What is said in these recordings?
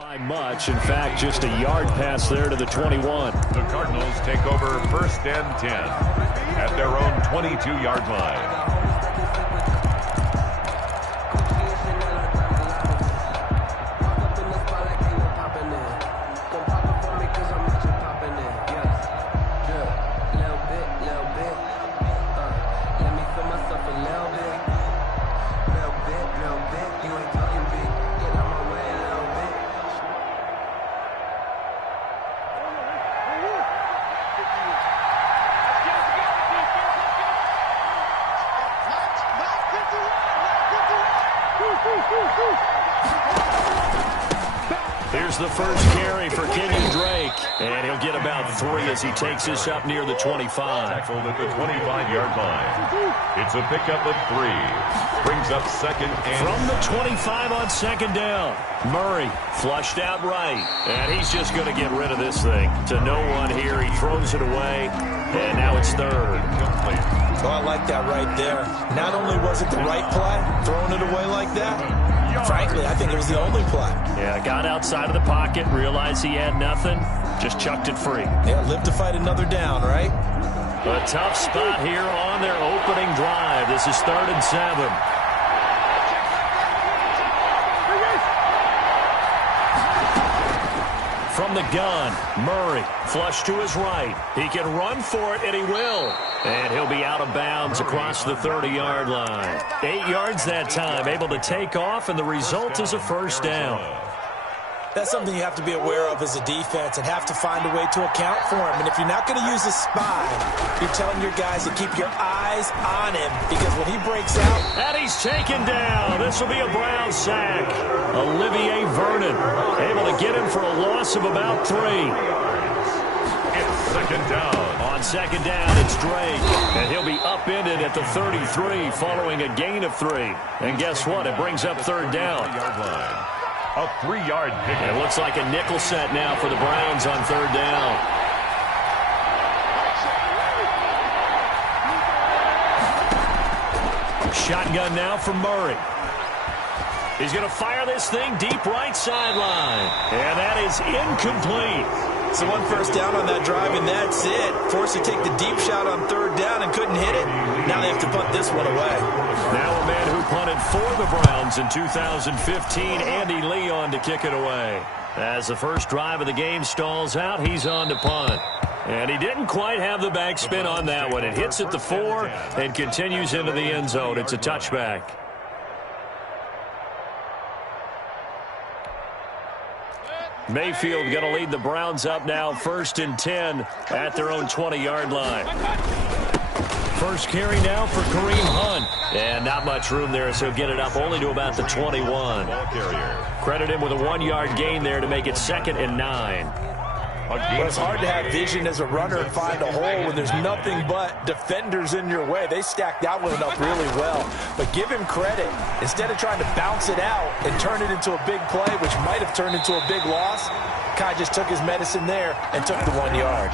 By much, in fact, just a yard pass there to the 21. The Cardinals take over 1st and 10 at their own 22-yard line. Here's the first carry for Kenyon Drake, and he'll get about 3 as he takes this up near the 25. Tackled at the 25-yard line. It's a pickup of 3. Brings up 2nd and... From the 25 on 2nd down. Murray flushed out right, and he's just going to get rid of this thing. To no one here, he throws it away, and now it's 3rd. Oh, I like that right there. Not only was it the right play, throwing it away like that, frankly, I think it was the only play. Yeah, got outside of the pocket, realized he had nothing, just chucked it free. Yeah, live to fight another down, right? A tough spot here on their opening drive. This is 3rd and 7. From the gun, Murray, flush to his right. He can run for it, and he will. And he'll be out of bounds across the 30-yard line. 8 yards that time, able to take off, and the result is a 1st down. That's something you have to be aware of as a defense and have to find a way to account for him. And if you're not going to use a spy, you're telling your guys to keep your eyes on him, because when he breaks out... And he's taken down. This will be a Brown sack. Olivier Vernon able to get him for a loss of about 3. It's 2nd down. On 2nd down, it's Drake. And he'll be upended at the 33 following a gain of 3. And guess what? It brings up 3rd down. A 3-yard pickup. It looks like a nickel set now for the Browns on 3rd down. Shotgun now for Murray. He's going to fire this thing deep right sideline. And that is incomplete. So 1 first down on that drive, and that's it. Forced to take the deep shot on 3rd down and couldn't hit it. Now they have to punt this one away. Now a man who punted for the Browns in 2015, Andy Leon, to kick it away. As the first drive of the game stalls out, he's on to punt. And he didn't quite have the backspin on that one. It hits at the 4 and continues into the end zone. It's a touchback. Mayfield going to lead the Browns up now, 1st and 10 at their own 20-yard line. First carry now for Kareem Hunt. And not much room there, so he'll get it up only to about the 21. Credit him with a 1-yard gain there to make it 2nd and 9. Well, it's hard to have vision as a runner and find a hole when there's nothing but defenders in your way. They stacked that one up really well. But give him credit. Instead of trying to bounce it out and turn it into a big play, which might have turned into a big loss, Kai just took his medicine there and took the 1 yard.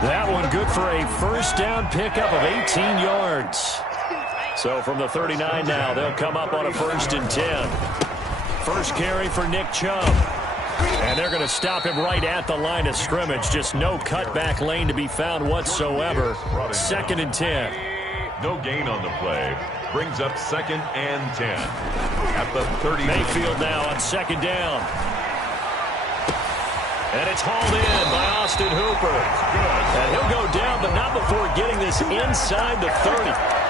That one good for a first down pickup of 18 yards. So from the 39 now, they'll come up on a 1st and 10. First carry for Nick Chubb. And they're going to stop him right at the line of scrimmage. Just no cutback lane to be found whatsoever. 2nd and 10. No gain on the play. Brings up 2nd and 10. At the 30. Mayfield now on 2nd down. And it's hauled in by Austin Hooper. And he'll go down, but not before getting this inside the 30.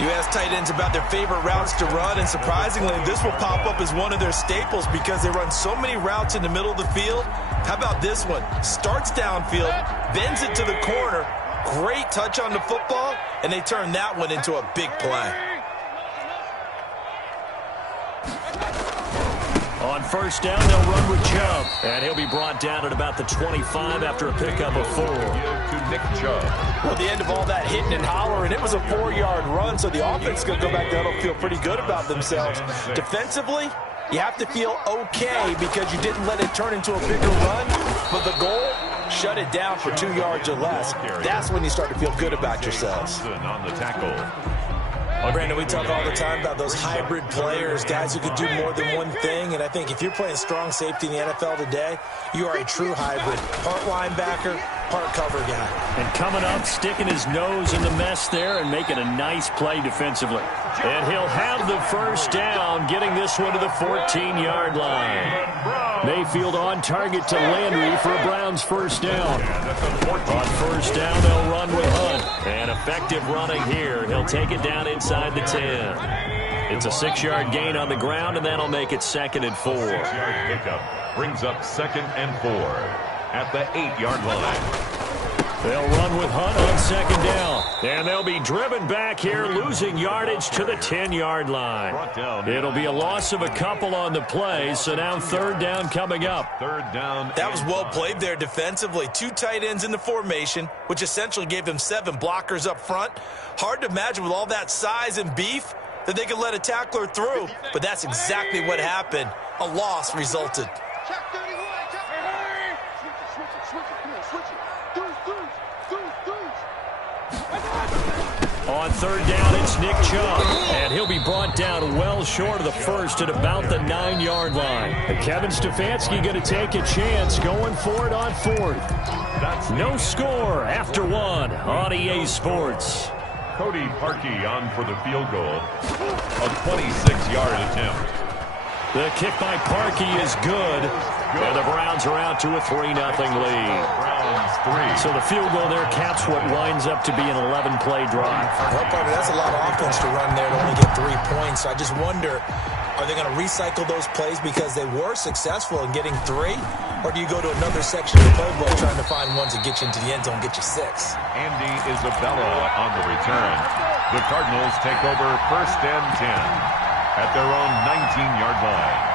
You ask tight ends about their favorite routes to run, and surprisingly, this will pop up as one of their staples because they run so many routes in the middle of the field. How about this one? Starts downfield, bends it to the corner, great touch on the football, and they turn that one into a big play. On first down, they'll run with Chubb. And he'll be brought down at about the 25 after a pickup of 4. To Nick Chubb. Well, the end of all that hitting and hollering, it was a 4-yard run, so the offense is going to go back down and feel pretty good about themselves. Defensively, you have to feel okay because you didn't let it turn into a bigger run, but the goal, shut it down for 2 yards or less. That's when you start to feel good about yourselves. On the tackle. Brandon, we talk all the time about those hybrid players, guys who could do more than one thing. And I think if you're playing strong safety in the NFL today, you are a true hybrid. Part linebacker, part cover guy. And coming up, sticking his nose in the mess there and making a nice play defensively. And he'll have the first down, getting this one to the 14-yard line. Mayfield on target to Landry for a Browns first down. On first down, they'll run with Hunt. And effective running here. He'll take it down inside the 10. It's a 6-yard gain on the ground, and that'll make it 2nd and 4. 6-yard pickup brings up 2nd and 4 at the 8-yard line. They'll run with Hunt on 2nd down. And they'll be driven back here, losing yardage to the 10-yard line. It'll be a loss of a couple on the play, so now 3rd down coming up. 3rd down. That was well played there defensively. 2 tight ends in the formation, which essentially gave them 7 blockers up front. Hard to imagine with all that size and beef that they could let a tackler through, but that's exactly what happened. A loss resulted. On 3rd down, it's Nick Chubb, and he'll be brought down well short of the first at about the 9-yard line. And Kevin Stefanski going to take a chance going for it on 4th. No score after 1 on EA Sports. Cody Parkey on for the field goal. A 26-yard attempt. The kick by Parkey is good. And the Browns are out to a 3-0 lead. Browns 3. So the field goal there caps what winds up to be an 11-play drive. Well, partner, that's a lot of offense to run there to only get 3 points. So I just wonder, are they going to recycle those plays because they were successful in getting 3? Or do you go to another section of the playbook trying to find ones that get you into the end zone, get you 6? Andy Isabella on the return. The Cardinals take over 1st and 10 at their own 19-yard line.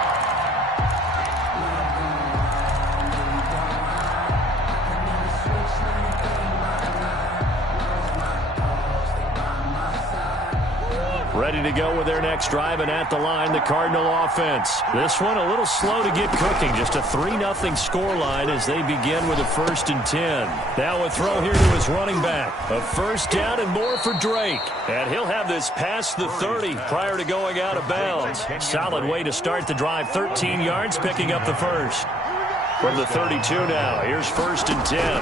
Ready to go with their next drive, and at the line, the Cardinal offense. This one a little slow to get cooking. Just a 3-0 scoreline as they begin with a 1st and 10. Now a throw here to his running back. A 1st down and more for Drake. And he'll have this past the 30 prior to going out of bounds. Solid way to start the drive. 13 yards, picking up the first. From the 32 now, here's 1st and 10.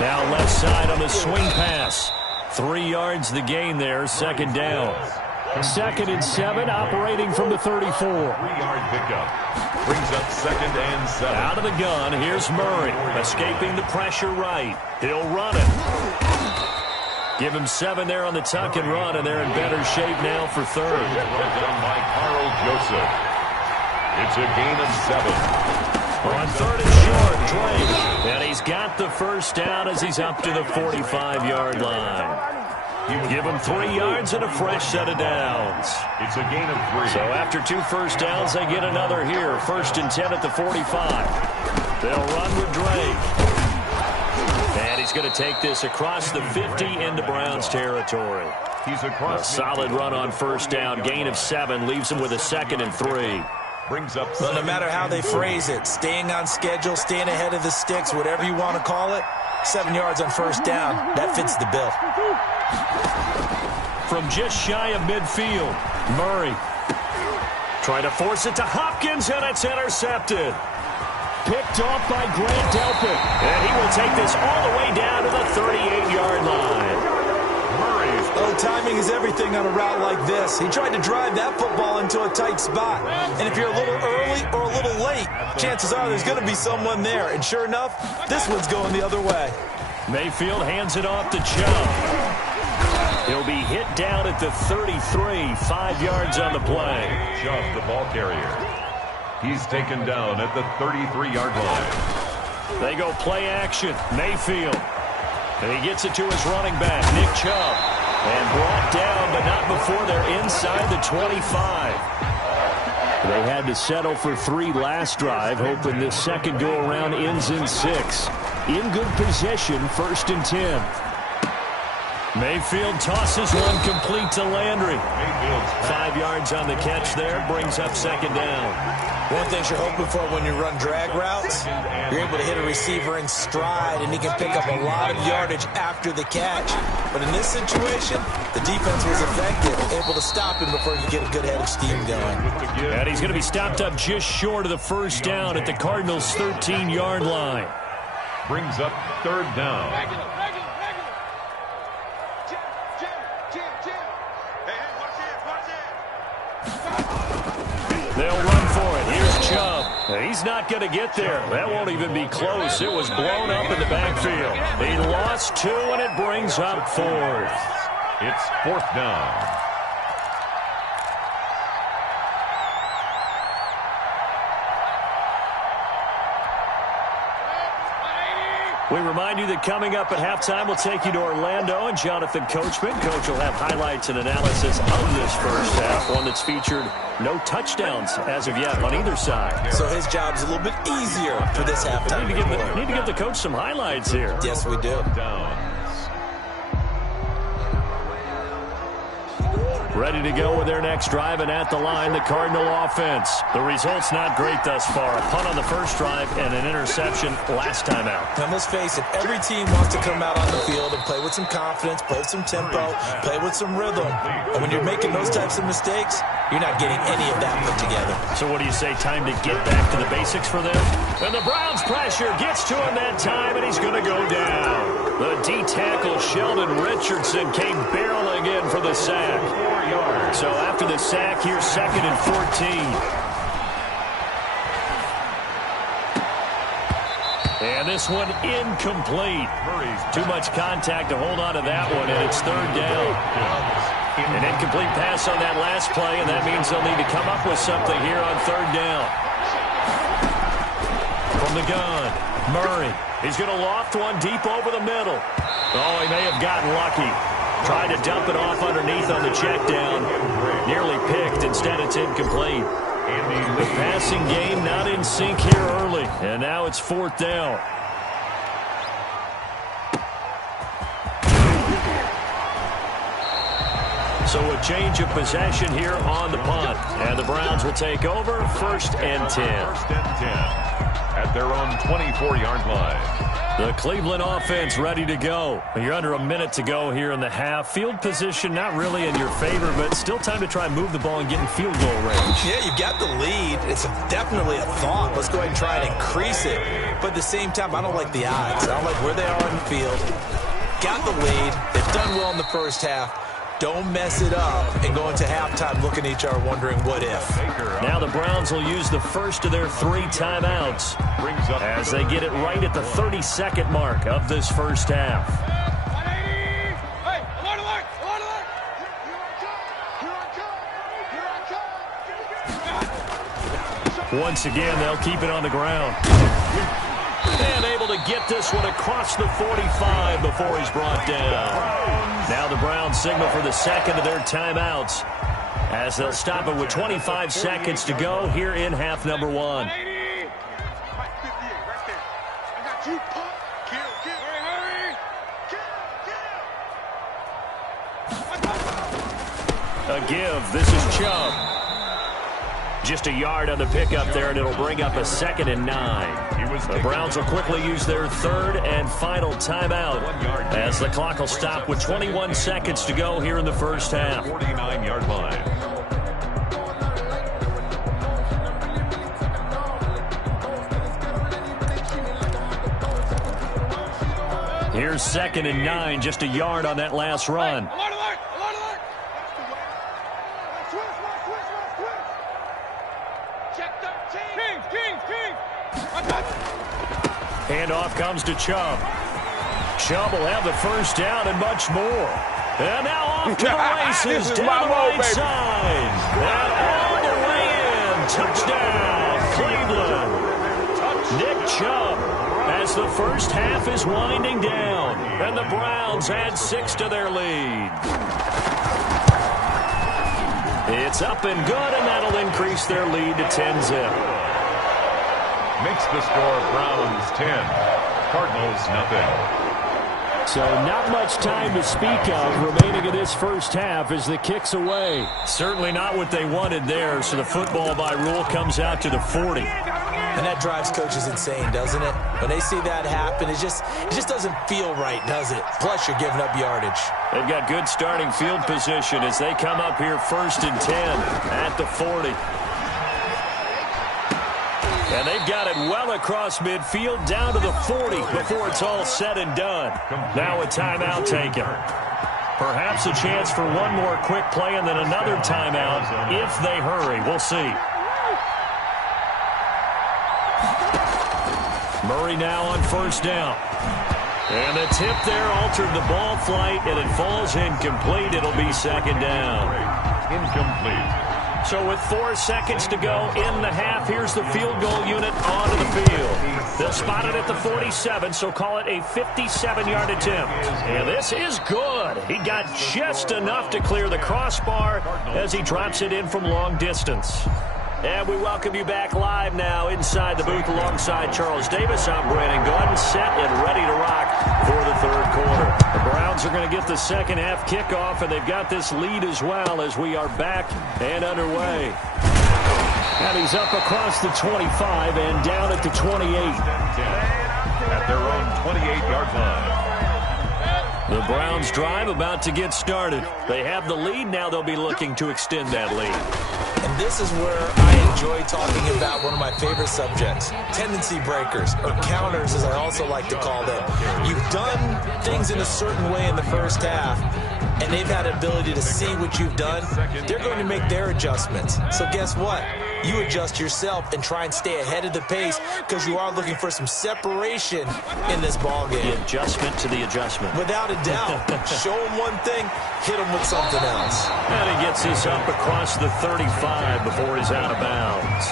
Now left side on the swing pass. 3 yards the gain there, 2nd down. 2nd and 7, operating from the 34. 3-yard pickup brings up 2nd and 7. Out of the gun, here's Murray, escaping the pressure right. He'll run it. Give him 7 there on the tuck and run, and they're in better shape now for 3rd. Brought down by Carl Joseph. It's a gain of 7. On 3rd and short, Drake. And he's got the first down as he's up to the 45-yard line. Give him 3 yards and a fresh set of downs. It's a gain of 3. So after 2 first downs, they get another here. 1st and 10 at the 45. They'll run with Drake. And he's going to take this across the 50 into Browns territory. He's across. A solid run on 1st down. Gain of 7 leaves him with a 2nd and 3. Brings up. Well, no matter how they phrase it, staying on schedule, staying ahead of the sticks, whatever you want to call it, 7 yards on 1st down, that fits the bill. From just shy of midfield, Murray trying to force it to Hopkins, and it's intercepted. Picked off by Grant Delpit, and he will take this all the way down to the 38-yard line. Oh, timing is everything on a route like this. He tried to drive that football into a tight spot. And if you're a little early or a little late, chances are there's going to be someone there. And sure enough, this one's going the other way. Mayfield hands it off to Chubb. He'll be hit down at the 33, 5 yards on the play. Chubb, the ball carrier. He's taken down at the 33-yard line. They go play action. Mayfield. And he gets it to his running back, Nick Chubb. And brought down, but not before they're inside the 25. They had to settle for 3 last drive, hoping this second go-around ends in 6. In good position, 1st and 10. Mayfield tosses one complete to Landry. 5 yards on the catch there, brings up second down. One thing you're hoping for when you run drag routes, you're able to hit a receiver in stride, and he can pick up a lot of yardage after the catch. But in this situation, the defense was effective, able to stop him before he could get a good head of steam going. And he's going to be stopped up just short of the first down at the Cardinals' 13-yard line. Brings up third down. They'll run for it. Here's Chubb. He's not going to get there. That won't even be close. It was blown up in the backfield. He lost 2, and it brings up 4th. It's 4th down. We remind you that coming up at halftime, we'll take you to Orlando and Jonathan Coachman. Coach will have highlights and analysis of this first half, one that's featured no touchdowns as of yet on either side. So his job's a little bit easier for this halftime. Need to give the coach some highlights here. Yes, we do. Ready to go with their next drive, and at the line, the Cardinal offense. The result's not great thus far. A punt on the first drive and an interception last time out. Now, let's face it, every team wants to come out on the field and play with some confidence, play with some tempo, play with some rhythm. And when you're making those types of mistakes, you're not getting any of that put together. So what do you say, time to get back to the basics for them? And the Browns pressure gets to him that time, and he's going to go down. The D-tackle Sheldon Richardson came barreling in for the sack. So after the sack, here's 2nd and 14. And this one incomplete. Too much contact to hold on to that one, and it's 3rd down. An incomplete pass on that last play, and that means they'll need to come up with something here on 3rd down. From the gun, Murray. He's going to loft one deep over the middle. Oh, he may have gotten lucky. Tried to dump it off underneath on the check down. Nearly picked. Instead, it's incomplete. The passing game not in sync here early. And now it's 4th down. So a change of possession here on the punt. And the Browns will take over 1st and 10. 1st and 10 at their own 24-yard line. The Cleveland offense ready to go. You're under a minute to go here in the half. Field position not really in your favor, but still time to try and move the ball and get in field goal range. Yeah, you've got the lead. It's definitely a thought. Let's go ahead and try and increase it. But at the same time, I don't like the odds. I don't like where they are on the field. Got the lead. They've done well in the first half. Don't mess it up and go into halftime looking at each other wondering what if. Now the Browns will use the first of their 3 timeouts as they get it right at the 32nd mark of this first half. Once again, they'll keep it on the ground. And able to get this one across the 45 before he's brought down. Now the Browns signal for the second of their timeouts as they'll stop it with 25 seconds to go here in half number 1. A give. This is Chubb. Just a yard on the pickup there, and it'll bring up a 2nd and 9. The Browns will quickly use their 3rd and final timeout as the clock will stop with 21 seconds to go here in the first half. 49-yard line. Here's 2nd and 9, just a yard on that last run. Handoff comes to Chubb. Chubb will have the first down and much more. And now off to the races down the right side. And all the way in. Touchdown, Cleveland. Nick Chubb as the first half is winding down. And the Browns add 6 to their lead. It's up and good, and that'll increase their lead to 10-zip. Makes the score Browns 10, Cardinals nothing. So not much time to speak of remaining in this first half as the kick's away. Certainly not what they wanted there, so the football by rule comes out to the 40. And that drives coaches insane, doesn't it? When they see that happen, it just doesn't feel right, does it? Plus, you're giving up yardage. They've got good starting field position as they come up here 1st and 10 at the 40. And they've got it well across midfield down to the 40 before it's all said and done. Now a timeout taken. Perhaps a chance for one more quick play and then another timeout if they hurry. We'll see. Murray now on 1st down. And the tip there altered the ball flight, and it falls incomplete. It'll be 2nd down. Incomplete. So with 4 seconds to go in the half, here's the field goal unit onto the field. They'll spot it at the 47, so call it a 57-yard attempt. And this is good. He got just enough to clear the crossbar as he drops it in from long distance. And we welcome you back live now inside the booth alongside Charles Davis. I'm Brandon Gordon, set and ready to rock for the 3rd quarter. The Browns are going to get the second half kickoff, and they've got this lead as well as we are back and underway. And he's up across the 25 and down at the 28. At their own 28-yard line. The Browns drive about to get started. They have the lead. Now they'll be looking to extend that lead. And this is where I enjoy talking about one of my favorite subjects, tendency breakers, or counters as I also like to call them. You've done things in a certain way in the first half, and they've had an ability to see what you've done. They're going to make their adjustments. So guess what? You adjust yourself and try and stay ahead of the pace because you are looking for some separation in this ball game. The adjustment to the adjustment. Without a doubt. Show him one thing, hit him with something else. And he gets this up across the 35 before he's out of bounds.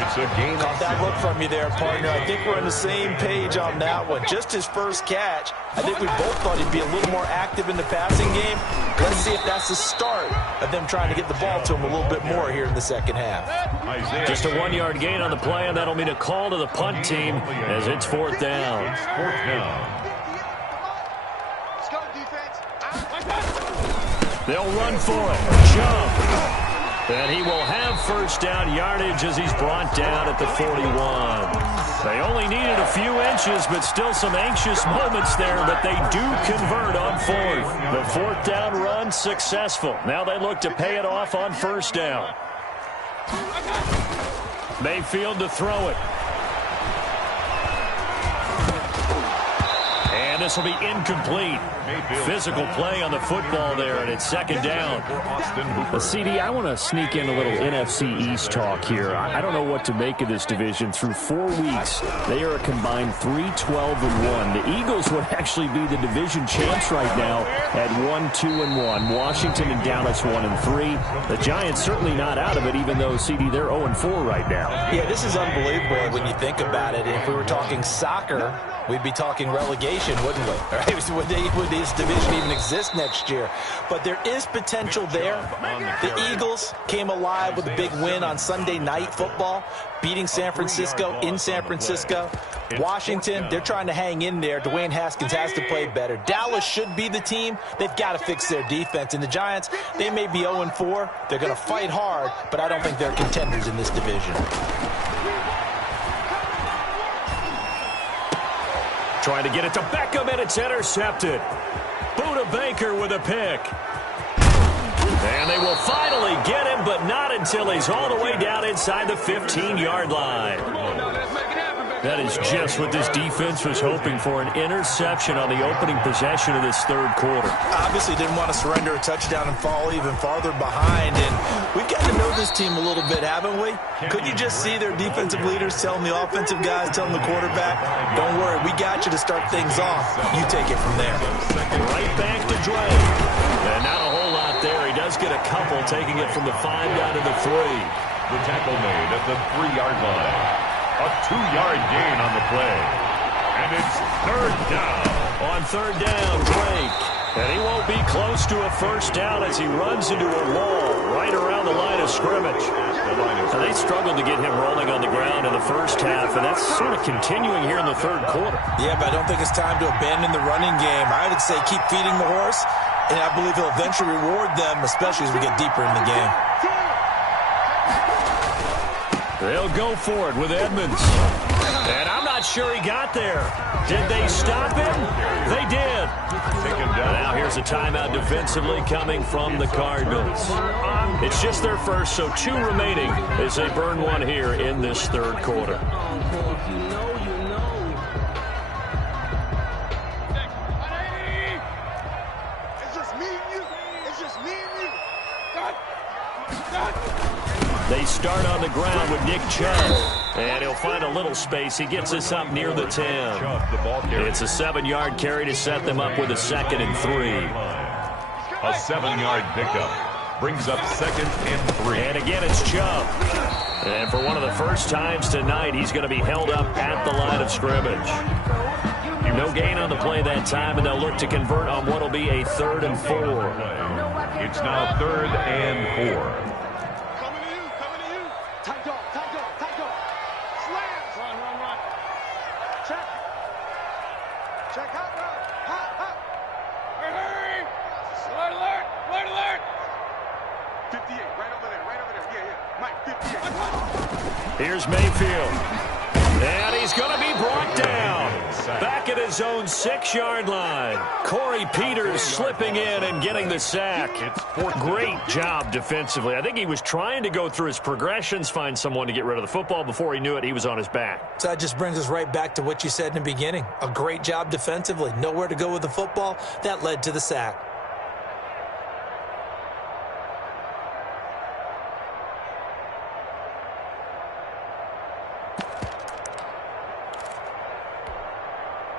It's a gain. Caught that look from you there, partner. I think we're on the same page on that one. Just his first catch. I think we both thought he'd be a little more active in the passing game. Let's see if that's the start of them trying to get the ball to him a little bit more here in the second half. Just a 1-yard gain on the play, and that'll mean a call to the punt team as it's 4th down. It's 4th down. They'll run for it. Jump. And he will have 1st down yardage as he's brought down at the 41. They only needed a few inches, but still some anxious moments there, but they do convert on 4th. The 4th down run successful. Now they look to pay it off on 1st down. Mayfield to throw it. And this will be incomplete. Physical play on the football there, and it's 2nd down. CD, I want to sneak in a little NFC East talk here. I don't know what to make of this division. Through 4 weeks, they are a combined 3-12-1. The Eagles would actually be the division champs right now at 1-2-1. Washington and Dallas 1-3. The Giants certainly not out of it, even though, CD, they're 0-4 right now. Yeah, this is unbelievable when you think about it. If we were talking soccer, we'd be talking relegation, wouldn't we? Right? Would this division even exist next year? But there is potential there. The Eagles came alive with a big win on Sunday Night Football, beating San Francisco in San Francisco. Washington, they're trying to hang in there. Dwayne Haskins has to play better. Dallas should be the team. They've got to fix their defense. And the Giants, they may be 0-4. They're going to fight hard, but I don't think they're contenders in this division. Trying to get it to Beckham, and it's intercepted. Buda Baker with a pick. And they will finally get him, but not until he's all the way down inside the 15-yard line. That is just what this defense was hoping for, an interception on the opening possession of this 3rd quarter. Obviously didn't want to surrender a touchdown and fall even farther behind, and we've got to know this team a little bit, haven't we? Could you just see their defensive leaders telling the offensive guys, telling the quarterback, don't worry, we got you to start things off. You take it from there. Right back to Dre. And not a whole lot there. He does get a couple, taking it from the 5 down to the 3. The tackle made at the 3-yard line. A 2-yard gain on the play. And it's 3rd down. On 3rd down, Drake. And he won't be close to a 1st down as he runs into a wall right around the line of scrimmage. line of Now, they struggled to get him rolling on the ground in the first half, and that's sort of continuing here in the third quarter. Yeah, but I don't think it's time to abandon the running game. I would say keep feeding the horse, and I believe he'll eventually reward them, especially as we get deeper in the game. They'll go for it with Edmonds. And I'm not sure he got there. Did they stop him? They did. Now here's a timeout defensively coming from the Cardinals. It's just their first, so 2 remaining as they burn one here in this third quarter. They start on the ground with Nick Chubb, and he'll find a little space. He gets us up near the 10. It's a 7-yard carry to set them up with a 2nd and 3. A 7-yard pickup brings up 2nd and 3. And again, it's Chubb. And for one of the first times tonight, he's going to be held up at the line of scrimmage. No gain on the play that time, and they'll look to convert on what will be a 3rd and 4. It's now 3rd and 4. Here's Mayfield. And he's going to be brought down. Back at his own 6-yard line. Corey Peters slipping in and getting the sack. Great job defensively. I think he was trying to go through his progressions, find someone to get rid of the football. Before he knew it, he was on his back. So that just brings us right back to what you said in the beginning. A great job defensively. Nowhere to go with the football. That led to the sack.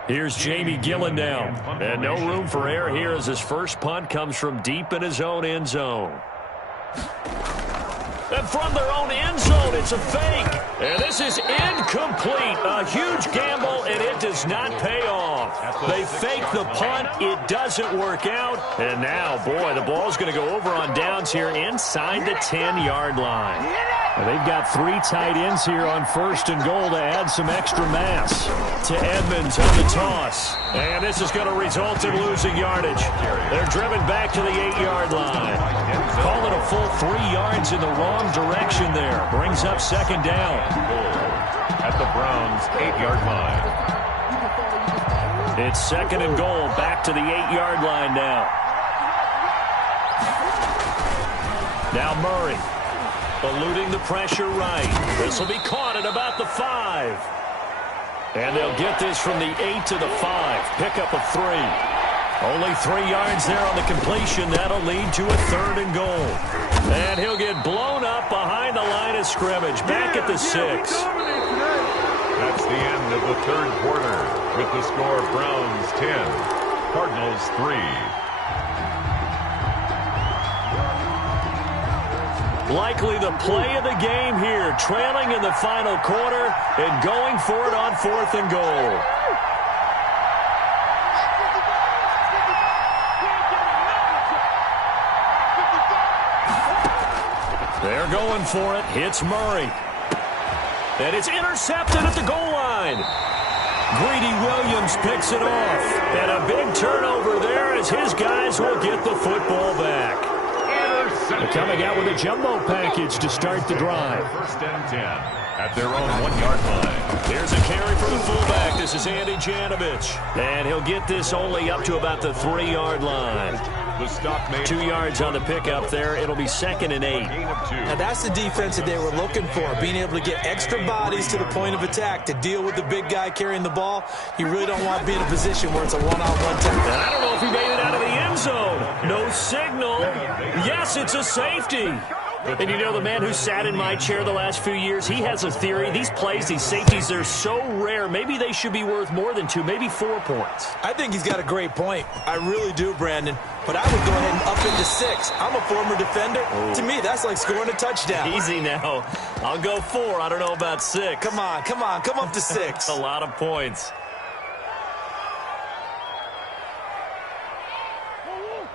Here's Jamie Gillen now. And no room for error here as his first punt comes from deep in his own end zone. And from their own end zone, it's a fake. And this is incomplete. A huge gamble, and it does not pay off. They fake the punt. It doesn't work out. And now, boy, the ball's going to go over on downs here inside the 10-yard line. And they've got 3 tight ends here on 1st and goal to add some extra mass. To Edmonds on the toss. And this is going to result in losing yardage. They're driven back to the 8-yard line. Call it a full 3 yards in the wrong direction there. Brings up 2nd down. At the Browns' 8-yard line. It's 2nd and goal. Back to the 8-yard line now. Now Murray. Eluding the pressure right. This will be caught at about the 5. And they'll get this from the 8 to the 5. Pickup of 3. Only 3 yards there on the completion. That'll lead to a 3rd and goal. And he'll get blown up behind the line of scrimmage. Back at the 6. That's the end of the third quarter. With the score, Browns 10, Cardinals 3. Likely the play of the game here, trailing in the final quarter and going for it on 4th and goal. They're going for it. Hits Murray. And it's intercepted at the goal line. Greedy Williams picks it off. And a big turnover there as his guys will get the football back. They're coming out with a jumbo package to start the drive. 1st and 10 at their own 1-yard line. Here's a carry for the fullback. This is Andy Janovich. And he'll get this only up to about the 3-yard line. The stop made 2 yards on the pickup there. It'll be 2nd and 8. Now that's the defense that they were looking for, being able to get extra bodies to the point of attack to deal with the big guy carrying the ball. You really don't want to be in a position where it's a one-on-one tackle. And I don't know if he made it out of the end zone. No signal. Yes, it's a safety. And you know, the man who sat in my chair the last few years, he has a theory. These plays, these safeties, they're so rare. Maybe they should be worth more than 2, maybe 4 points. I think he's got a great point. I really do, Brandon. But I would go ahead and up into 6. I'm a former defender. Oh. To me, that's like scoring a touchdown. Easy now. I'll go 4. I don't know about 6. Come on. Come up to 6. A lot of points.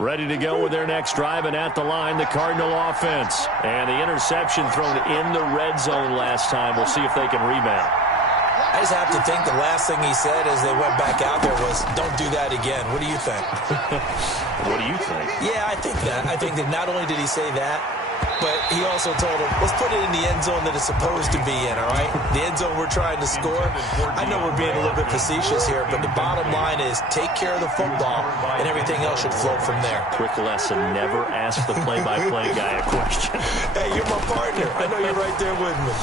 Ready to go with their next drive, and at the line, the Cardinal offense. And the interception thrown in the red zone last time. We'll see if they can rebound. I just have to think the last thing he said as they went back out there was, don't do that again. What do you think? What do you think? Yeah, I think that. I think that not only did he say that, but he also told him, let's put it in the end zone that it's supposed to be in, all right? The end zone we're trying to score. I know we're being a little bit facetious here, but the bottom line is take care of the football, and everything else should flow from there. Quick lesson, never ask the play-by-play guy a question. Hey, you're my partner. I know you're right there with me.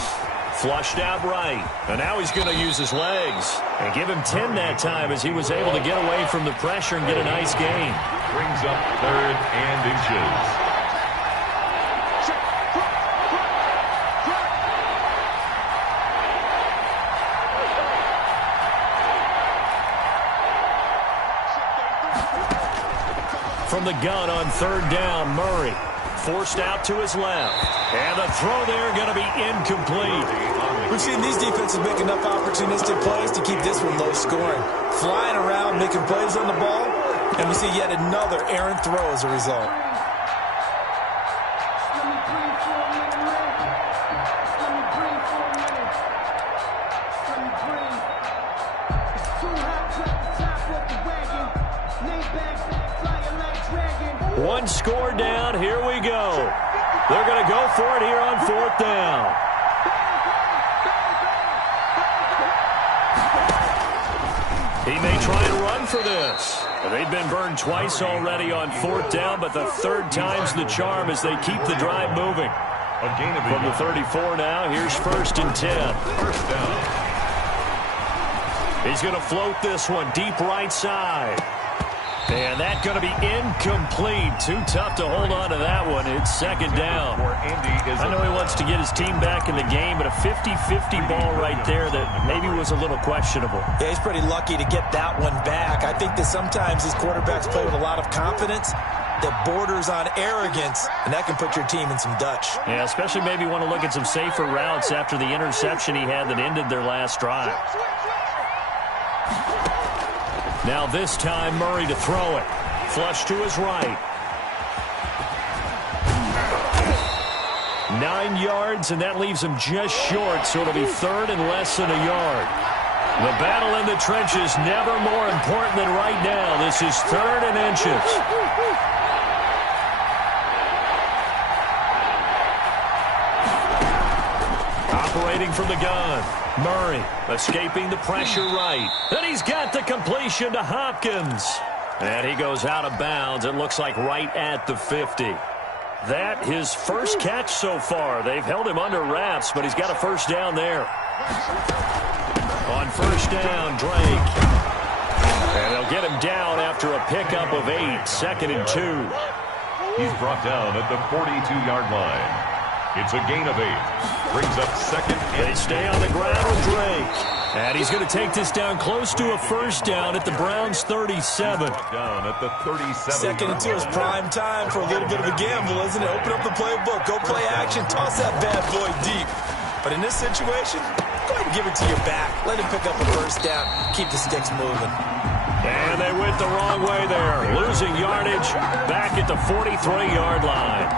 Flushed out right, and now he's going to use his legs. And give him 10 that time as he was able to get away from the pressure and get a nice gain. Brings up 3rd and inches. From the gun on 3rd down, Murray. Forced out to his left. And the throw there going to be incomplete. We've seen these defenses make enough opportunistic plays to keep this one low scoring. Flying around, making plays on the ball, and we see yet another errant throw as a result. One score down. Here we go. They're going to go for it here on 4th down. He may try and run for this. They've been burned twice already on 4th down, but the 3rd time's the charm as they keep the drive moving. A gain of From the 34 now, here's 1st and 10. 1st down. He's going to float this one deep right side. And that's going to be incomplete. Too tough to hold on to that one. It's 2nd down. I know he wants to get his team back in the game, but a 50-50 ball right there that maybe was a little questionable. Yeah, he's pretty lucky to get that one back. I think that sometimes these quarterbacks play with a lot of confidence that borders on arrogance, and that can put your team in some Dutch. Yeah, especially maybe want to look at some safer routes after the interception he had that ended their last drive. Now this time, Murray to throw it. Flush to his right. 9 yards, and that leaves him just short, so it'll be 3rd and less than a yard. The battle in the trenches never more important than right now. This is 3rd and inches. Operating from the gun. Murray escaping the pressure right. And he's got the completion to Hopkins. And he goes out of bounds. It looks like right at the 50. That his first catch so far. They've held him under wraps, but he's got a 1st down there. On 1st down, Drake. And they'll get him down after a pickup of 8. 2nd and 2. He's brought down at the 42-yard line. It's a gain of 8. Brings up 2nd and They stay on the ground with Drake. And he's going to take this down close to a 1st down at the Browns' 37. down at the 37. 2nd and 2 is prime time for a little bit of a gamble, isn't it? Open up the playbook, go play action, toss that bad boy deep. But in this situation, go ahead and give it to your back. Let him pick up a 1st down. Keep the sticks moving. And they went the wrong way there. Losing yardage back at the 43-yard line.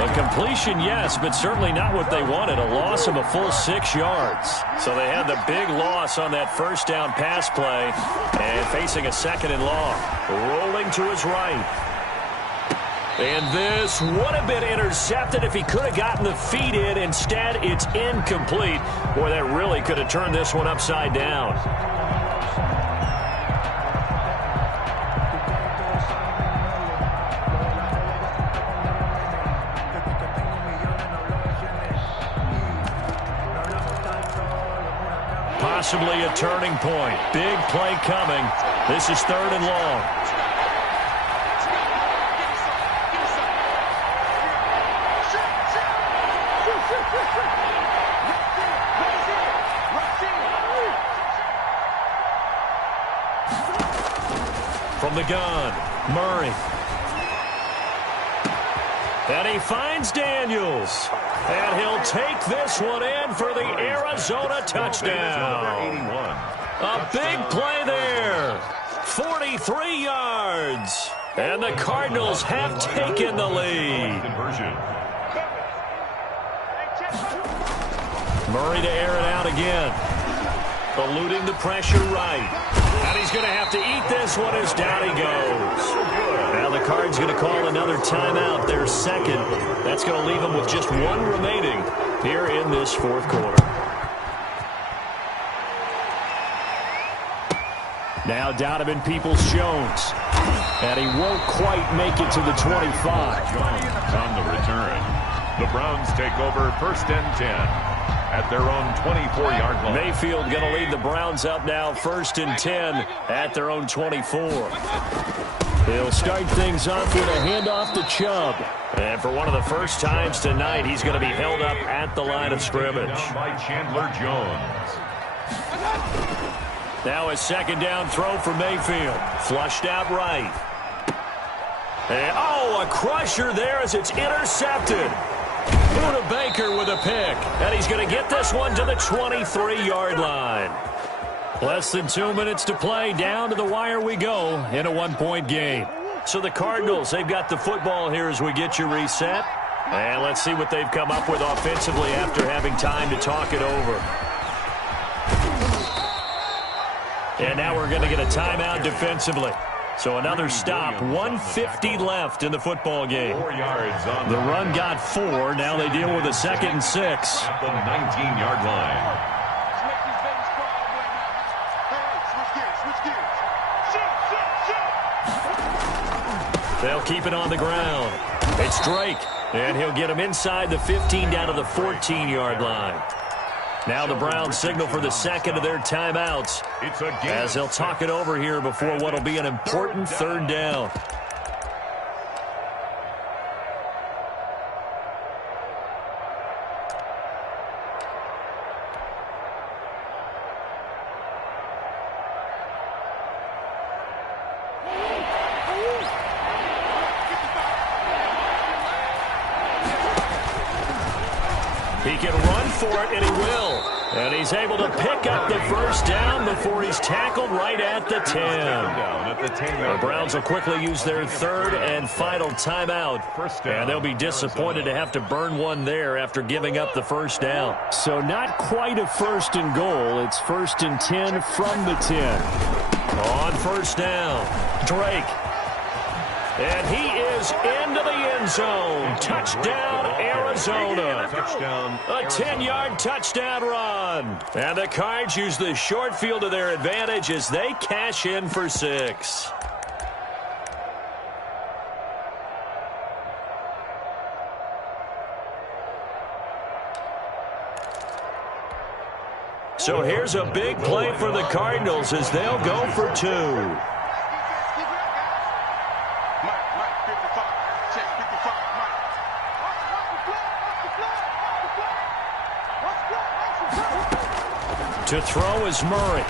A completion, yes, but certainly not what they wanted. A loss of a full 6 yards. So they had the big loss on that 1st down pass play and facing a 2nd and long. Rolling to his right. And this would have been intercepted if he could have gotten the feet in. Instead, it's incomplete. Boy, that really could have turned this one upside down. Possibly a turning point. Big play coming. This is 3rd and long. From the gun, Murray. And he finds Daniels. And he'll take this one in for the Arizona touchdown. A big play there. 43 yards. And the Cardinals have taken the lead. Conversion. Murray to air it out again. Eluding the pressure right. And he's going to have to eat this one as down he goes. Now the Cards going to call another timeout, their second. That's going to leave them with just one remaining here in this fourth quarter. Now Donovan Peoples-Jones. And he won't quite make it to the 25. Jones on the return. The Browns take over first and 10 at their own 24-yard line. Mayfield going to lead the Browns up now first and 10 at their own 24. He'll start things off with a handoff to Chubb. And for one of the first times tonight, he's going to be held up at the line of scrimmage. Down by Chandler Jones. Now a second down throw for Mayfield. Flushed out right. And, a crusher there as it's intercepted. Buda Baker with a pick. And he's going to get this one to the 23-yard line. Less than 2 minutes to play. Down to the wire we go in a one-point game. So the Cardinals, they've got the football here as we get you reset. And let's see what they've come up with offensively after having time to talk it over. And now we're going to get a timeout defensively. So another stop, 150 left in the football game. 4 yards on the run got 4. Now they deal with a 2nd and 6. At the 19-yard line. They'll keep it on the ground. It's Drake, and he'll get him inside the 15 down to the 14-yard line. Now the Browns signal for the second of their timeouts as they'll talk it over here before what will be an important third down. He can run for it, and he will. And he's able to pick up the first down before he's tackled right at the 10. The Browns will quickly use their third and final timeout. And they'll be disappointed to have to burn one there after giving up the first down. So not quite a first and goal. It's first and 10 from the 10. On first down, Drake. And he is into the end zone. Touchdown, Arizona. Touchdown. A 10-yard touchdown run. And the Cards use the short field to their advantage as they cash in for 6. So here's a big play for the Cardinals as they'll go for 2. To throw is Murray.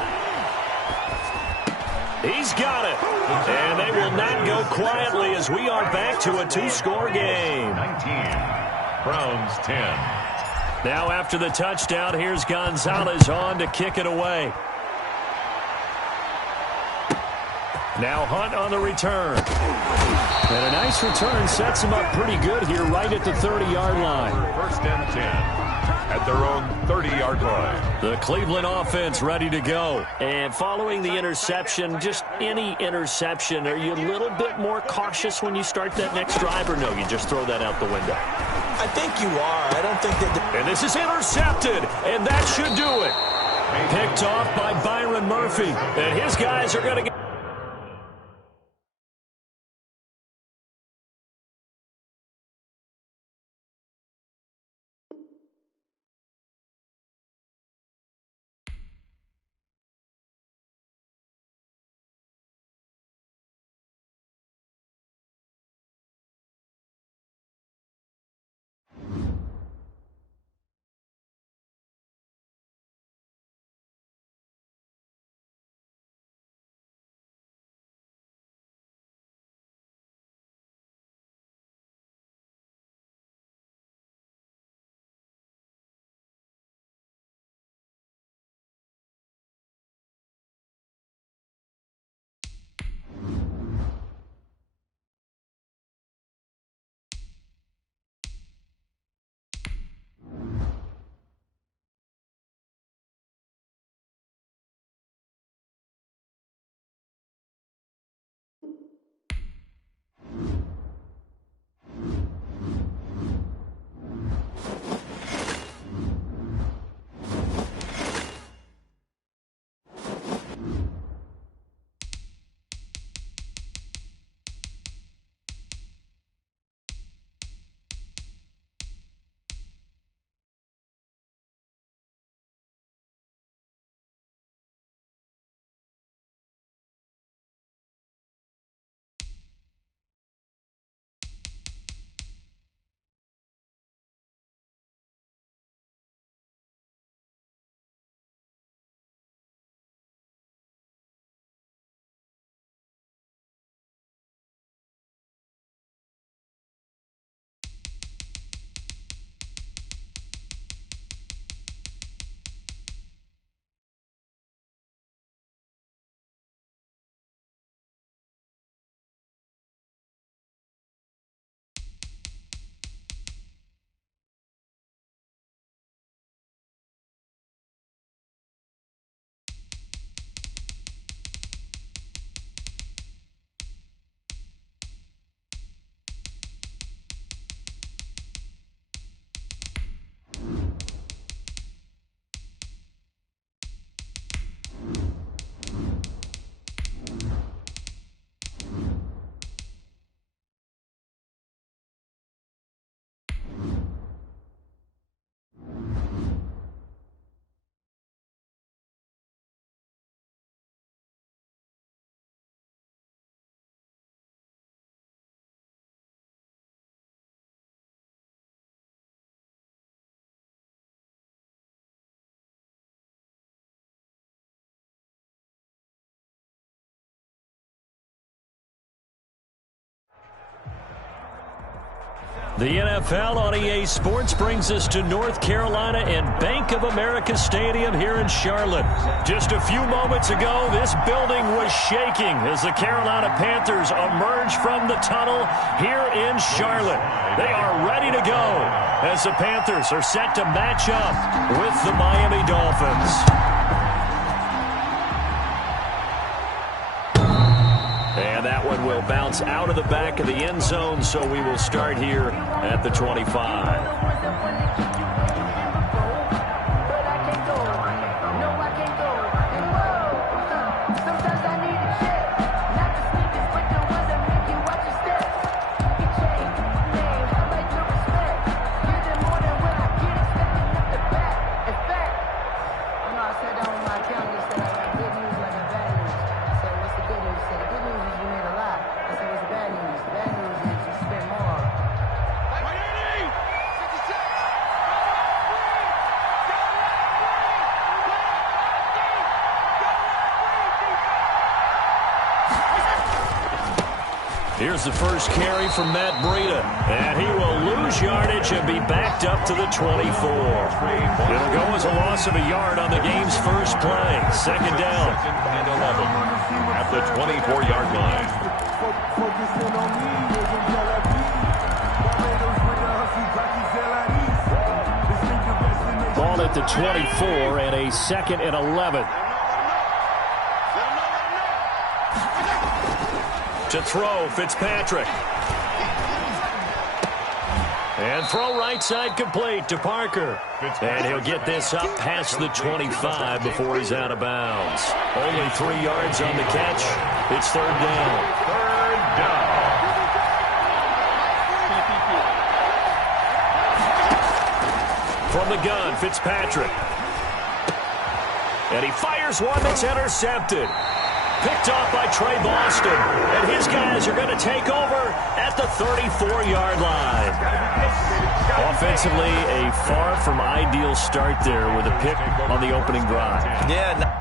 He's got it. And they will not go quietly as we are back to a 2-score game. 19. Browns 10. Now after the touchdown, here's Gonzalez on to kick it away. Now Hunt on the return. And a nice return sets him up pretty good here right at the 30-yard line. First and 10. At their own 30-yard line. The Cleveland offense ready to go. And following the interception, just any interception, are you a little bit more cautious when you start that next drive, or no, you just throw that out the window? I think you are. I don't think that... And this is intercepted, and that should do it. Picked off by Byron Murphy. And his guys are going to get... The NFL on EA Sports brings us to North Carolina and Bank of America Stadium here in Charlotte. Just a few moments ago, this building was shaking as the Carolina Panthers emerged from the tunnel here in Charlotte. They are ready to go as the Panthers are set to match up with the Miami Dolphins. And that one will bounce out of the back of the end zone, so we will start here at the 25. Here's the first carry from Matt Breida, and he will lose yardage and be backed up to the 24. It'll go as a loss of a yard on the game's first play. Second down. And 11 at the 24-yard line. Ball at the 24 and a 2nd and 11. To throw, Fitzpatrick. And throw right side complete to Parker. And he'll get this up past the 25 before he's out of bounds. Only 3 yards on the catch. It's third down. Third down. From the gun, Fitzpatrick. And he fires one that's intercepted. Picked off by Trey Boston. And his guys are going to take over at the 34-yard line. Offensively, a far from ideal start there with a pick on the opening drive. Yeah.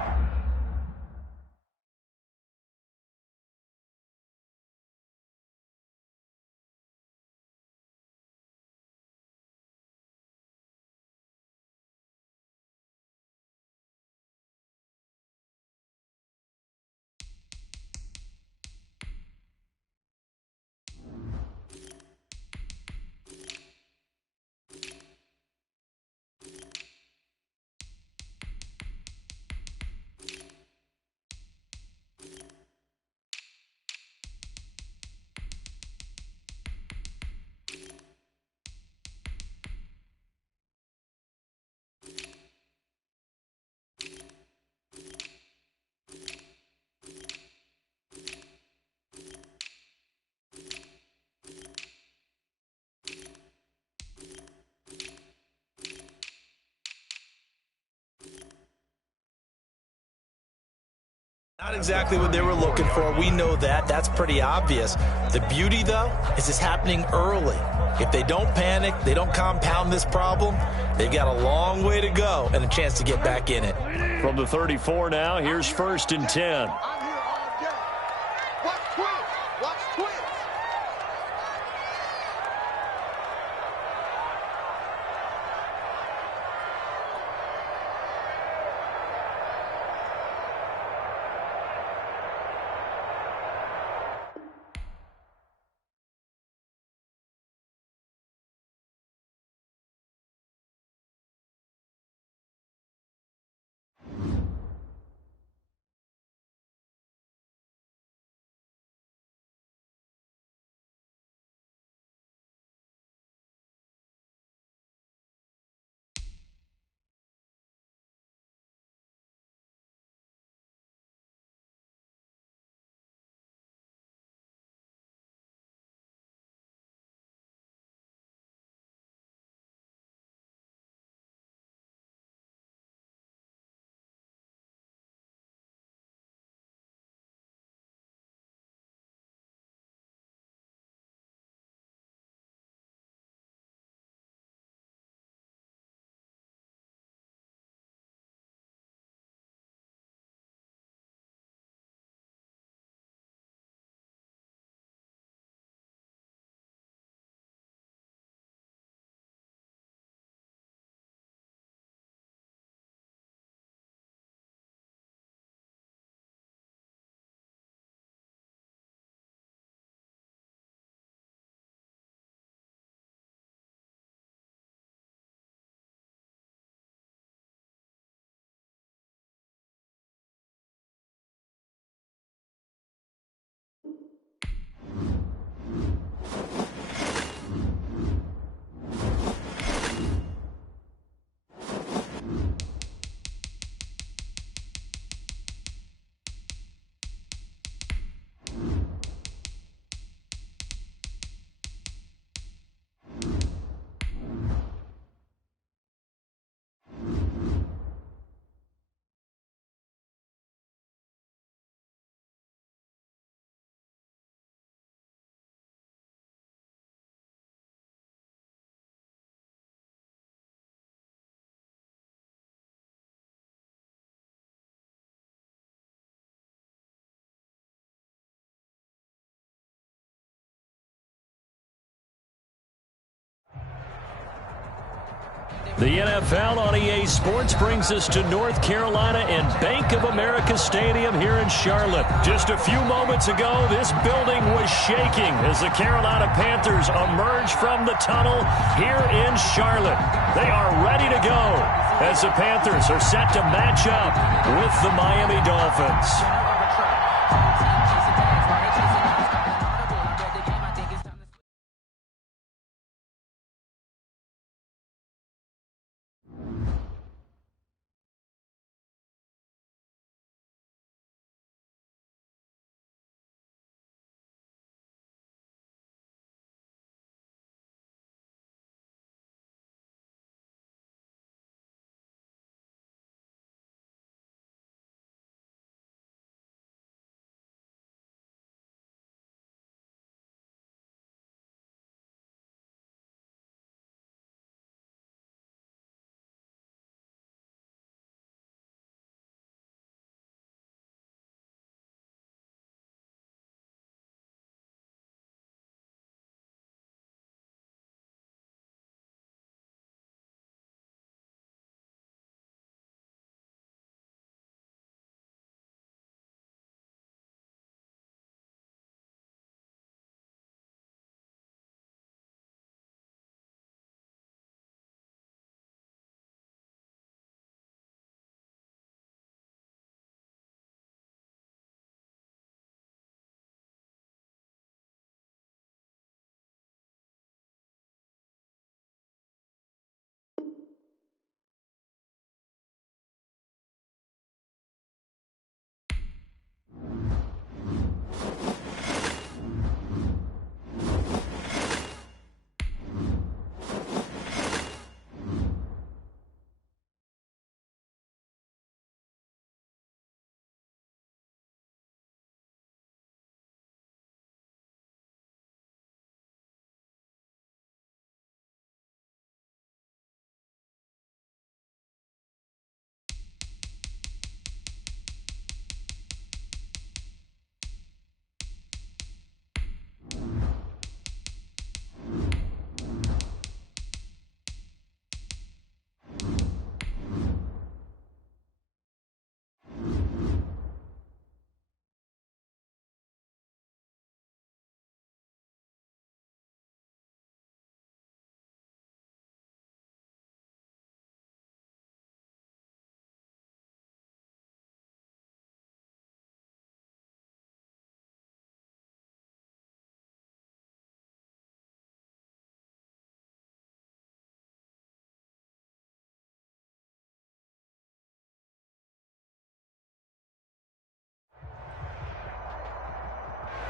Not exactly what they were looking for. We know that. That's pretty obvious. The beauty, though, is it's happening early. If they don't panic, they don't compound this problem, they've got a long way to go and a chance to get back in it. From the 34 now, here's 1st and 10. The NFL on EA Sports brings us to North Carolina and Bank of America Stadium here in Charlotte. Just a few moments ago, this building was shaking as the Carolina Panthers emerge from the tunnel here in Charlotte. They are ready to go as the Panthers are set to match up with the Miami Dolphins.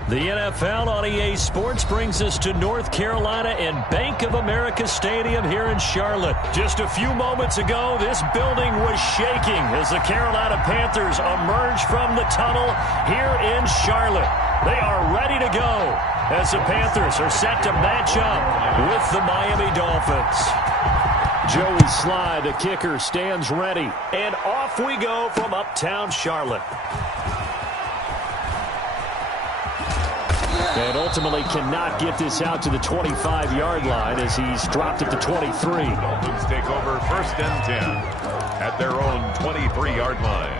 The NFL on EA Sports brings us to North Carolina and Bank of America Stadium here in Charlotte. Just a few moments ago, this building was shaking as the Carolina Panthers emerge from the tunnel here in Charlotte. They are ready to go as the Panthers are set to match up with the Miami Dolphins. Joey Sly, the kicker, stands ready. And off we go from uptown Charlotte. And ultimately cannot get this out to the 25-yard line as he's dropped at the 23. Dolphins take over 1st and 10 at their own 23-yard line.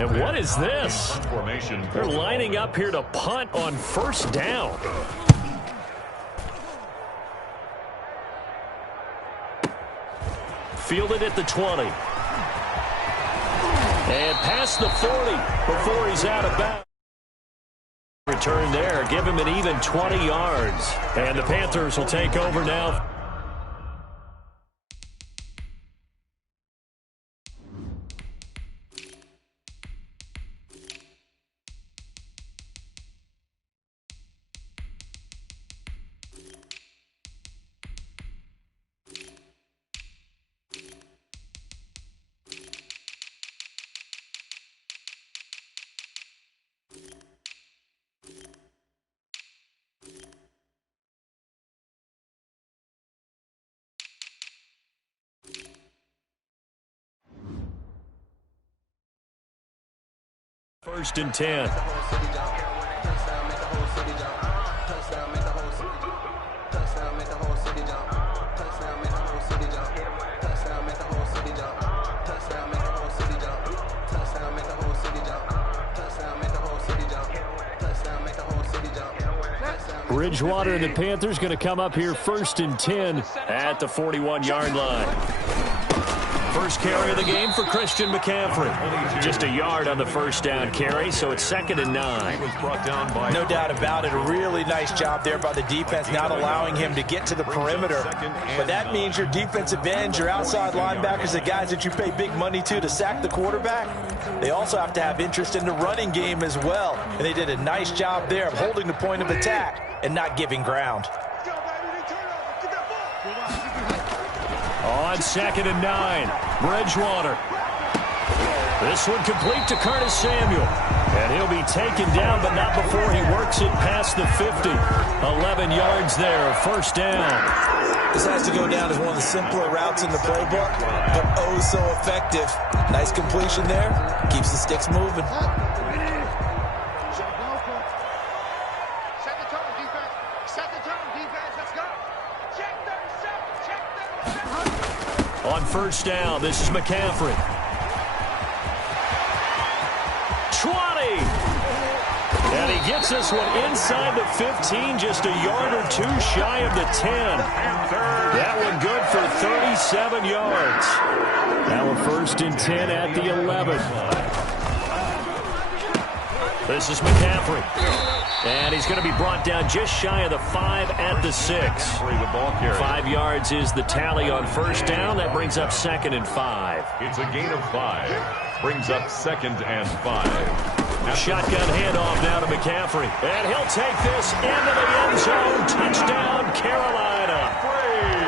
And what is this? They're lining up here to punt on 1st down. Fielded at the 20. And past the 40 before he's out of bounds. Return there. Give him an even 20 yards. And the Panthers will take over now. First and 10. Bridgewater and the Panthers going to come up here first and 10 at the 41-yard line. First carry of the game for Christian McCaffrey. Just a yard on the first down carry, so it's 2nd and 9. No doubt about it. A really nice job there by the defense, not allowing him to get to the perimeter. But that means your defensive ends, your outside linebackers, the guys that you pay big money to sack the quarterback, they also have to have interest in the running game as well. And they did a nice job there of holding the point of attack and not giving ground. On 2nd and 9, Bridgewater. This one complete to Curtis Samuel. And he'll be taken down, but not before he works it past the 50. 11 yards there, first down. This has to go down as one of the simpler routes in the playbook, but oh so effective. Nice completion there. Keeps the sticks moving. On first down, this is McCaffrey. 20. And he gets this one inside the 15, just a yard or two shy of the 10. That one good for 37 yards. Now we're first and 10 at the 11. This is McCaffrey. And he's going to be brought down just shy of the 5 at the 6. 5 yards is the tally on first down. That brings up 2nd and 5. It's a gain of 5. Brings up 2nd and 5. Shotgun handoff now to McCaffrey. And he'll take this into the end zone. Touchdown, Carolina.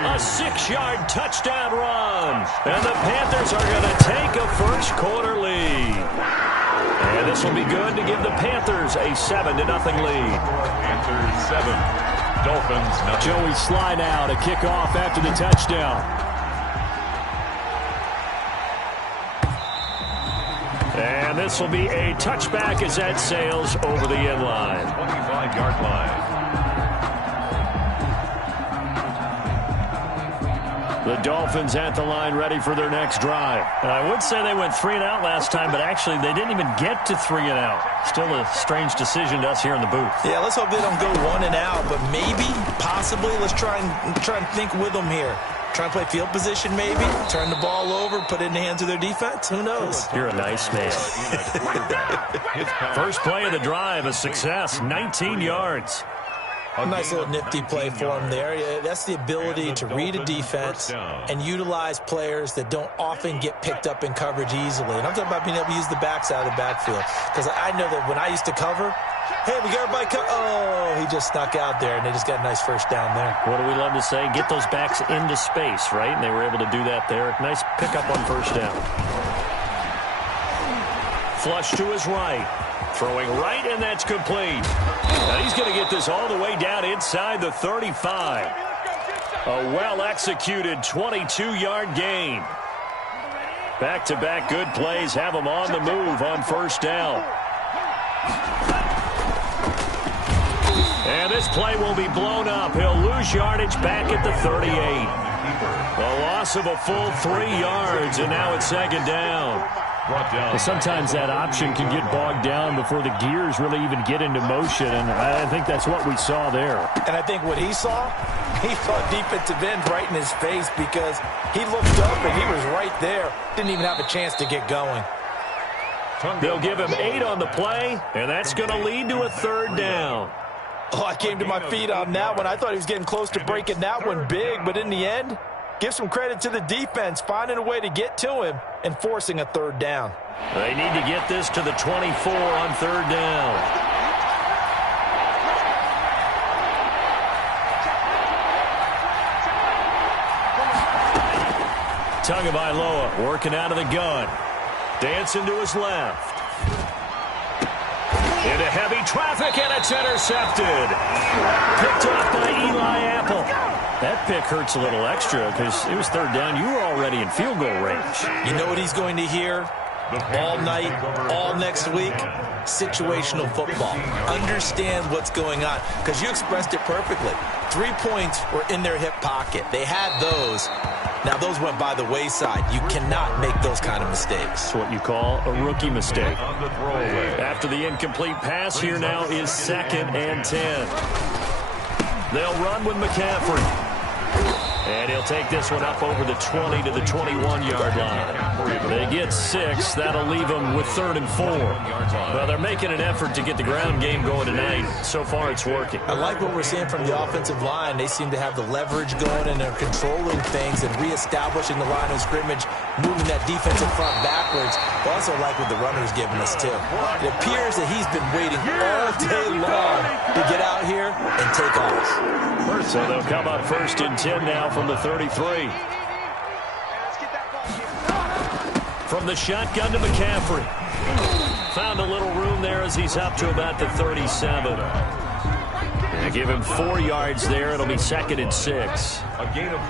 A 6-yard touchdown run. And the Panthers are going to take a first quarter lead. And this will be good to give the Panthers a 7-0 lead. Panthers 7, Dolphins 0. Joey Sly now to kick off after the touchdown. And this will be a touchback as that sails over the end line. 25-yard line. The Dolphins at the line ready for their next drive. And I would say they went 3-and-out last time, but actually they didn't even get to 3-and-out. Still a strange decision to us here in the booth. Yeah, let's hope they don't go 1-and-out, but maybe, possibly, let's try and think with them here. Try and play field position maybe, turn the ball over, put it in the hands of their defense. Who knows? You're a nice man. First play of the drive, a success, 19 yards. A nice little nifty play for him there. Yeah, that's the ability to read a defense and utilize players that don't often get picked up in coverage easily. And I'm talking about being able to use the backs out of the backfield. Because I know that when I used to cover, hey, we got everybody oh, he just snuck out there, and they just got a nice first down there. What do we love to say? Get those backs into space, right? And they were able to do that there. Nice pickup on first down. Flush to his right. Throwing right, and that's complete. Now he's going to get this all the way down inside the 35. A well-executed 22-yard gain. Back-to-back good plays have him on the move on first down. And this play will be blown up. He'll lose yardage back at the 38. A loss of a full 3 yards, and now it's 2nd down. Sometimes that option can get bogged down before the gears really even get into motion, and I think that's what we saw there. And I think what he saw defensive end right in his face because he looked up and he was right there. Didn't even have a chance to get going. They'll give him 8 on the play, and that's going to lead to a 3rd down. Oh, I came to my feet on that one. I thought he was getting close to breaking that one big, but in the end, give some credit to the defense, finding a way to get to him and forcing a 3rd down. They need to get this to the 24 on 3rd down. Tagovailoa working out of the gun. Dancing to his left. Into heavy traffic, and it's intercepted. Picked off by Eli Apple. That pick hurts a little extra because it was 3rd down. You were already in field goal range. You know what he's going to hear? all night, all next week. Situational football. Understand what's going on, because you expressed it perfectly. 3 points were in their hip pocket. They had those. Now, those went by the wayside. You cannot make those kind of mistakes. It's what you call a rookie mistake. After the incomplete pass, here now is 2nd and 10. They'll run with McCaffrey. And he'll take this one up over the 20 to the 21-yard line. They get 6. That'll leave them with 3rd and 4. Well, they're making an effort to get the ground game going tonight. So far, it's working. I like what we're seeing from the offensive line. They seem to have the leverage going, and they're controlling things and reestablishing the line of scrimmage, moving that defensive front backwards. I also like what the runner's giving us, too. It appears that he's been waiting all day long to get out here and take off. So they'll come up 1st and 10 now from the 33. From the shotgun to McCaffrey. Found a little room there as he's up to about the 37. They give him 4 yards there. It'll be 2nd and 6.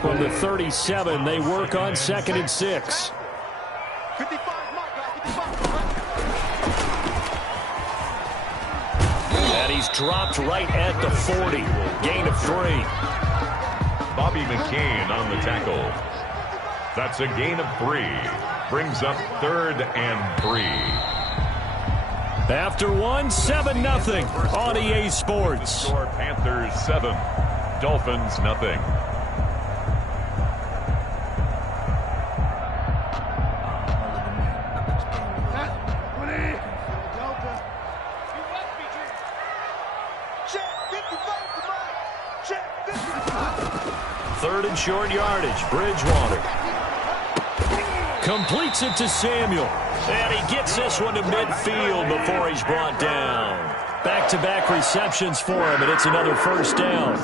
From the 37, they work on 2nd and 6. And he's dropped right at the 40. Gain of 3. Bobby McCain on the tackle. That's a gain of 3. Brings up 3rd and 3. After 1, 7-0 on EA Sports. Panthers 7, Dolphins nothing. Third and short yardage. Bridgewater completes it to Samuel. And he gets this one to midfield before he's brought down. Back-to-back receptions for him, and it's another 1st down.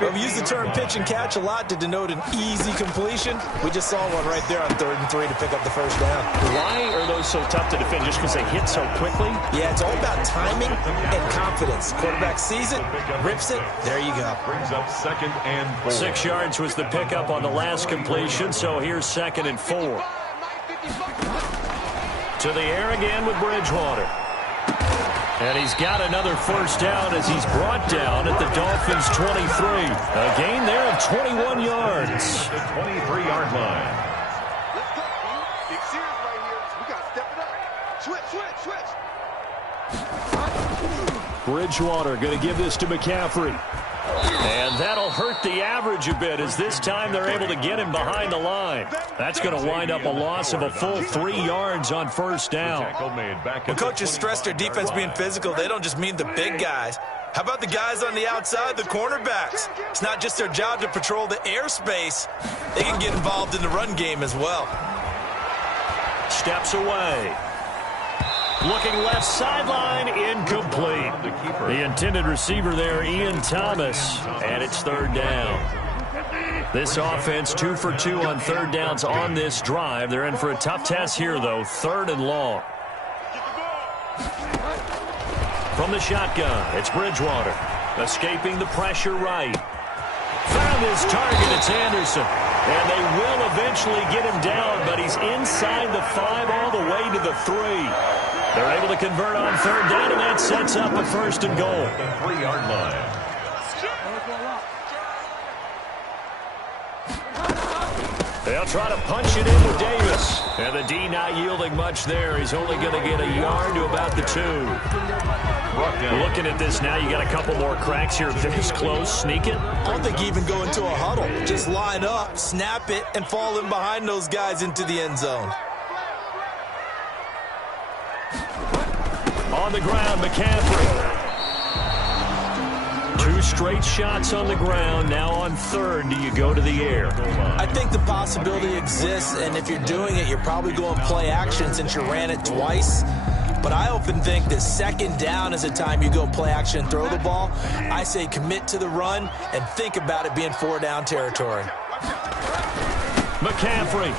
Well, we use the term pitch and catch a lot to denote an easy completion. We just saw one right there on 3rd and 3 to pick up the 1st down. Why are those so tough to defend? Just because they hit so quickly? Yeah, it's all about timing and confidence. Quarterback sees it, rips it, there you go. Brings up 2nd and 4. 6 yards was the pickup on the last completion, so here's 2nd and 4. To the air again with Bridgewater. And he's got another 1st down as he's brought down at the Dolphins' 23. A gain there of 21 yards. The 23-yard line. Let's go, B. Big series right here. We got to step it up. Switch. Bridgewater going to give this to McCaffrey. And that'll hurt the average a bit as this time they're able to get him behind the line. That's going to wind up a loss of a full 3 yards on 1st down. When coaches stress their defense being physical, they don't just mean the big guys. How about the guys on the outside, the cornerbacks? It's not just their job to patrol the airspace. They can get involved in the run game as well. Steps away. Looking left sideline, incomplete. The intended receiver there, Ian Thomas, and it's 3rd down. This offense 2 for 2 on 3rd downs on this drive. They're in for a tough test here, though, 3rd and long. From the shotgun, it's Bridgewater, escaping the pressure right. Found his target, it's Anderson. And they will eventually get him down, but he's inside the 5 all the way to the 3. They're able to convert on 3rd down, and that sets up a 1st and goal. The 3-yard line. They'll try to punch it in with Davis. And the D not yielding much there. He's only going to get a yard to about the 2. Looking at this now, you got a couple more cracks here. This close, sneak it. I don't think you even go into a huddle. Just line up, snap it, and fall in behind those guys into the end zone. On the ground, McCaffrey. 2 straight shots on the ground. Now on 3rd, do you go to the air? I think the possibility exists, and if you're doing it, you're probably going play action since you ran it twice. But I often think that 2nd down is the time you go play action and throw the ball. I say commit to the run and think about it being 4-down territory. McCaffrey.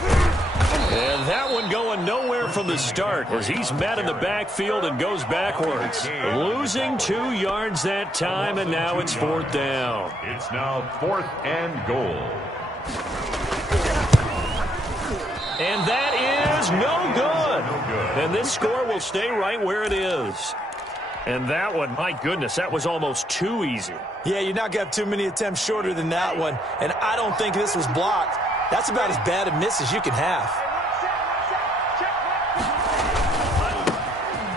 And that one going nowhere from the start as he's met in the backfield and goes backwards. Losing 2 yards that time, and now it's 4th down. It's now 4th and goal. And that is no good. And this score will stay right where it is. And that one, my goodness, that was almost too easy. Yeah, you're not going to have too many attempts shorter than that one. And I don't think this was blocked. That's about as bad a miss as you can have.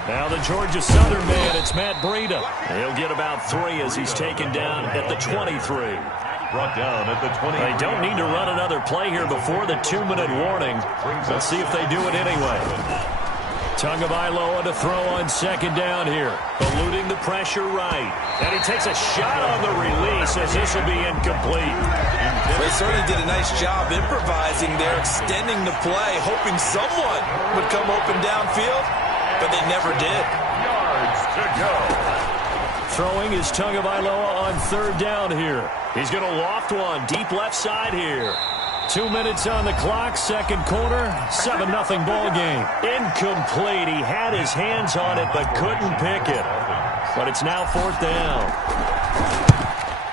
Now the Georgia Southern man, it's Matt Breida. He'll get about 3 as he's taken down at the 23. Brought down at the 20. They don't need to run another play here before the 2-minute warning. Let's see if they do it anyway. Tagovailoa to throw on second down here. Eluding the pressure right. And he takes a shot on the release as this will be incomplete. They certainly did a nice job improvising there, extending the play, hoping someone would come open downfield, but they never did. Yards to go. Throwing is Tagovailoa on third down here. He's going to loft one deep left side here. 2 minutes on the clock, second quarter, 7-0 ball game. Incomplete. He had his hands on it but couldn't pick it. But it's now fourth down.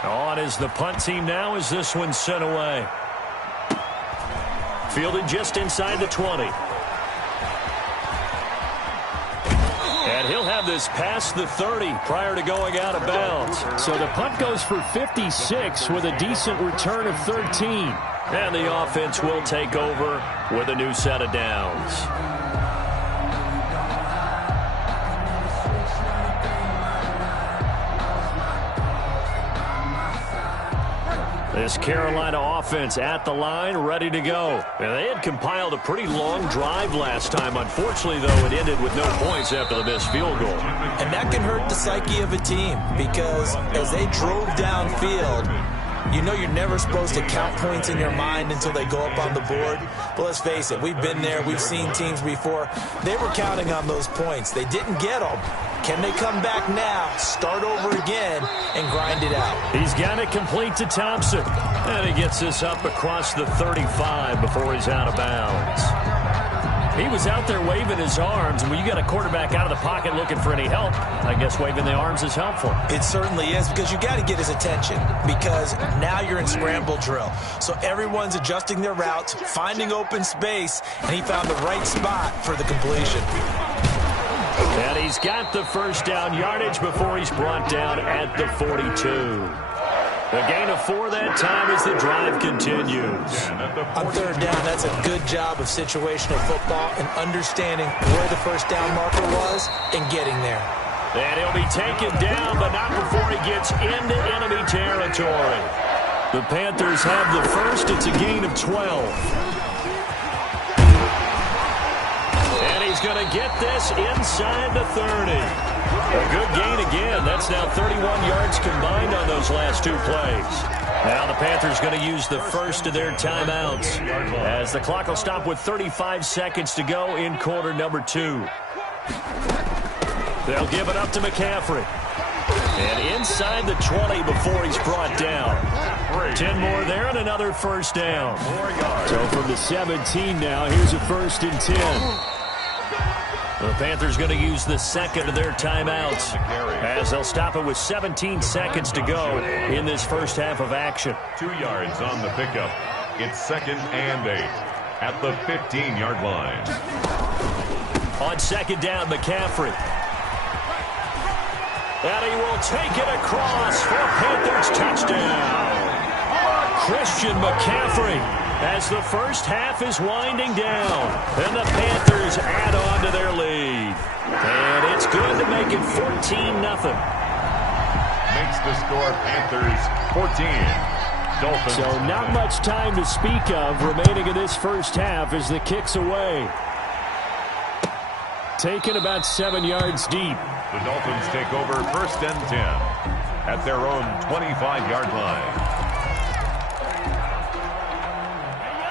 On is the punt team now as this one's sent away. Fielded just inside the 20. And he'll have this past the 30 prior to going out of bounds. So the punt goes for 56 with a decent return of 13. And the offense will take over with a new set of downs. This Carolina offense at the line, ready to go. And they had compiled a pretty long drive last time. Unfortunately, though, it ended with no points after the missed field goal. And that can hurt the psyche of a team because as they drove downfield, you know you're never supposed to count points in your mind until they go up on the board. But let's face it, we've been there. We've seen teams before. They were counting on those points. They didn't get them. Can they come back now, start over again, and grind it out? He's got it complete to Thompson. And he gets this up across the 35 before he's out of bounds. He was out there waving his arms, and when you got a quarterback out of the pocket looking for any help, I guess waving the arms is helpful. It certainly is, because you got to get his attention, because now you're in scramble drill. So everyone's adjusting their routes, finding open space, and he found the right spot for the completion. And he's got the first down yardage before he's brought down at the 42. A gain of 4 that time as the drive continues. On third down, that's a good job of situational football and understanding where the first down marker was and getting there. And he'll be taken down, but not before he gets into enemy territory. The Panthers have the first. It's a gain of 12. And he's going to get this inside the 30. A good gain again. That's now 31 yards combined on those last 2 plays. Now the Panthers going to use the first of their timeouts as the clock will stop with 35 seconds to go in quarter number 2. They'll give it up to McCaffrey. And inside the 20 before he's brought down. 10 more there and another first down. So from the 17 now, here's a 1st and 10. The Panthers going to use the second of their timeouts as they'll stop it with 17 seconds to go in this first half of action. 2 yards on the pickup. It's 2nd and 8 at the 15-yard line. On second down, McCaffrey. And he will take it across for Panthers touchdown. Christian McCaffrey as the first half is winding down. And the Panthers add on to their lead. And it's good to make it 14-0. Makes the score Panthers 14. Dolphins. So not much time to speak of remaining in this first half as the kick's away. Taken about 7 yards deep. The Dolphins take over 1st and 10 at their own 25-yard line.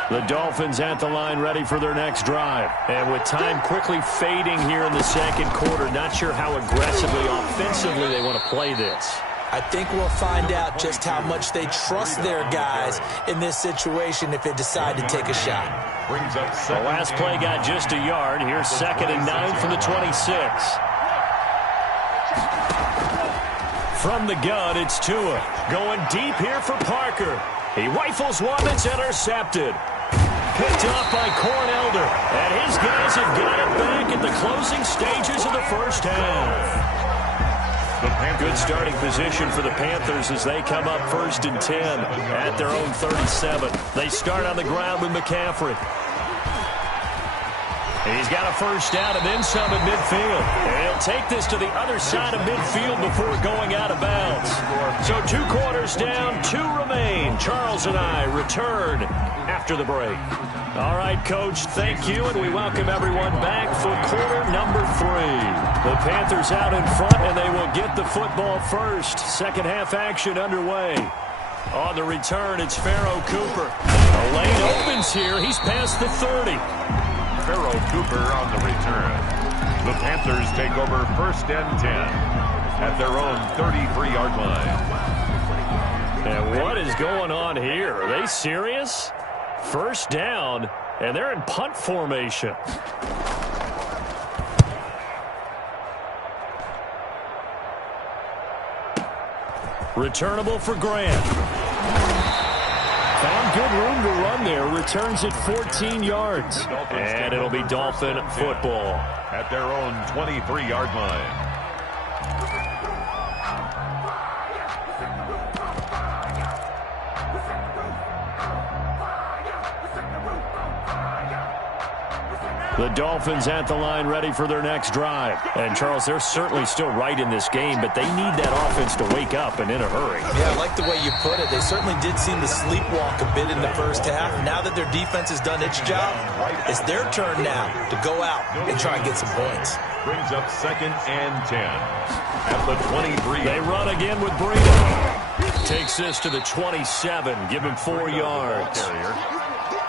The Dolphins at the line ready for their next drive. And with time quickly fading here in the second quarter, not sure how aggressively, offensively they want to play this. I think we'll find out just how much they trust their guys in this situation if they decide to take a shot. Brings up the last play got just a yard. Here's 2nd and 9 from the 26. From the gun, it's Tua. Going deep here for Parker. He rifles one that's intercepted. picked off by Cornelder. And his guys have got it back at the closing stages of the first half. Good starting position for the Panthers as they come up 1st and 10 at their own 37. They start on the ground with McCaffrey. He's got a first down and then some at midfield. And he'll take this to the other side of midfield before going out of bounds. So 2 quarters down, 2 remain. Charles and I return after the break. All right, Coach, thank you, and we welcome everyone back for quarter number 3. The Panthers out in front, and they will get the football first. Second half action underway. On the return, it's Pharaoh Cooper. A lane opens here. He's past the 30. Pharaoh Cooper on the return. The Panthers take over 1st and 10 at their own 33-yard line. And what is going on here? Are they serious? First down, and they're in punt formation. Returnable for Grant. Found good room to run there. Returns at 14 yards. And it'll be Dolphin football. At their own 23-yard line. The Dolphins at the line ready for their next drive. And, Charles, they're certainly still right in this game, but they need that offense to wake up and in a hurry. Yeah, I like the way you put it. They certainly did seem to sleepwalk a bit in the first half. Now that their defense has done its job, it's their turn now to go out and try and get some points. Brings up 2nd and 10 at the 23. They run again with Breida. Takes this to the 27. Give him 4 yards.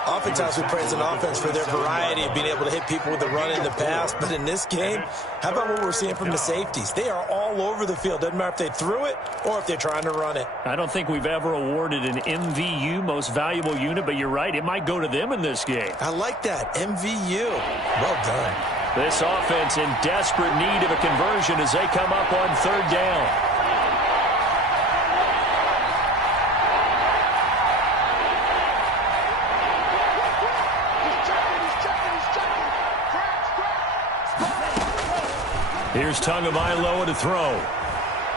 Oftentimes we praise an offense for their variety of being able to hit people with the run in the pass. But in this game, how about what we're seeing from the safeties? They are all over the field. Doesn't matter if they threw it or if they're trying to run it. I don't think we've ever awarded an MVU, most valuable unit, but you're right. It might go to them in this game. I like that. MVU. Well done. This offense in desperate need of a conversion as they come up on 3rd down. Here's Tagovailoa to throw.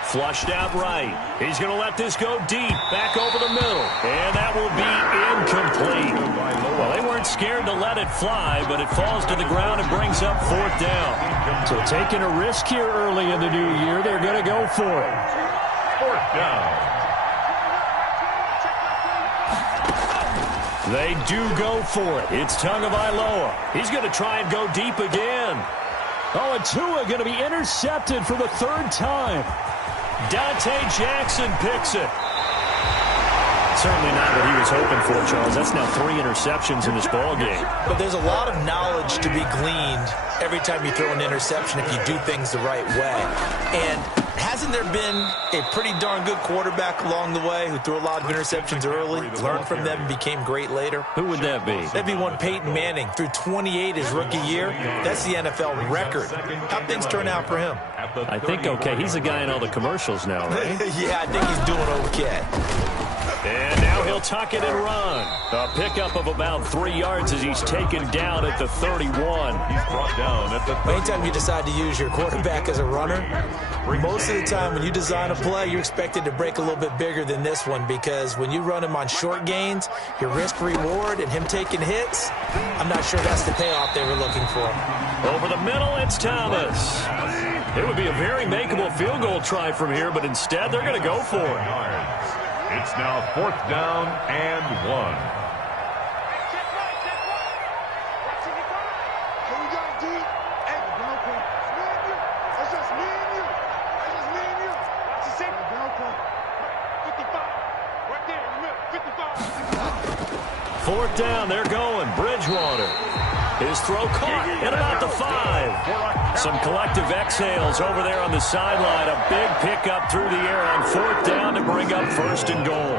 Flushed out right. He's going to let this go deep. Back over the middle. And that will be incomplete. Well, they weren't scared to let it fly, but it falls to the ground and brings up 4th down. So taking a risk here early in the new year, they're going to go for it. 4th down. They do go for it. It's Tagovailoa. He's going to try and go deep again. Oh, and Tua going to be intercepted for the 3rd time. Dante Jackson picks it. Certainly not what he was hoping for, Charles. That's now 3 interceptions in this ballgame. But there's a lot of knowledge to be gleaned every time you throw an interception if you do things the right way. And hasn't there been a pretty darn good quarterback along the way who threw a lot of interceptions early, learned from them, and became great later? Who would that be? That'd be one Peyton Manning. Threw 28 his rookie year. That's the NFL record. How'd things turn out for him? I think okay. He's the guy in all the commercials now, right? Yeah, I think he's doing okay. And now he'll tuck it and run. A pickup of about 3 yards as he's taken down at the 31. He's brought down at the 30. Anytime you decide to use your quarterback as a runner, most of the time when you design a play, you're expected to break a little bit bigger than this one because when you run him on short gains, your risk-reward and him taking hits, I'm not sure that's the payoff they were looking for. Over the middle, it's Thomas. It would be a very makeable field goal try from here, but instead they're going to go for it. It's now 4th down and 1. Fourth down, they're going. Bridgewater. His throw caught at about the 5. Some collective exhales over there on the sideline. A big pickup through the air on 4th down to bring up 1st and goal.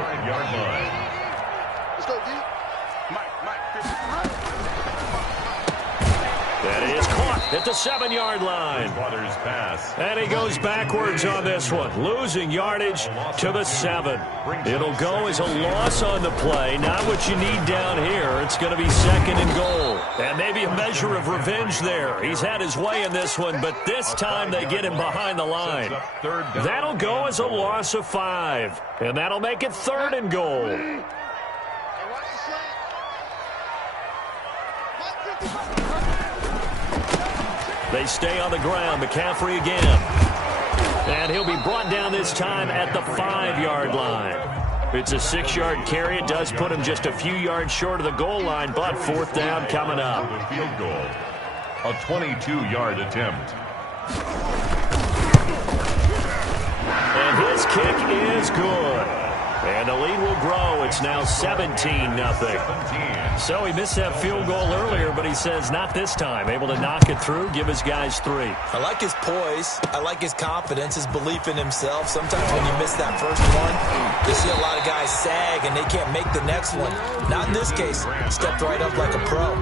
That is caught at the 7-yard line. Bridgewater's pass. And he goes backwards on this one, losing yardage to the 7. It'll go as a loss on the play. Not what you need down here. It's going to be 2nd and goal. And maybe a measure of revenge there. He's had his way in this one, but this time they get him behind the line. That'll go as a loss of 5. And that'll make it 3rd and goal. They stay on the ground. McCaffrey again. And he'll be brought down this time at the 5-yard line. It's a 6-yard carry. It does put him just a few yards short of the goal line, but 4th down coming up. The field goal. A 22-yard attempt. And his kick is good. And the lead will grow. It's now 17-0. So he missed that field goal earlier, but he says not this time. Able to knock it through, give his guys 3. I like his poise. I like his confidence, his belief in himself. Sometimes when you miss that first one, you see a lot of guys sag and they can't make the next one. Not in this case. Stepped right up like a pro.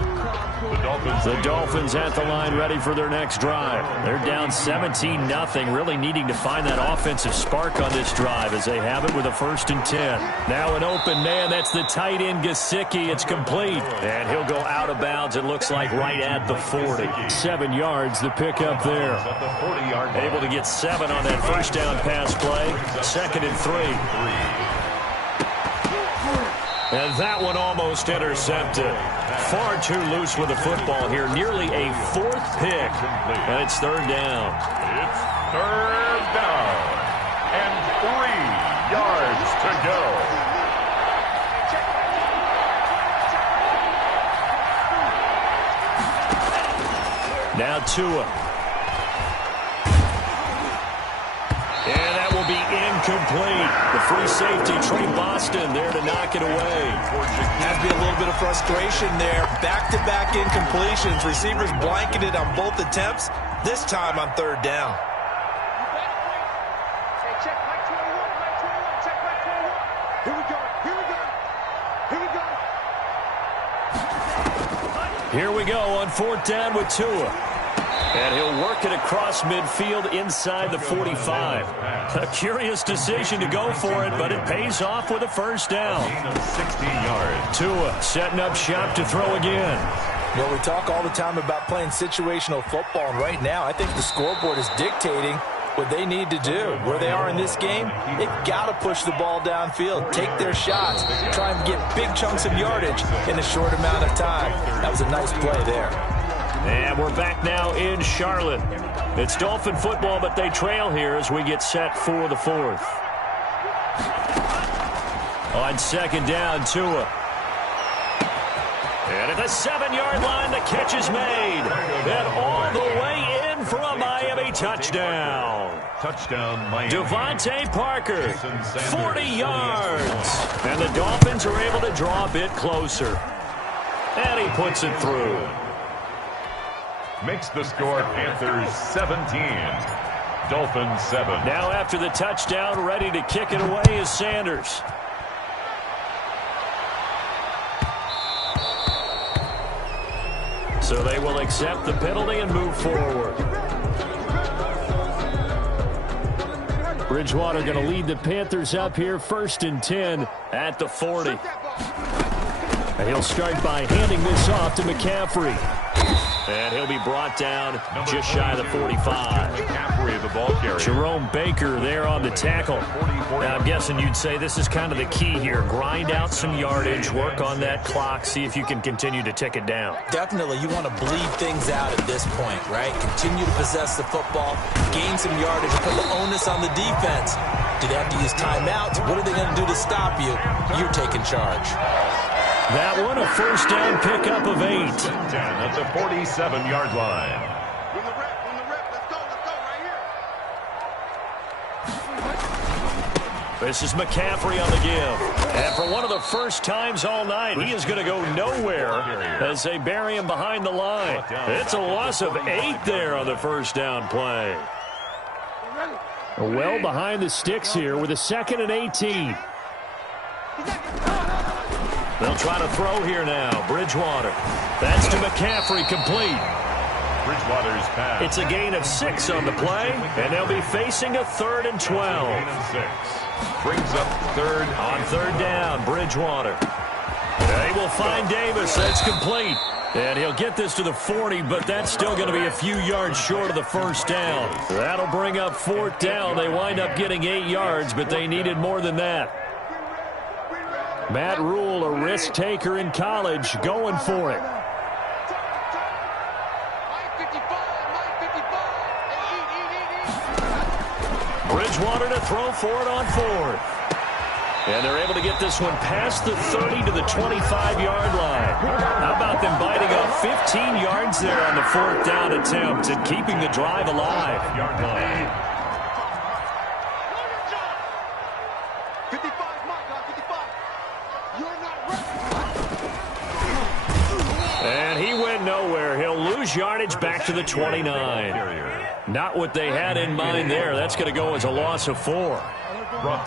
The Dolphins at the line ready for their next drive. They're down 17-0, really needing to find that offensive spark on this drive as they have it with a 1st and 10. Now an open man. That's the tight end, Gesicki. It's complete. And he'll go out of bounds, it looks like, right at the 40. 7 yards, the pickup there. Able to get 7 on that 1st down pass play. 2nd and 3. And that one almost intercepted. Far too loose with the football here. Nearly a 4th pick. And it's 3rd down. It's 3rd down. And 3 yards to go. Now Tua. And that will be incomplete. The free safety, Trey Boston, there to knock it away. Has to be a little bit of frustration there. Back-to-back incompletions. Receivers blanketed on both attempts. This time on 3rd down. Check back 21, check back 21. Here we go, here we go, here we go. Here we go on 4th down with Tua. And he'll work it across midfield inside the 45. A curious decision to go for it, but it pays off with a 1st down. 60 yards. Tua setting up shop to throw again. Well, we talk all the time about playing situational football, and right now I think the scoreboard is dictating what they need to do. Where they are in this game, they've got to push the ball downfield, take their shots, try and get big chunks of yardage in a short amount of time. That was a nice play there. And we're back now in Charlotte. It's Dolphin football, but they trail here as we get set for the 4th. On 2nd down, Tua. And at the 7-yard line, the catch is made. And all the way in for a Miami touchdown. Touchdown, Miami. Devontae Parker, 40 yards. And the Dolphins are able to draw a bit closer. And he puts it through. Makes the score Panthers 17. Dolphins 7. Now after the touchdown, ready to kick it away is Sanders. So they will accept the penalty and move forward. Bridgewater going to lead the Panthers up here, 1st and 10 at the 40. And he'll start by handing this off to McCaffrey. And he'll be brought down just shy of the 45. McCaffrey, the ball carrier. Jerome Baker there on the tackle. Now, I'm guessing you'd say this is kind of the key here. Grind out some yardage, work on that clock, see if you can continue to tick it down. Definitely, you want to bleed things out at this point, right? Continue to possess the football, gain some yardage, put the onus on the defense. Do they have to use timeouts? What are they going to do to stop you? You're taking charge. That one, a 1st down pickup of 8. 10 at the 47-yard line. When the rep, let's go right here. This is McCaffrey on the give. And for one of the first times all night, he is going to go nowhere as they bury him behind the line. It's a loss of 8 there on the 1st down play. Well behind the sticks here with a 2nd and 18. They'll try to throw here now. Bridgewater. That's to McCaffrey, complete. Bridgewater's pass. It's a gain of 6 on the play, and they'll be facing a 3rd and 12. Gain of 6. Brings up 3rd On 3rd down, Bridgewater. They will find Davis. That's complete. And he'll get this to the 40, but that's still going to be a few yards short of the 1st down. That'll bring up 4th down. They wind up getting 8 yards, but they needed more than that. Matt Rule, a risk taker in college, going for it. Bridgewater to throw for it on 4th. And they're able to get this one past the 30 to the 25-yard line. How about them biting up 15 yards there on the 4th down attempt and keeping the drive alive? Yard line. 55, my God, 55. You're not ready. And he went nowhere. He'll lose yardage back to the 29. Not what they had in mind there. That's going to go as a loss of 4.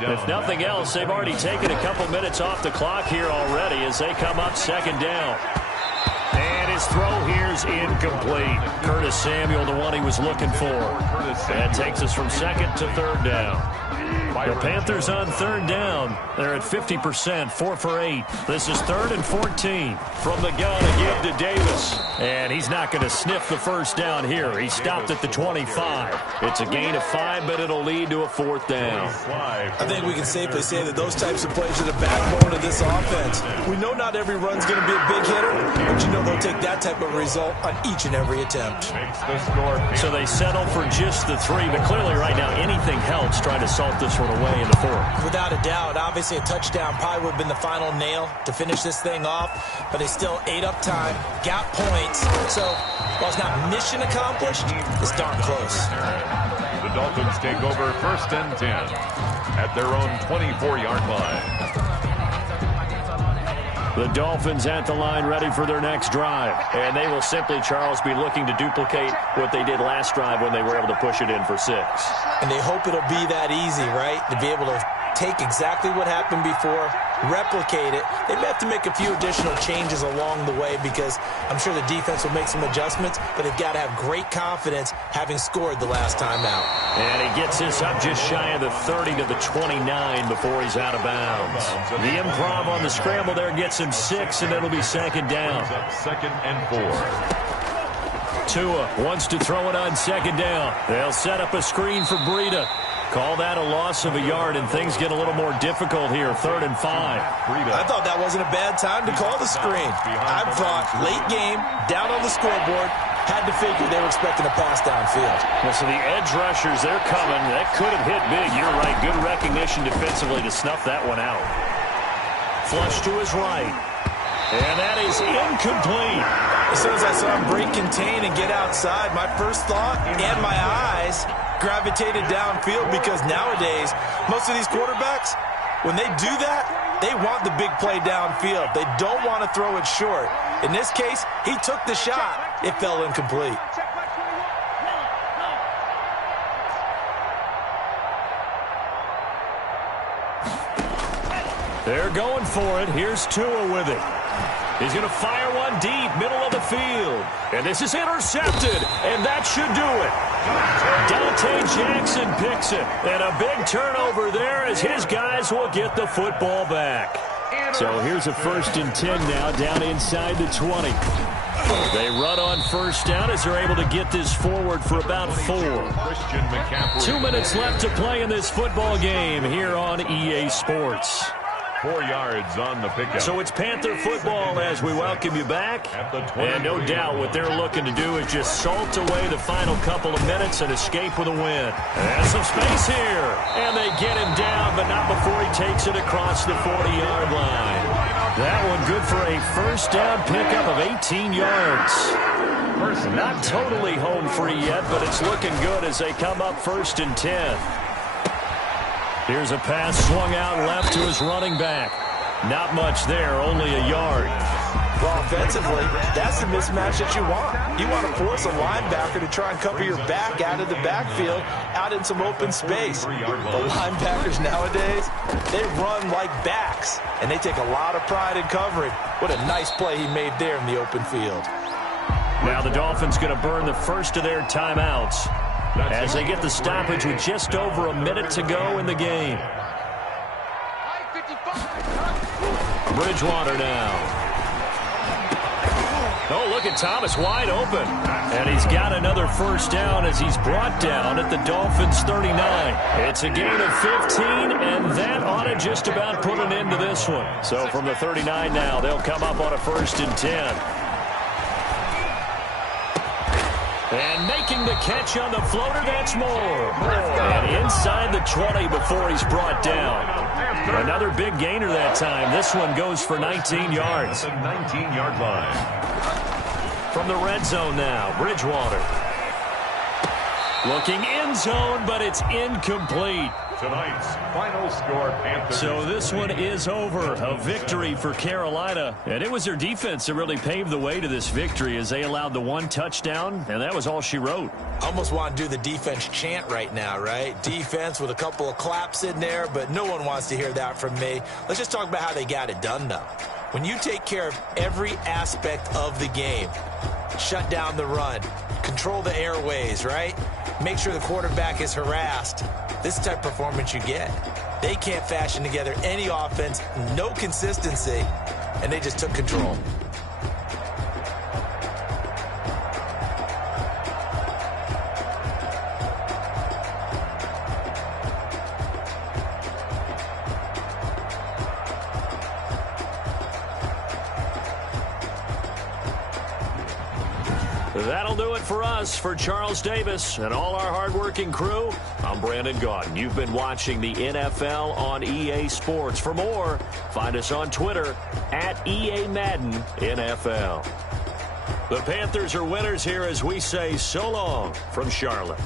If nothing else, they've already taken a couple minutes off the clock here already as they come up 2nd down. And his throw here's incomplete. Curtis Samuel, the one he was looking for. That takes us from 2nd to 3rd down. The Panthers on 3rd down. They're at 50%, 4 for 8. This is 3rd and 14. From the gun again to Davis. And he's not going to sniff the 1st down here. He stopped at the 25. It's a gain of 5, but it'll lead to a 4th down. I think we can safely say that those types of plays are the backbone of this offense. We know not every run's going to be a big hitter, but you know they'll take that type of result on each and every attempt. So they settle for just the 3, but clearly right now anything helps trying to salt this one away in the 4th. Without a doubt, obviously a touchdown probably would have been the final nail to finish this thing off, but they still ate up time, got points, so while it's not mission accomplished, it's darn close. The Dolphins take over 1st and 10 at their own 24-yard line. The Dolphins at the line ready for their next drive. And they will simply, Charles, be looking to duplicate what they did last drive when they were able to push it in for 6. And they hope it'll be that easy, right? To be able to take exactly what happened before, replicate it. They may have to make a few additional changes along the way because I'm sure the defense will make some adjustments, but they've got to have great confidence having scored the last time out. And he gets this up just shy of the 30 to the 29 before he's out of bounds. The improv on the scramble there gets him 6, and it'll be 2nd down. 2nd and 4. Tua wants to throw it on 2nd down. They'll set up a screen for Breida. Call that a loss of a yard, and things get a little more difficult here. 3rd and 5. I thought that wasn't a bad time to call the screen. I thought late game, down on the scoreboard, had to figure they were expecting a pass downfield. Well, so the edge rushers, they're coming. That could have hit big. You're right. Good recognition defensively to snuff that one out. Flush to his right. And that is incomplete. As soon as I saw him break contain and get outside, my first thought and my eyes gravitated downfield because nowadays, most of these quarterbacks, when they do that, they want the big play downfield. They don't want to throw it short. In this case, he took the shot. It fell incomplete. They're going for it. Here's Tua with it. He's going to fire one deep, middle of the field. And this is intercepted, and that should do it. Dante Jackson picks it. And a big turnover there as his guys will get the football back. So here's a 1st and 10 now down inside the 20. They run on 1st down as they're able to get this forward for about 4. 2 minutes left to play in this football game here on EA Sports. 4 yards on the pickup. So it's Panther football as we welcome you back. And no doubt what they're looking to do is just salt away the final couple of minutes and escape with a win. And some space here. And they get him down, but not before he takes it across the 40-yard line. That one good for a 1st down pickup of 18 yards. Not totally home free yet, but it's looking good as they come up 1st and 10. Here's a pass swung out left to his running back. Not much there, only a yard. Well, offensively, that's the mismatch that you want. You want to force a linebacker to try and cover your back out of the backfield, out in some open space. The linebackers nowadays, they run like backs, and they take a lot of pride in covering. What a nice play he made there in the open field. Now the Dolphins going to burn the first of their timeouts as they get the stoppage with just over a minute to go in the game. Bridgewater now. Oh, look at Thomas wide open. And he's got another first down as he's brought down at the Dolphins' 39. It's a gain of 15, and that ought to just about put an end to this one. So from the 39 now, they'll come up on a 1st and 10. And making the catch on the floater, that's more. And inside the 20 before he's brought down. Another big gainer that time. This one goes for 19 yards. The 19-yard line. From the red zone now, Bridgewater. Looking end zone, but it's incomplete. Tonight's final score, Panthers. So this one is over. A victory for Carolina. And it was their defense that really paved the way to this victory as they allowed the one touchdown, and that was all she wrote. Almost want to do the defense chant right now, right? Defense with a couple of claps in there, but no one wants to hear that from me. Let's just talk about how they got it done, though. When you take care of every aspect of the game, shut down the run, control the airways, right? Make sure the quarterback is harassed. This type of performance you get. They can't fashion together any offense, no consistency, and they just took control. That'll do it for us. For Charles Davis and all our hardworking crew, I'm Brandon Gaudin. You've been watching the NFL on EA Sports. For more, find us on Twitter at EA Madden NFL. The Panthers are winners here as we say so long from Charlotte.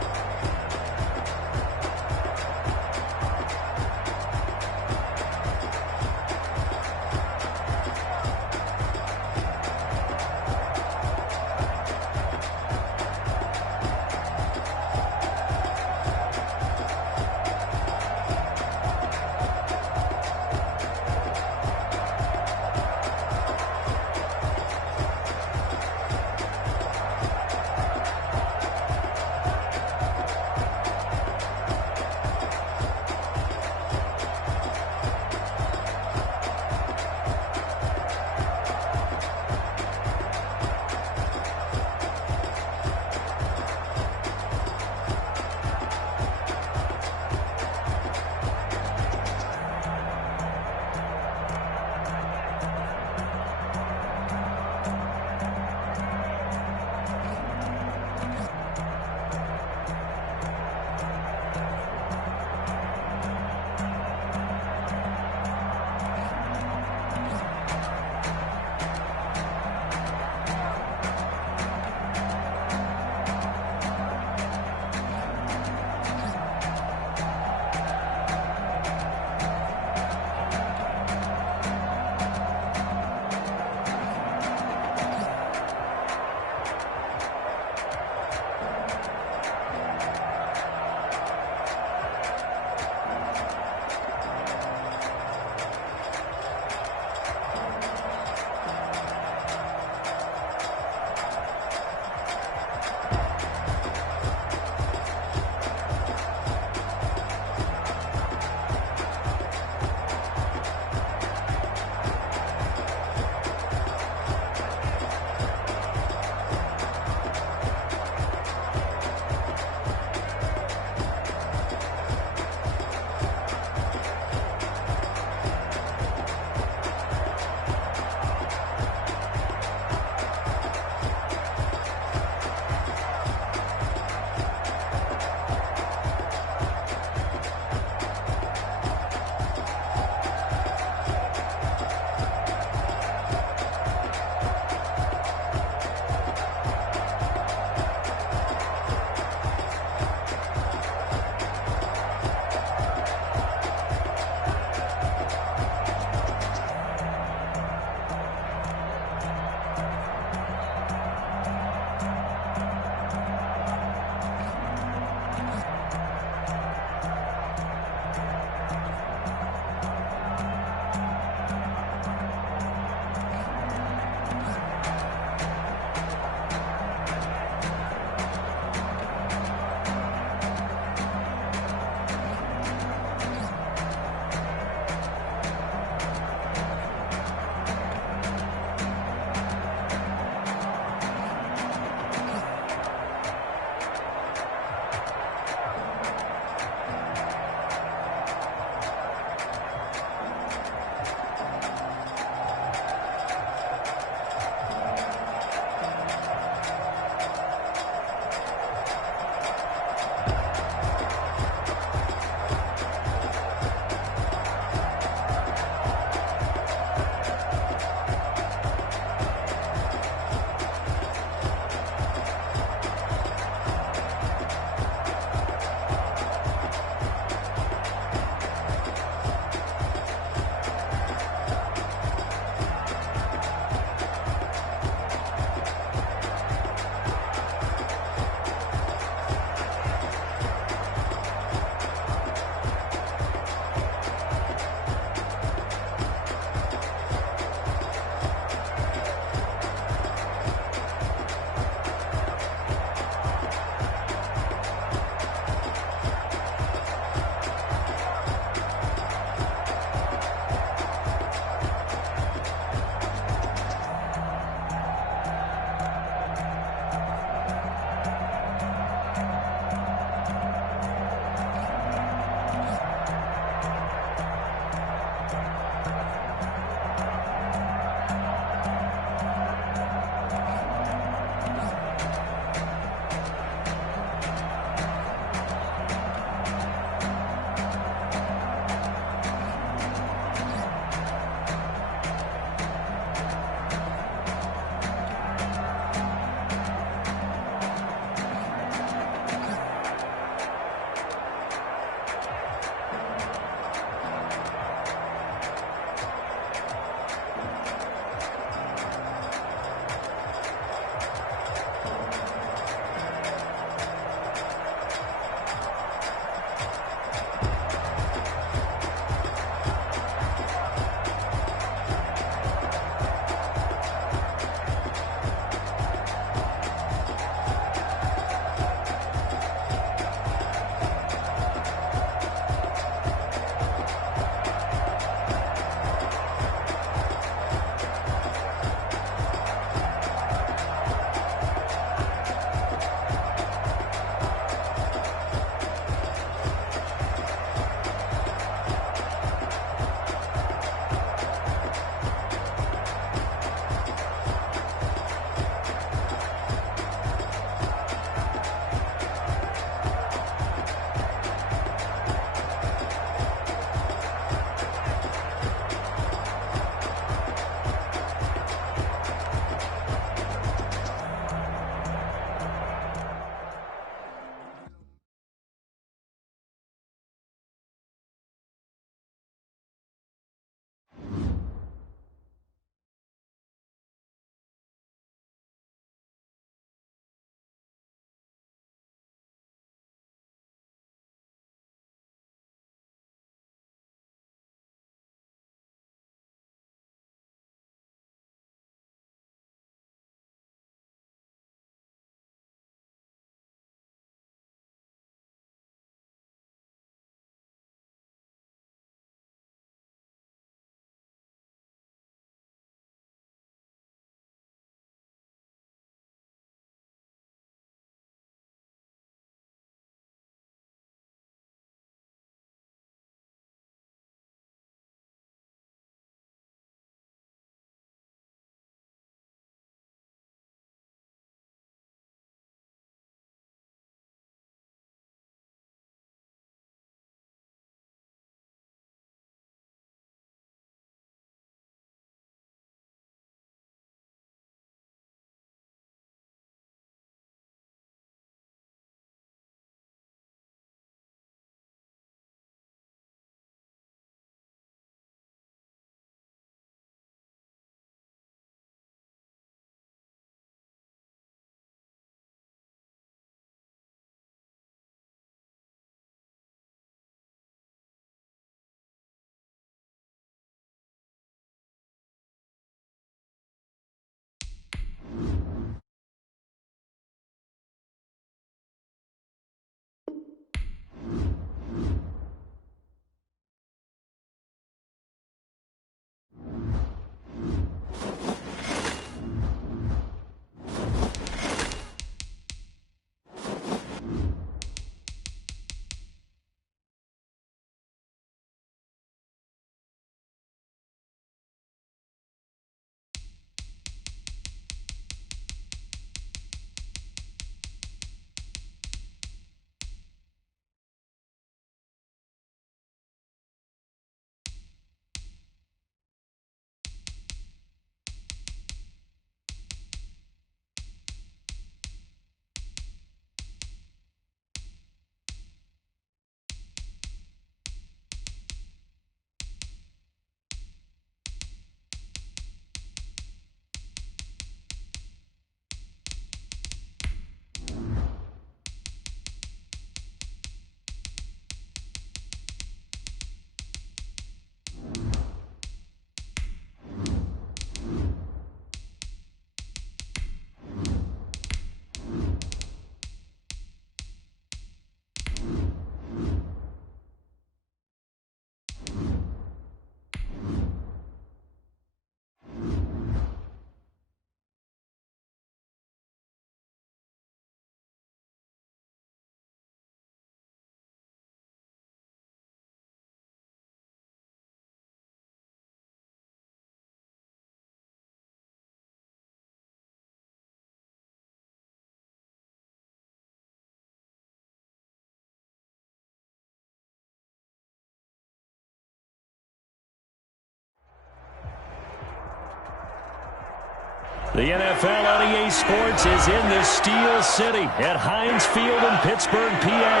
The NFL on EA Sports is in the Steel City at Heinz Field in Pittsburgh, PA.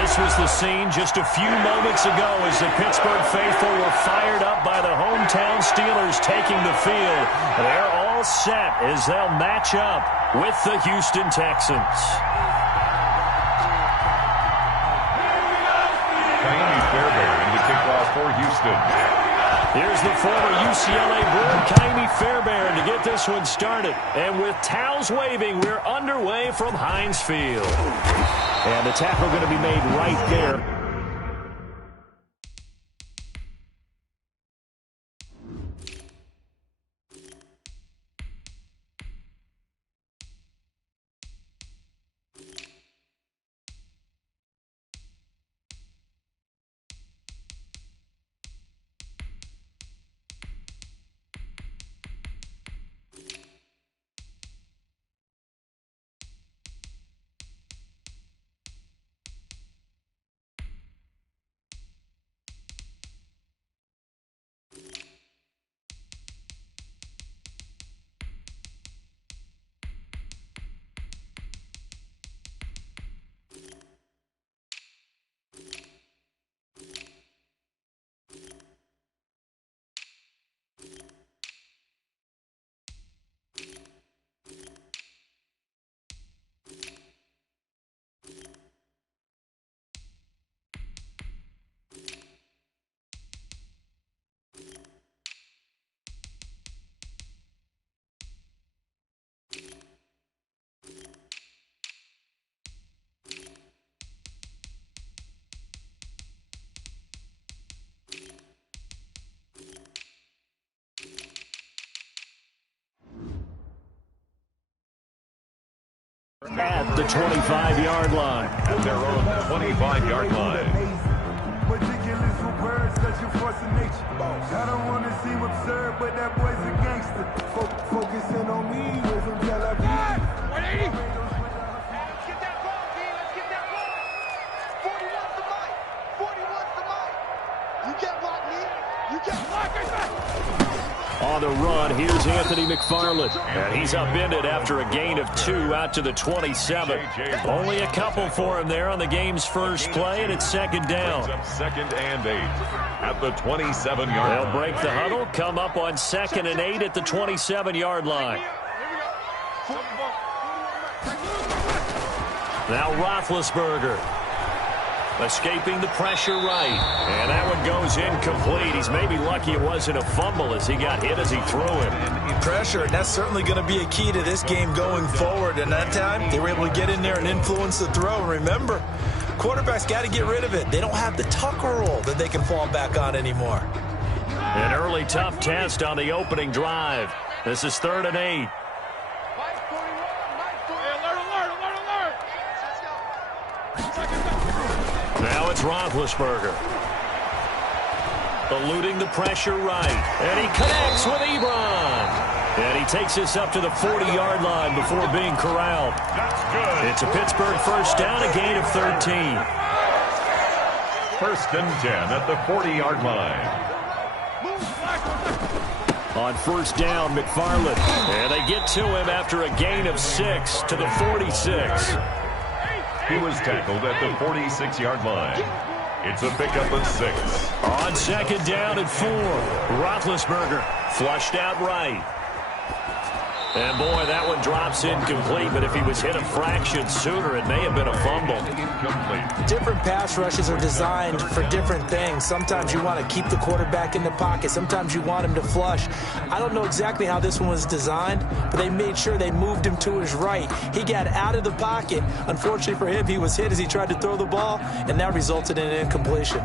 This was the scene just a few moments ago as the Pittsburgh faithful were fired up by the hometown Steelers taking the field. They're all set as they'll match up with the Houston Texans. Kaimi Fairbairn in the kickoff for Houston. Here's the former UCLA Bruin, Kaimi Fairbairn, to get this one started. And with towels waving, we're underway from Heinz Field. And the tackle going to be made right there. At the 25-yard line. At their own 25-yard line. Ridiculous with words, such a force of nature. I don't want to seem absurd, but that boy's a gangster. Focusing on me, we're from Tel Aviv. 180. Let's get that ball, D. Let's get that ball. 41's the mic. 41's the mic. You get block me. You get block me. On the run, here's Anthony McFarland. And he's upended after a gain of 2 out to the 27. Only a couple for him there on the game's first play, and it's second down. Second and 8 at the 27-yard line. They'll break the huddle, come up on 2nd and 8 at the 27-yard line. Now Roethlisberger. Escaping the pressure right. And that one goes incomplete. He's maybe lucky it wasn't a fumble as he got hit as he threw it. Pressure, and that's certainly going to be a key to this game going forward. And that time, they were able to get in there and influence the throw. Remember, quarterbacks got to get rid of it. They don't have the Tucker rule that they can fall back on anymore. An early tough test on the opening drive. This is 3rd and 8. Now it's Roethlisberger. Eluding the pressure right. And he connects with Ebron. And he takes this up to the 40-yard line before being corralled. That's good. It's a Pittsburgh first down, a gain of 13. 1st and 10 at the 40-yard line. On first down, McFarland. And they get to him after a gain of 6 to the 46. He was tackled at the 46-yard line. It's a pickup of 6. On 2nd down and 4, Roethlisberger flushed out right. And boy, that one drops incomplete, but if he was hit a fraction sooner, it may have been a fumble. Incomplete. Different pass rushes are designed for different things. Sometimes you want to keep the quarterback in the pocket. Sometimes you want him to flush. I don't know exactly how this one was designed, but they made sure they moved him to his right. He got out of the pocket. Unfortunately for him, he was hit as he tried to throw the ball, and that resulted in an incompletion.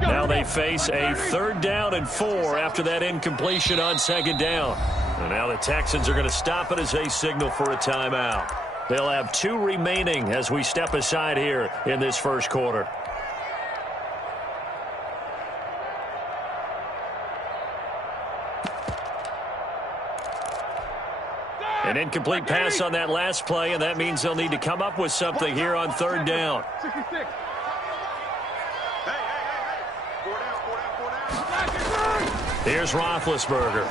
Now they face a 3rd down and 4 after that incompletion on 2nd down. And now the Texans are going to stop it as they signal for a timeout. They'll have 2 remaining as we step aside here in this first quarter. An incomplete pass on that last play, and that means they'll need to come up with something here on 3rd down. 66. Here's Roethlisberger.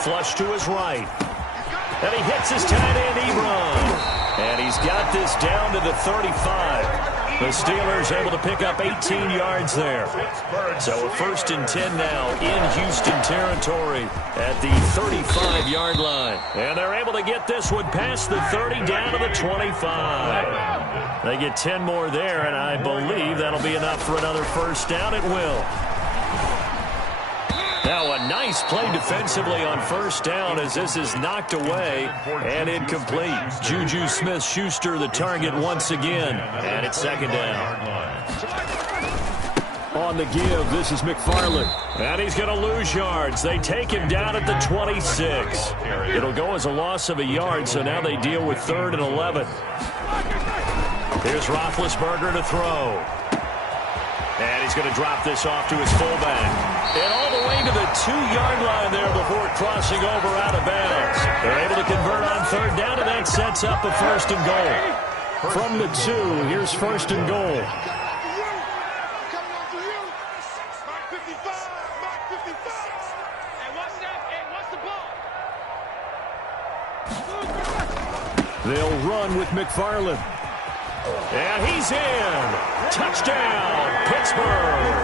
Flush to his right. And he hits his tight end, Ebron. And he's got this down to the 35. The Steelers able to pick up 18 yards there. So a 1st and 10 now in Houston territory at the 35-yard line. And they're able to get this one past the 30 down to the 25. They get 10 more there, and I believe that'll be enough for another 1st down. It will. Now a nice play defensively on 1st down as this is knocked away and incomplete. Juju Smith-Schuster the target once again. And it's 2nd down. On the give, this is McFarland. And he's going to lose yards. They take him down at the 26. It'll go as a loss of a yard, so now they deal with 3rd and 11. Here's Roethlisberger to throw. And he's going to drop this off to his fullback. And all the way to the 2-yard line there before crossing over out of bounds. They're able to convert on 3rd down, and that sets up a 1st and goal. From the 2, here's 1st and goal. They'll run with McFarland. And he's in. Touchdown, Pittsburgh.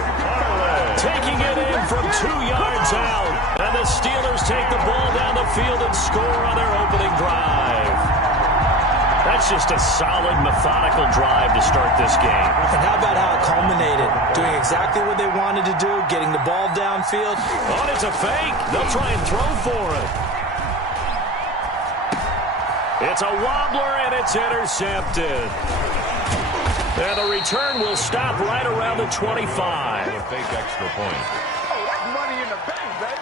Taking it in from 2 yards out. And the Steelers take the ball down the field and score on their opening drive. That's just a solid, methodical drive to start this game. And how about how it culminated? Doing exactly what they wanted to do, getting the ball downfield. Oh, it's a fake. They'll try and throw for it. It's a wobbler, and it's intercepted. And the return will stop right around the 25. A fake extra point. Oh, that's money in the bank, baby.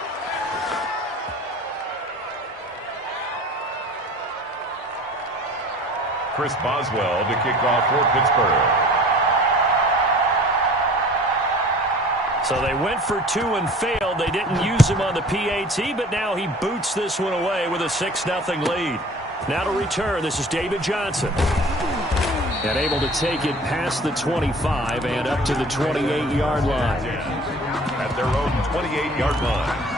Chris Boswell to kick off for Pittsburgh. So they went for 2 and failed. They didn't use him on the PAT, but now he boots this one away with a 6-0 lead. Now to return, this is David Johnson. And able to take it past the 25 and up to the 28-yard line. At their own 28-yard line.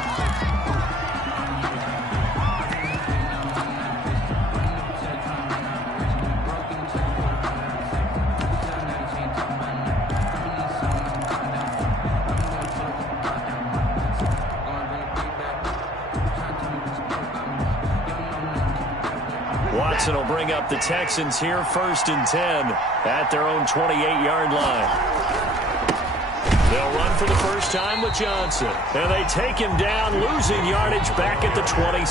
Watson will bring up the Texans here, 1st and 10 at their own 28-yard line. They'll run for the first time with Johnson. And they take him down, losing yardage back at the 27.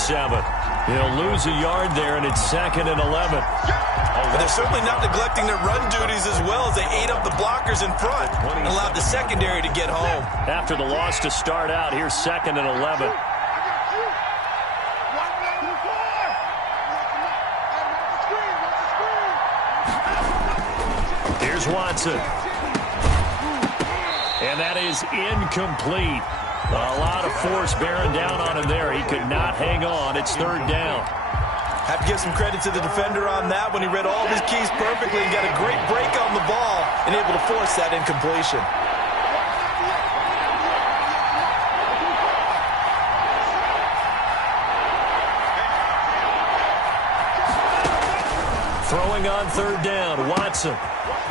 He'll lose a yard there, and it's 2nd and 11. But they're certainly not neglecting their run duties as well as they ate up the blockers in front and allowed the secondary to get home. After the loss to start out, here's 2nd and 11. Here's Watson. And that is incomplete. A lot of force bearing down on him there. He could not hang on. It's 3rd down. Have to give some credit to the defender on that when he read all of his keys perfectly and got a great break on the ball and able to force that incompletion. Throwing on 3rd down, Watson.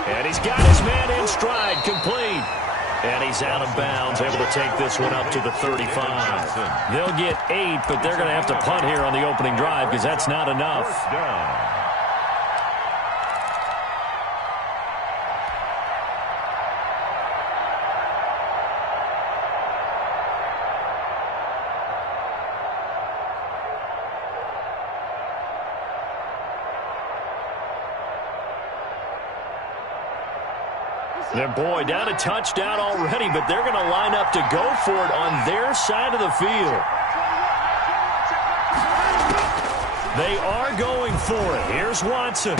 And he's got his man in stride, complete. And he's out of bounds, able to take this one up to the 35. They'll get 8, but they're going to have to punt here on the opening drive because that's not enough. Their boy down a touchdown already, but they're going to line up to go for it on their side of the field. They are going for it. Here's Watson.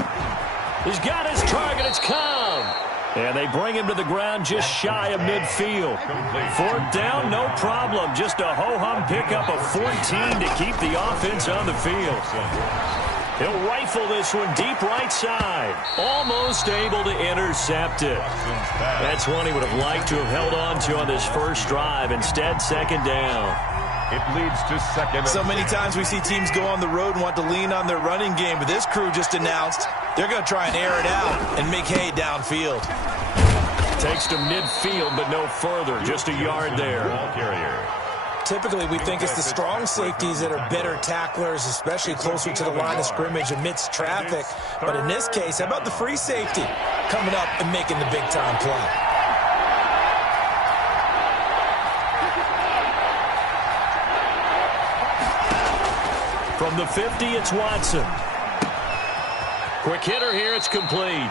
He's got his target. It's come. And they bring him to the ground just shy of midfield. 4th down, no problem. Just a ho-hum pickup of 14 to keep the offense on the field. He'll rifle this one deep right side. Almost able to intercept it. That's one he would have liked to have held on to on this first drive. Instead, 2nd down. It leads to second. So many times we see teams go on the road and want to lean on their running game, but this crew just announced they're going to try and air it out and make hay downfield. Takes to midfield, but no further. Just a yard there. Ball carrier. Typically, we think it's the strong safeties that are better tacklers, especially closer to the line of scrimmage amidst traffic. But in this case, how about the free safety coming up and making the big-time play? From the 50, it's Watson. Quick hitter here, it's complete.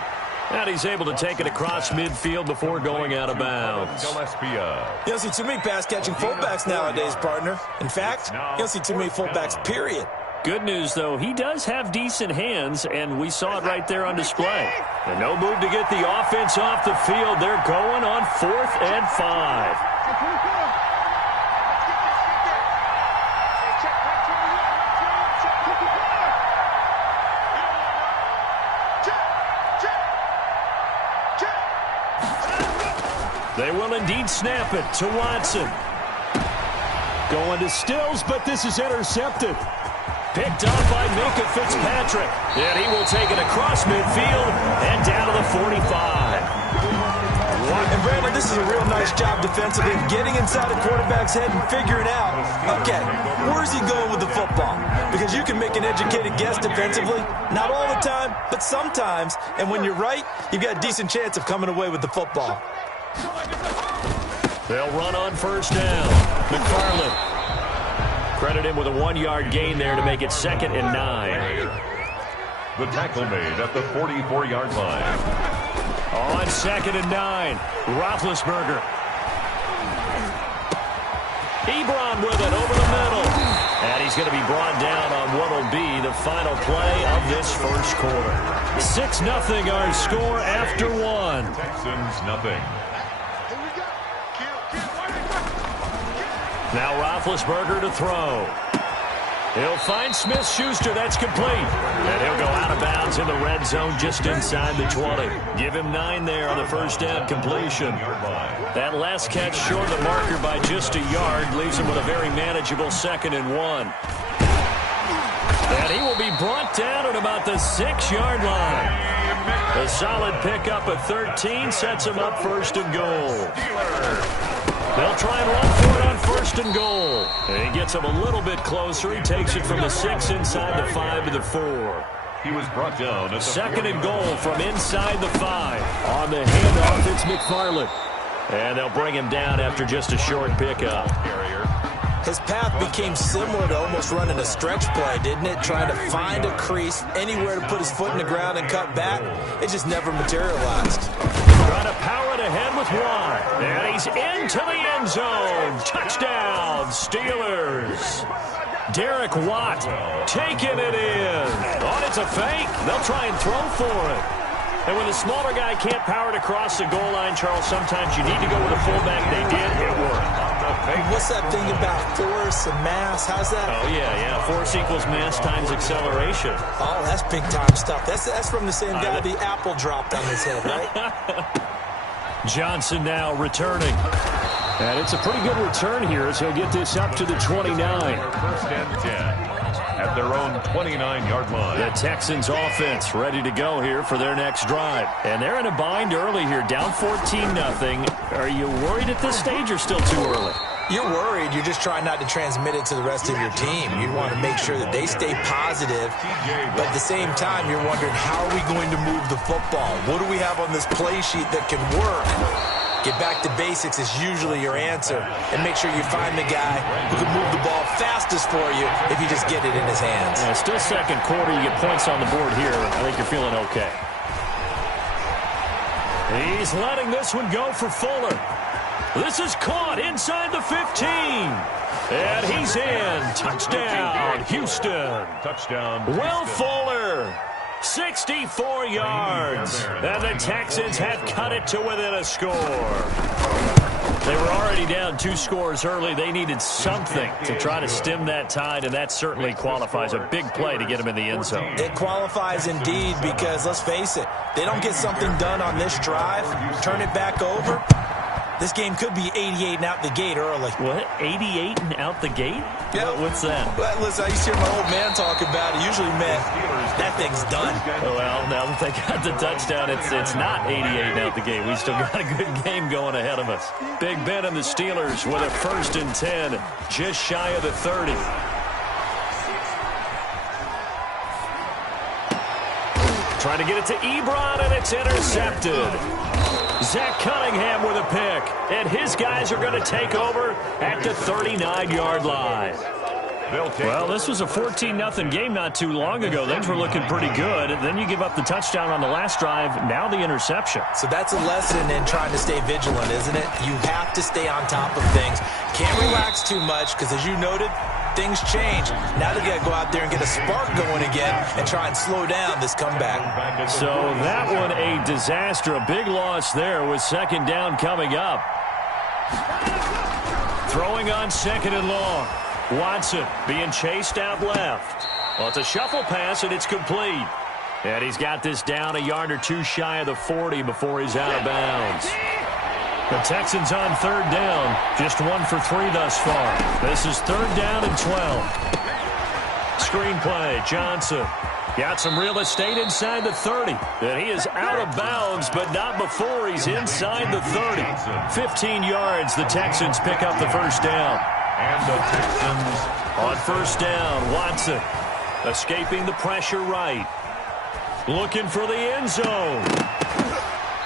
And he's able to take it across midfield before going out of bounds. You don't see too many pass-catching fullbacks nowadays, partner. In fact, you don't see too many fullbacks, period. Good news, though, he does have decent hands, and we saw it right there on display. And no move to get the offense off the field. They're going on 4th and 5. They will indeed snap it to Watson. Going to Stills, but this is intercepted. Picked up by Minka Fitzpatrick. And he will take it across midfield and down to the 45. And Brandon, this is a real nice job defensively of getting inside a quarterback's head and figuring out, okay, where's he going with the football? Because you can make an educated guess defensively, not all the time, but sometimes. And when you're right, you've got a decent chance of coming away with the football. They'll run on first down. McFarland. Credit him with a 1-yard gain there to make it 2nd and 9. The tackle made at the 44-yard line. On 2nd and 9. Roethlisberger. Ebron with it over the middle. And he's going to be brought down on what will be the final play of this first quarter. 6-0 our score after 1. Texans nothing. Now Roethlisberger to throw. He'll find Smith-Schuster. That's complete. And he'll go out of bounds in the red zone just inside the 20. Give him 9 there on the first down completion. That last catch short of the marker by just a yard leaves him with a very manageable 2nd and 1. And he will be brought down at about the 6-yard line. A solid pickup at 13 sets him up 1st and goal. They'll try and run for it on 1st and goal. And he gets him a little bit closer. He takes it from the 6 inside the 5 to the 4. He was brought down at the 2nd and goal from inside the 5. On the handoff, it's McFarland. And they'll bring him down after just a short pickup. His path became similar to almost running a stretch play, didn't it? Trying to find a crease, anywhere to put his foot in the ground and cut back. It just never materialized. Trying to power it ahead with one. And he's into the end zone. Touchdown, Steelers. Derek Watt taking it in. Oh, it's a fake. They'll try and throw for it. And when the smaller guy can't power it across the goal line, Charles, sometimes you need to go with a fullback. They did. It worked. What's that thing about force and mass? How's that? Oh, yeah. Force equals mass times acceleration. Oh, that's big-time stuff. That's from the same guy the apple dropped on his head, right? Johnson now returning. And it's a pretty good return here as he'll get this up to the 29. 1st and 10 at their own 29-yard line. The Texans offense ready to go here for their next drive. And they're in a bind early here, down 14-0. Are you worried at this stage or still too early? You're worried. You're just trying not to transmit it to the rest of your team. You want to make sure that they stay positive. But at the same time, you're wondering, how are we going to move the football? What do we have on this play sheet that can work? Get back to basics is usually your answer. And make sure you find the guy who can move the ball fastest for you if you just get it in his hands. Yeah, still second quarter. You get points on the board here. I think you're feeling okay. He's letting this one go for Fuller. This is caught inside the 15. And he's in. Touchdown, Houston. Touchdown. Will Fuller. 64 yards. And the Texans have cut it to within a score. They were already down 2 scores early. They needed something to try to stem that tide, and that certainly qualifies. A big play to get them in the end zone. It qualifies indeed because, let's face it, they don't get something done on this drive, turn it back over, This game could be 88 and out the gate early. What? 88 and out the gate? Yeah. What's that? Well, listen, I used to hear my old man talk about it. Usually meant that thing's done. Well, now that they got the touchdown, it's not 88 and out the gate. We still got a good game going ahead of us. Big Ben and the Steelers with a 1st and 10, just shy of the 30. Trying to get it to Ebron, and it's intercepted. Zach Cunningham with a pick, and his guys are going to take over at the 39-yard line. Well, this was a 14-0 game not too long ago. Things were looking pretty good. Then you give up the touchdown on the last drive, now the interception. So that's a lesson in trying to stay vigilant, isn't it? You have to stay on top of things. Can't relax too much because, as you noted, things change. Now they got to go out there and get a spark going again and try and slow down this comeback. So that one a disaster. A big loss there with 2nd down coming up. Throwing on 2nd and long. Watson being chased out left. Well, it's a shuffle pass, and it's complete. And he's got this down a yard or two shy of the 40 before he's out of bounds. The Texans on 3rd down. Just 1 for 3 thus far. This is 3rd down and 12. Screenplay, Johnson. Got some real estate inside the 30. And he is out of bounds, but not before he's inside the 30. 15 yards, the Texans pick up the 1st down. And the Texans on 1st down, Watson escaping the pressure right. Looking for the end zone.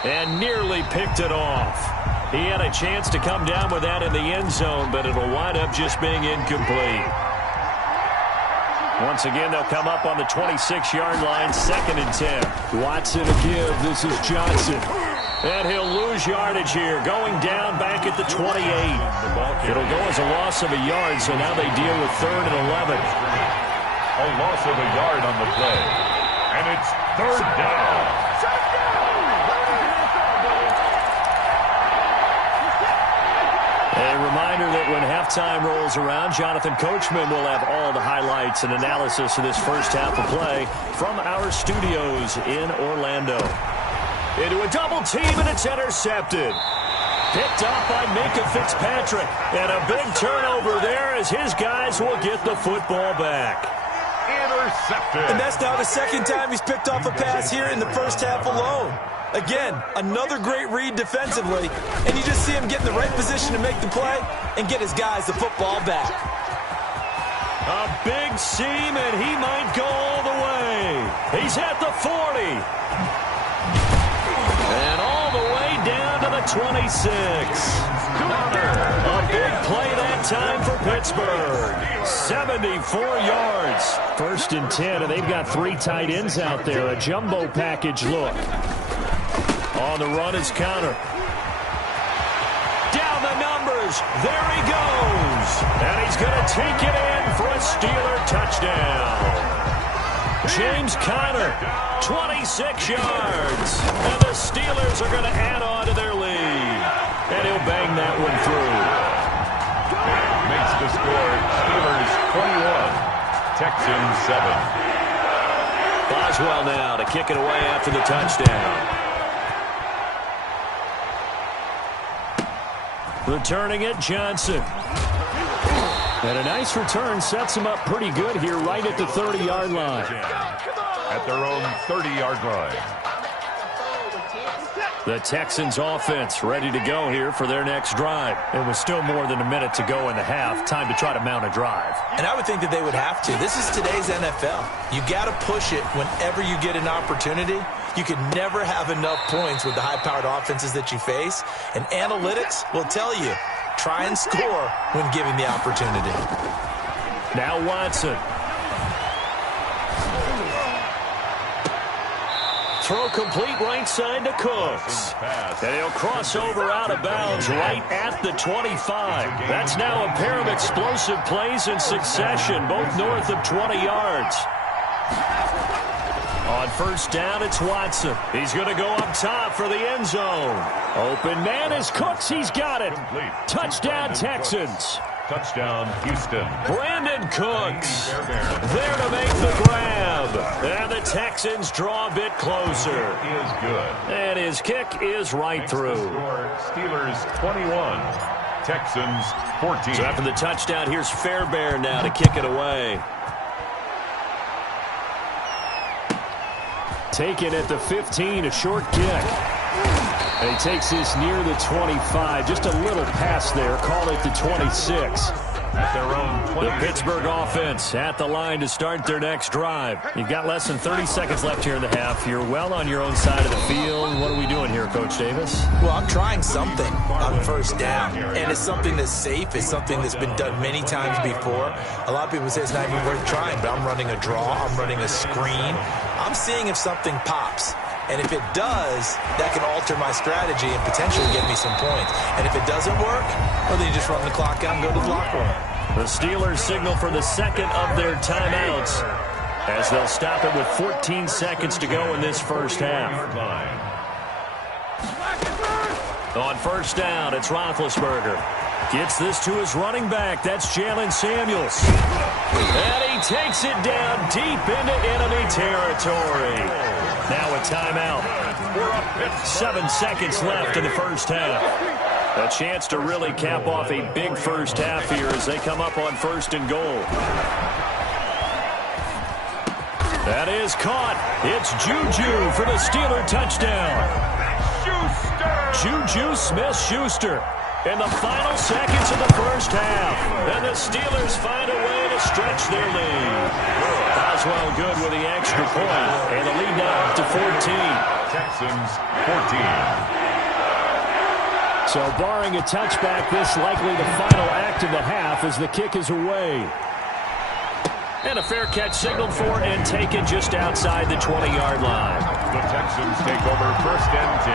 And nearly picked it off. He had a chance to come down with that in the end zone, but it'll wind up just being incomplete. Once again, they'll come up on the 26-yard line, 2nd and 10. Watson a give. This is Johnson. And he'll lose yardage here, going down back at the 28. It'll go as a loss of a yard, so now they deal with 3rd and 11. A loss of a yard on the play. And it's 3rd down. A reminder that when halftime rolls around, Jonathan Coachman will have all the highlights and analysis of this first half of play from our studios in Orlando. Into a double team, and it's intercepted. Picked up by Minka Fitzpatrick. And a big turnover there as his guys will get the football back. Intercepted. And that's now the 2nd time he's picked off a pass here in the first half alone. Again, another great read defensively, and you just see him get in the right position to make the play and get his guys the football back. A big seam, and he might go all the way. He's at the 40. And all the way down to the 26. A big play that time for Pittsburgh. 74 yards. 1st and 10, and they've got 3 tight ends out there. A jumbo package look. On the run is Connor. Down the numbers. There he goes. And he's going to take it in for a Steeler touchdown. James Conner, 26 yards. And the Steelers are going to add on to their lead. And he'll bang that one through. Makes the score Steelers 21, Texans 7. Boswell now to kick it away after the touchdown. Returning it, Johnson. And a nice return sets him up pretty good here right at the 30-yard line. At their own 30-yard line. The Texans offense ready to go here for their next drive. It was still more than a minute to go in the half. Time to try to mount a drive. And I would think that they would have to. This is today's NFL. You got to push it whenever you get an opportunity. You can never have enough points with the high-powered offenses that you face. And analytics will tell you, try and score when given the opportunity. Now Watson. Throw complete right side to Cooks. And he'll cross over out of bounds right at the 25. That's now a pair of explosive plays in succession, both north of 20 yards. On 1st down, it's Watson. He's going to go up top for the end zone. Open man is Cooks. He's got it. Touchdown, Texans. Touchdown, Houston. Brandon Cooks there to make the grab. And the Texans draw a bit closer. Is good. And his kick is right through. Steelers 21, Texans 14. So after the touchdown, here's Fairbairn now to kick it away. Taken at the 15, a short kick. And he takes this near the 25. Just a little pass there. Call it the 26. At their own 20. The Pittsburgh offense at the line to start their next drive. You've got less than 30 seconds left here in the half. You're well on your own side of the field. What are we doing here, Coach Davis? Well, I'm trying something on first down. And it's something that's safe. It's something that's been done many times before. A lot of people say it's not even worth trying, but I'm running a draw. I'm running a screen. I'm seeing if something pops. And if it does, that can alter my strategy and potentially get me some points. And if it doesn't work, well, then you just run the clock out and go to the locker room. The Steelers signal for the second of their timeouts as they'll stop it with 14 seconds to go in this first half. On first down, it's Roethlisberger. Gets this to his running back. That's Jalen Samuels. And he takes it down deep into enemy territory. Now a timeout. 7 seconds left in the first half. A chance to really cap off a big first half here as they come up on first and goal. That is caught. It's Juju for the Steeler touchdown. Juju Smith-Schuster in the final seconds of the first half. And the Steelers find a way to stretch their lead. Boswell good with the extra point. And the lead now to 14. Texans 14. So barring a touchback, this likely the final act of the half as the kick is away. And a fair catch signaled for and taken just outside the 20-yard line. The Texans take over first and 10.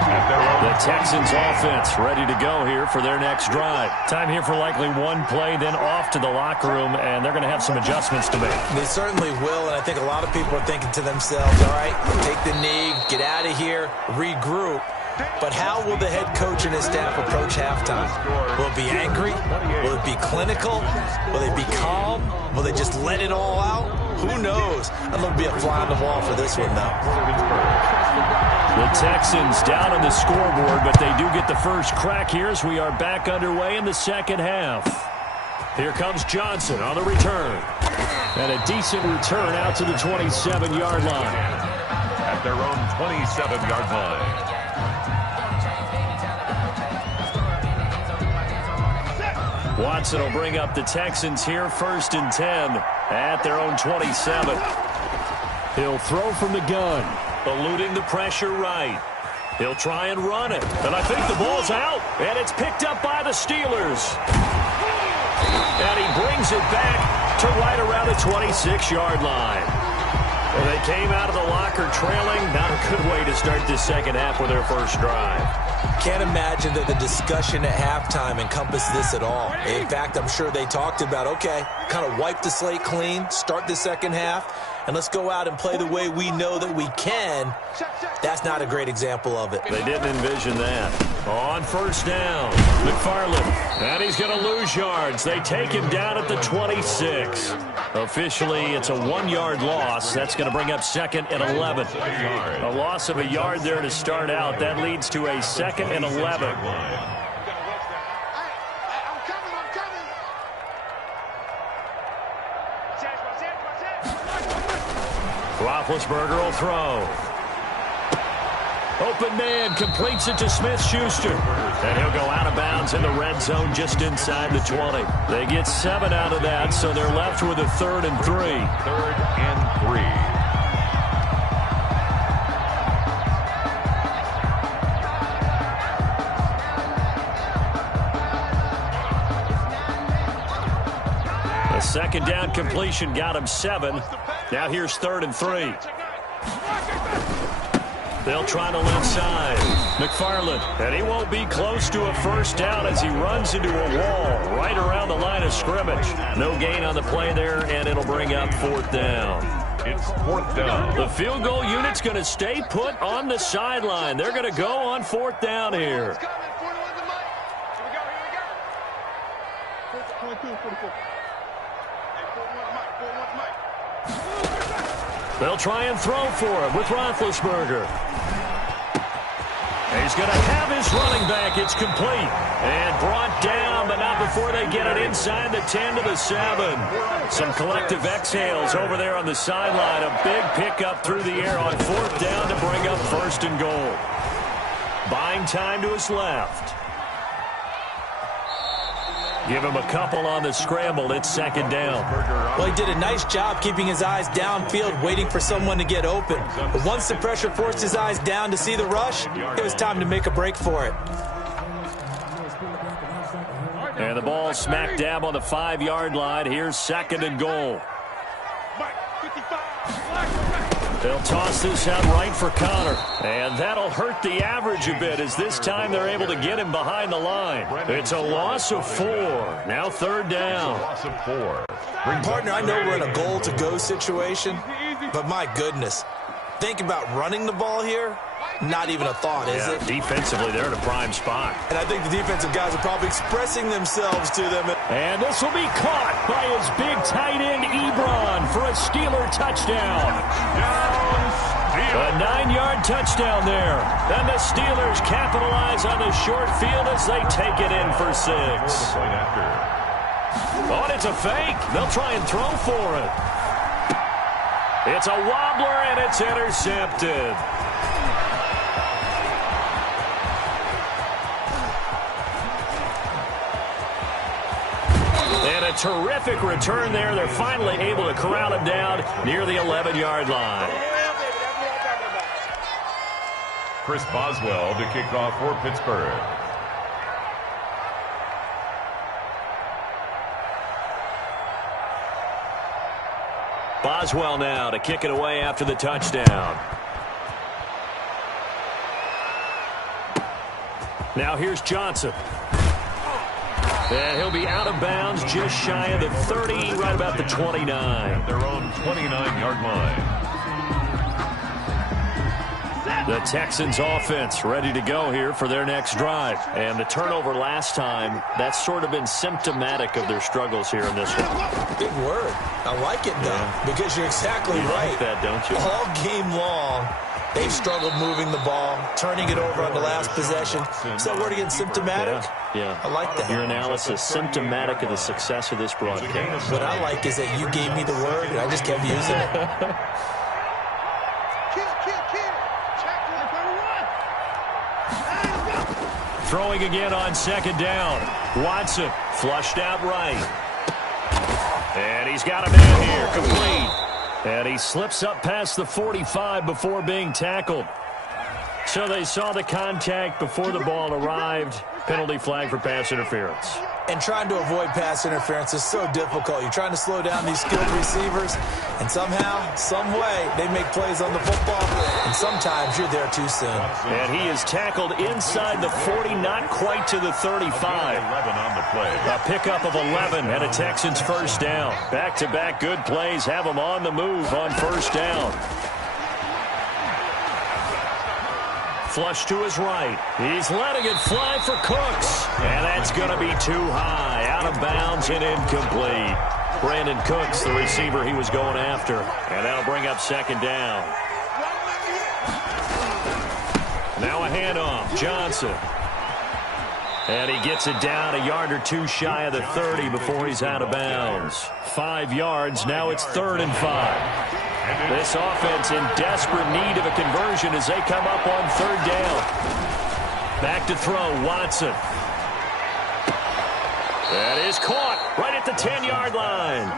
At their own. The Texans offense ready to go here for their next drive. Time here for likely one play, then off to the locker room, and they're going to have some adjustments to make. They certainly will, and I think a lot of people are thinking to themselves, all right, take the knee, get out of here, regroup. But how will the head coach and his staff approach halftime? Will it be angry? Will it be clinical? Will they be calm? Will they just let it all out? Who knows? I'd love to be a fly on the wall for this one, though. The Texans down on the scoreboard, but they do get the first crack here as we are back underway in the second half. Here comes Johnson on the return. And a decent return out to the 27-yard line. At their own 27-yard line. Watson will bring up the Texans here first and 10 at their own 27. He'll throw from the gun. Eluding the pressure right. He'll try and run it. And I think the ball's out. And it's picked up by the Steelers. And he brings it back to right around the 26-yard line. And they came out of the locker trailing. Not a good way to start this second half with their first drive. Can't imagine that the discussion at halftime encompassed this at all. In fact, I'm sure they talked about, okay, kind of wipe the slate clean, start the second half, and let's go out and play the way we know that we can. That's not a great example of it. They didn't envision that. On first down, McFarland. And he's going to lose yards. They take him down at the 26. Officially, it's a 1-yard loss. That's going to bring up second and 11. A loss of a yard there to start out. That leads to a second and 11. Roethlisberger will throw. Open man completes it to Smith-Schuster. And he'll go out of bounds in the red zone just inside the 20. They get 7 out of that, so they're left with a 3rd and 3. 3rd and 3. A second down completion got him 7. Now here's 3rd and 3. They'll try the left side. McFarland, and he won't be close to a first down as he runs into a wall right around the line of scrimmage. No gain on the play there, and it'll bring up 4th down. It's 4th down. The field goal unit's going to stay put on the sideline. They're going to go on 4th down here. They'll try and throw for him with Roethlisberger. He's going to have his running back. It's complete. And brought down, but not before they get it inside the 10 to the 7. Some collective exhales over there on the sideline. A big pickup through the air on 4th down to bring up 1st and goal. Buying time to his left. Give him a couple on the scramble. It's 2nd down. Well, he did a nice job keeping his eyes downfield, waiting for someone to get open. But once the pressure forced his eyes down to see the rush, it was time to make a break for it. And the ball smack dab on the 5-yard line. Here's 2nd and goal. They'll toss this out right for Connor. And that'll hurt the average a bit as this time they're able to get him behind the line. It's a loss of 4. Now 3rd down. Loss of 4. Partner, I know we're in a goal-to-go situation, but my goodness. Think about running the ball here. Not even a thought, is it? Defensively, they're in a prime spot. And I think the defensive guys are probably expressing themselves to them. And this will be caught by his big tight end, Ebron, for a Steeler touchdown. A 9-yard touchdown there. And the Steelers capitalize on the short field as they take it in for 6. Oh, and it's a fake. They'll try and throw for it. It's a wobbler, and it's intercepted. And a terrific return there. They're finally able to corral him down near the 11-yard line. Chris Boswell to kick off for Pittsburgh. Boswell now to kick it away after the touchdown. Now here's Johnson. And he'll be out of bounds just shy of the 30, right about the 29. At their own 29-yard line. The Texans offense ready to go here for their next drive. And the turnover last time, that's sort of been symptomatic of their struggles here in this one. Big word. I like it, though, because you're exactly right. Like that, don't you? All game long, they've struggled moving the ball, turning it over on the last possession. So word again, symptomatic? Yeah. I like that. Your analysis, symptomatic of the success of this broadcast. What I like is that you gave me the word, and I just kept using it. Throwing again on 2nd down. Watson flushed out right. And he's got a man here, complete. And he slips up past the 45 before being tackled. So they saw the contact before the ball arrived. Penalty flag for pass interference. And trying to avoid pass interference is so difficult. You're trying to slow down these skilled receivers, and somehow, some way, they make plays on the football, and sometimes you're there too soon. And he is tackled inside the 40, not quite to the 35. 11 on the play. A pickup of 11 and a Texans 1st down. Back-to-back good plays have them on the move on 1st down. Flush to his right. He's letting it fly for Cooks. And that's going to be too high. Out of bounds and incomplete. Brandon Cooks, the receiver he was going after. And that'll bring up 2nd down. Now a handoff. Johnson. And he gets it down a yard or two shy of the 30 before he's out of bounds. 5 yards. Now it's 3rd and 5. This offense in desperate need of a conversion as they come up on 3rd down. Back to throw, Watson. That is caught right at the 10-yard line.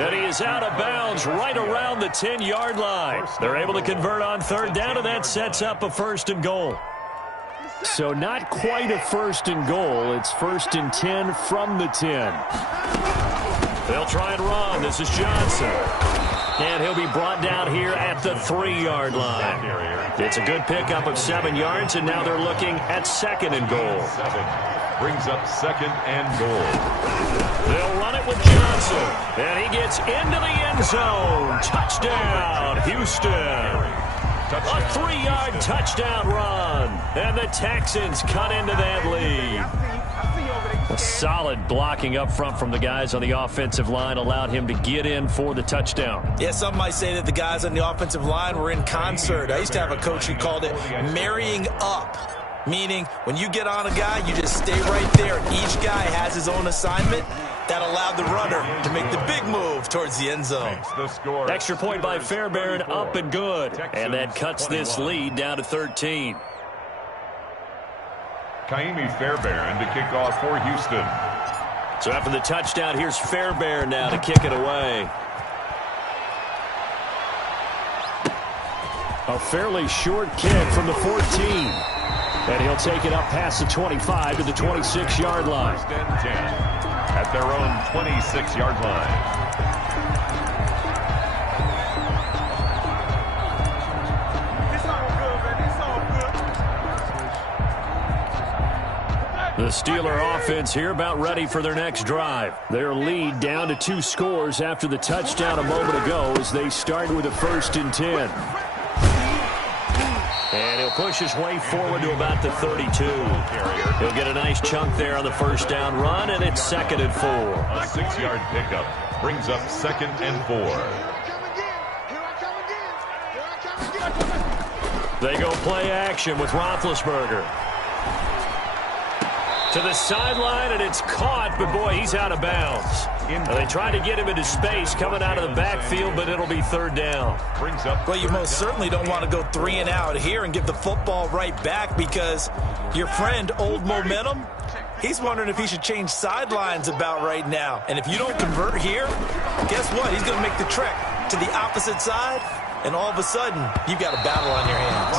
And he is out of bounds right around the 10-yard line. They're able to convert on 3rd down, and that sets up a 1st and goal. So not quite a 1st and goal. It's 1st and 10 from the 10. They'll try and run. This is Johnson. And he'll be brought down here at the 3-yard line. It's a good pickup of 7 yards, and now they're looking at 2nd and goal. 7 brings up 2nd and goal. They'll run it with Johnson. And he gets into the end zone. Touchdown, Houston. A 3-yard touchdown run. And the Texans cut into that lead. Solid blocking up front from the guys on the offensive line allowed him to get in for the touchdown. Yeah, some might say that the guys on the offensive line were in concert. I used to have a coach who called it marrying up, meaning when you get on a guy, you just stay right there. Each guy has his own assignment. That allowed the runner to make the big move towards the end zone. Extra point by Fairbairn, up and good. And that cuts this lead down to 13. Kaimi Fairbairn to kick off for Houston. So after the touchdown, here's Fairbairn now to kick it away. A fairly short kick from the 14. And he'll take it up past the 25 to the 26-yard line. First and 10 at their own 26-yard line. The Steeler offense here about ready for their next drive. Their lead down to 2 scores after the touchdown a moment ago as they start with a 1st and 10. And he'll push his way forward to about the 32. He'll get a nice chunk there on the 1st down run, and it's 2nd and 4. A 6-yard pickup brings up 2nd and 4. They go play action with Roethlisberger. To the sideline, and it's caught, but boy, he's out of bounds. They tried to get him into space coming out of the backfield, but it'll be 3rd down. Well, you most certainly don't want to go 3 and out here and give the football right back because your friend, Old Momentum, he's wondering if he should change sidelines about right now. And if you don't convert here, guess what? He's going to make the trek to the opposite side, and all of a sudden, you've got a battle on your hands.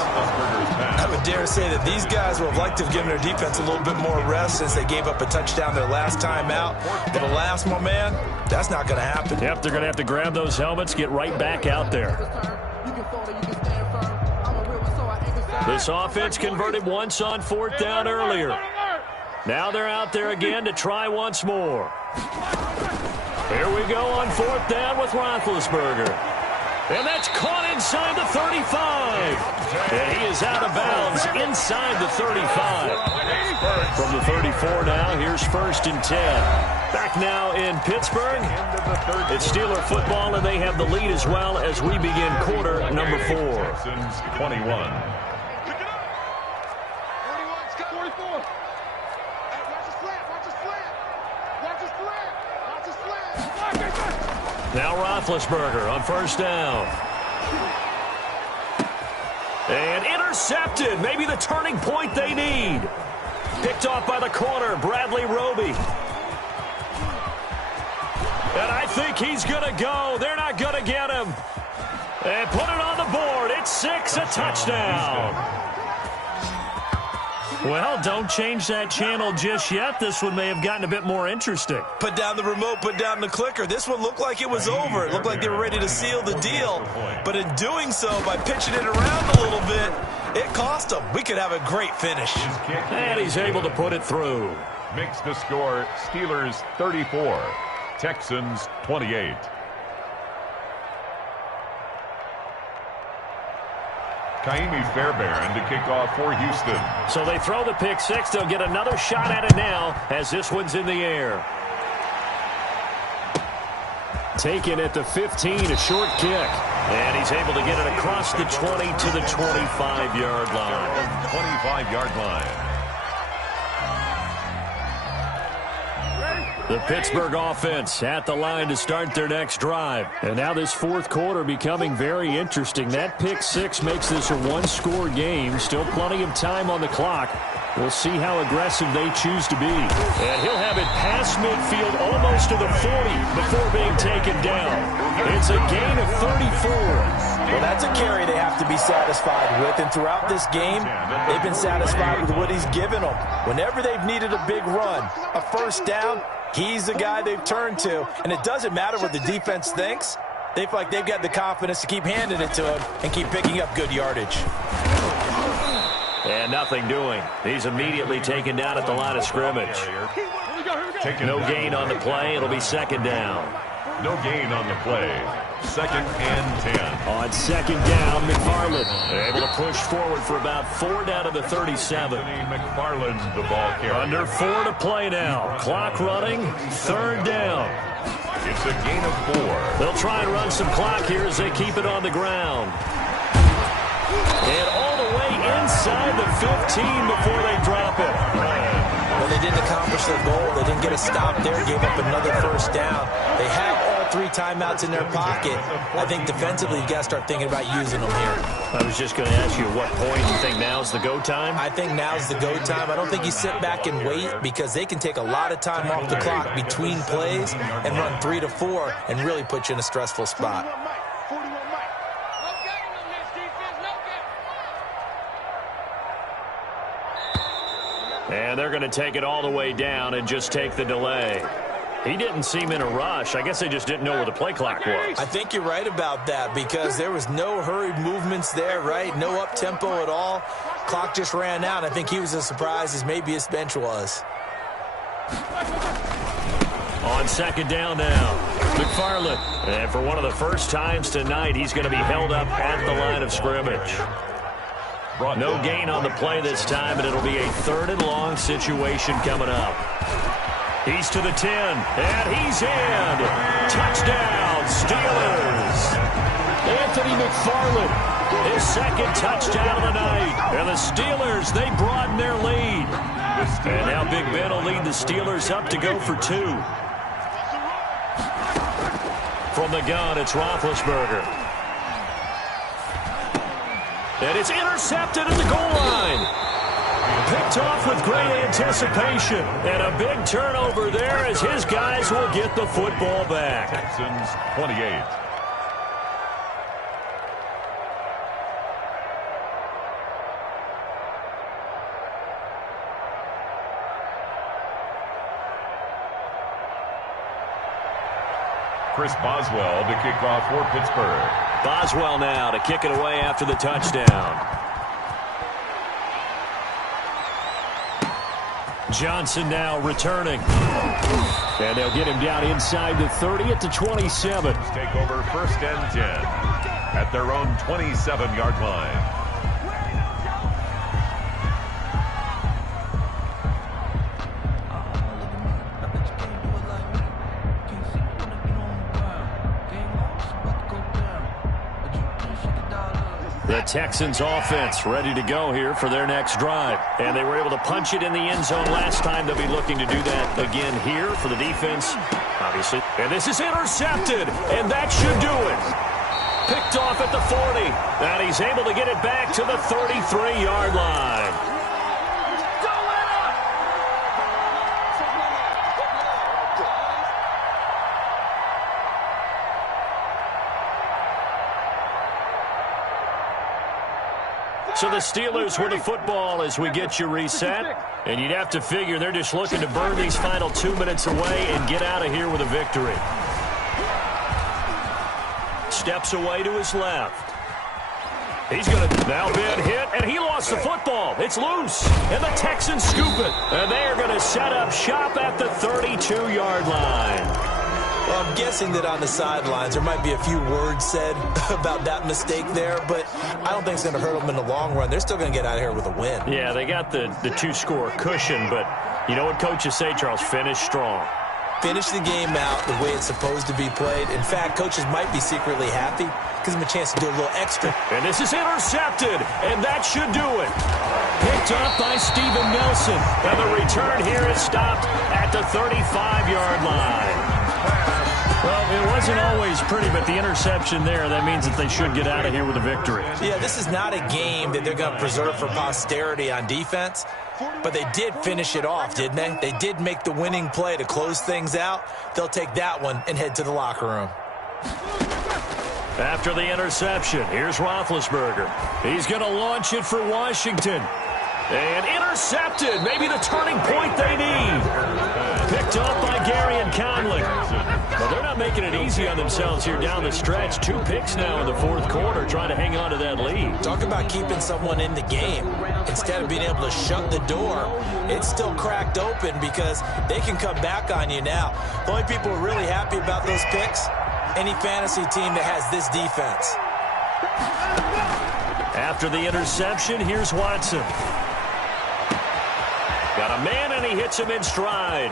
I would dare say that these guys would have liked to have given their defense a little bit more rest since they gave up a touchdown their last time out. But alas, my man, that's not going to happen. Yep, they're going to have to grab those helmets, get right back out there. This offense converted once on 4th down earlier. Now they're out there again to try once more. Here we go on 4th down with Roethlisberger. And that's caught inside the 35. And he is out of bounds inside the 35. From the 34 now, here's 1st and 10. Back now in Pittsburgh. It's Steeler football, and they have the lead as well as we begin quarter number 4. Texans 21. Now Roethlisberger on 1st down. And intercepted. Maybe the turning point they need. Picked off by the corner, Bradley Roby. And I think he's going to go. They're not going to get him. And put it on the board. It's 6, a touchdown. Well, don't change that channel just yet. This one may have gotten a bit more interesting. Put down the remote, put down the clicker. This one looked like it was over. It looked like they were ready to seal the deal. But in doing so, by pitching it around a little bit, it cost them. We could have a great finish. And he's able to put it through. Makes the score Steelers 34, Texans 28. Kaimi Fairbairn to kick off for Houston. So they throw the pick 6. They'll get another shot at it now as this one's in the air. Taken at the 15, a short kick. And he's able to get it across the 20 to the 25-yard line. 25-yard line. The Pittsburgh offense at the line to start their next drive. And now this 4th quarter becoming very interesting. That pick 6 makes this a 1-score game. Still plenty of time on the clock. We'll see how aggressive they choose to be. And he'll have it past midfield almost to the 40 before being taken down. It's a gain of 34. Well, that's a carry they have to be satisfied with. And throughout this game, they've been satisfied with what he's given them. Whenever they've needed a big run, a 1st down, he's the guy they've turned to. And it doesn't matter what the defense thinks. They feel like they've got the confidence to keep handing it to him and keep picking up good yardage. And nothing doing. He's immediately taken down at the line of scrimmage. No gain on the play. It'll be 2nd down. No gain on the play. 2nd and 10. On 2nd down, McFarland able to push forward for about 4 down to the 37. McFarland, the ball carrier. Under 4 to play now. Clock running. 3rd down. It's a gain of 4. They'll try and run some clock here as they keep it on the ground. And all the way inside the 15 before they drop it. Well, they didn't accomplish their goal. They didn't get a stop there, gave up another 1st down. They have all 3 timeouts in their pocket. I think defensively, you've got to start thinking about using them here. I was just going to ask you, at what point do you think now's the go time? I think now's the go time. I don't think you sit back and wait, because they can take a lot of time off the clock between plays and run 3 to 4 and really put you in a stressful spot. And they're going to take it all the way down and just take the delay. He didn't seem in a rush. I guess they just didn't know where the play clock was. I think you're right about that, because there was no hurried movements there, right? No up-tempo at all. Clock just ran out. I think he was as surprised as maybe his bench was. On 2nd down now, McFarland. And for one of the first times tonight, he's going to be held up at the line of scrimmage. No gain on the play this time, and it'll be a 3rd and long situation coming up. He's to the 10, and he's in. Touchdown, Steelers. Anthony McFarland, his 2nd touchdown of the night. And the Steelers, they broaden their lead. And now Big Ben will lead the Steelers up to go for 2. From the gun, it's Roethlisberger. And it's intercepted at the goal line. Picked off with great anticipation. And a big turnover there as his guys will get the football back. Texans 28. Chris Boswell to kick off for Pittsburgh. Boswell now to kick it away after the touchdown. Johnson now returning. And they'll get him down inside the 30 at the 27. Take over 1st and 10 at their own 27-yard line. The Texans offense ready to go here for their next drive. And they were able to punch it in the end zone last time. They'll be looking to do that again here for the defense, obviously. And this is intercepted, and that should do it. Picked off at the 40, and he's able to get it back to the 33-yard line. So the Steelers with the football as we get you reset. And you'd have to figure they're just looking to burn these final 2 minutes away and get out of here with a victory. Steps away to his left. He's going to now been hit, and he lost the football. It's loose, and the Texans scoop it. And they are going to set up shop at the 32-yard line. Well, I'm guessing that on the sidelines there might be a few words said about that mistake there, but I don't think it's going to hurt them in the long run. They're still going to get out of here with a win. Yeah, they got the 2-score cushion, but you know what coaches say, Charles? Finish strong. Finish the game out the way it's supposed to be played. In fact, coaches might be secretly happy. Gives them a chance to do a little extra. And this is intercepted, and that should do it. Picked up by Steven Nelson. And the return here is stopped at the 35-yard line. Well, it wasn't always pretty, but the interception there, that means that they should get out of here with a victory. Yeah, this is not a game that they're going to preserve for posterity on defense, but they did finish it off, didn't they? They did make the winning play to close things out. They'll take that one and head to the locker room. After the interception, here's Roethlisberger. He's going to launch it for Washington. And intercepted, maybe the turning point they need. Picked up by Gary and Conley. Well, they're not making it easy on themselves here down the stretch. 2 picks now in the fourth quarter, trying to hang on to that lead. Talk about keeping someone in the game. instead of being able to shut the door, it's still cracked open because they can come back on you now. The only people who are really happy about those picks, any fantasy team that has this defense. After the interception, here's Watson. Got a man, and he hits him in stride.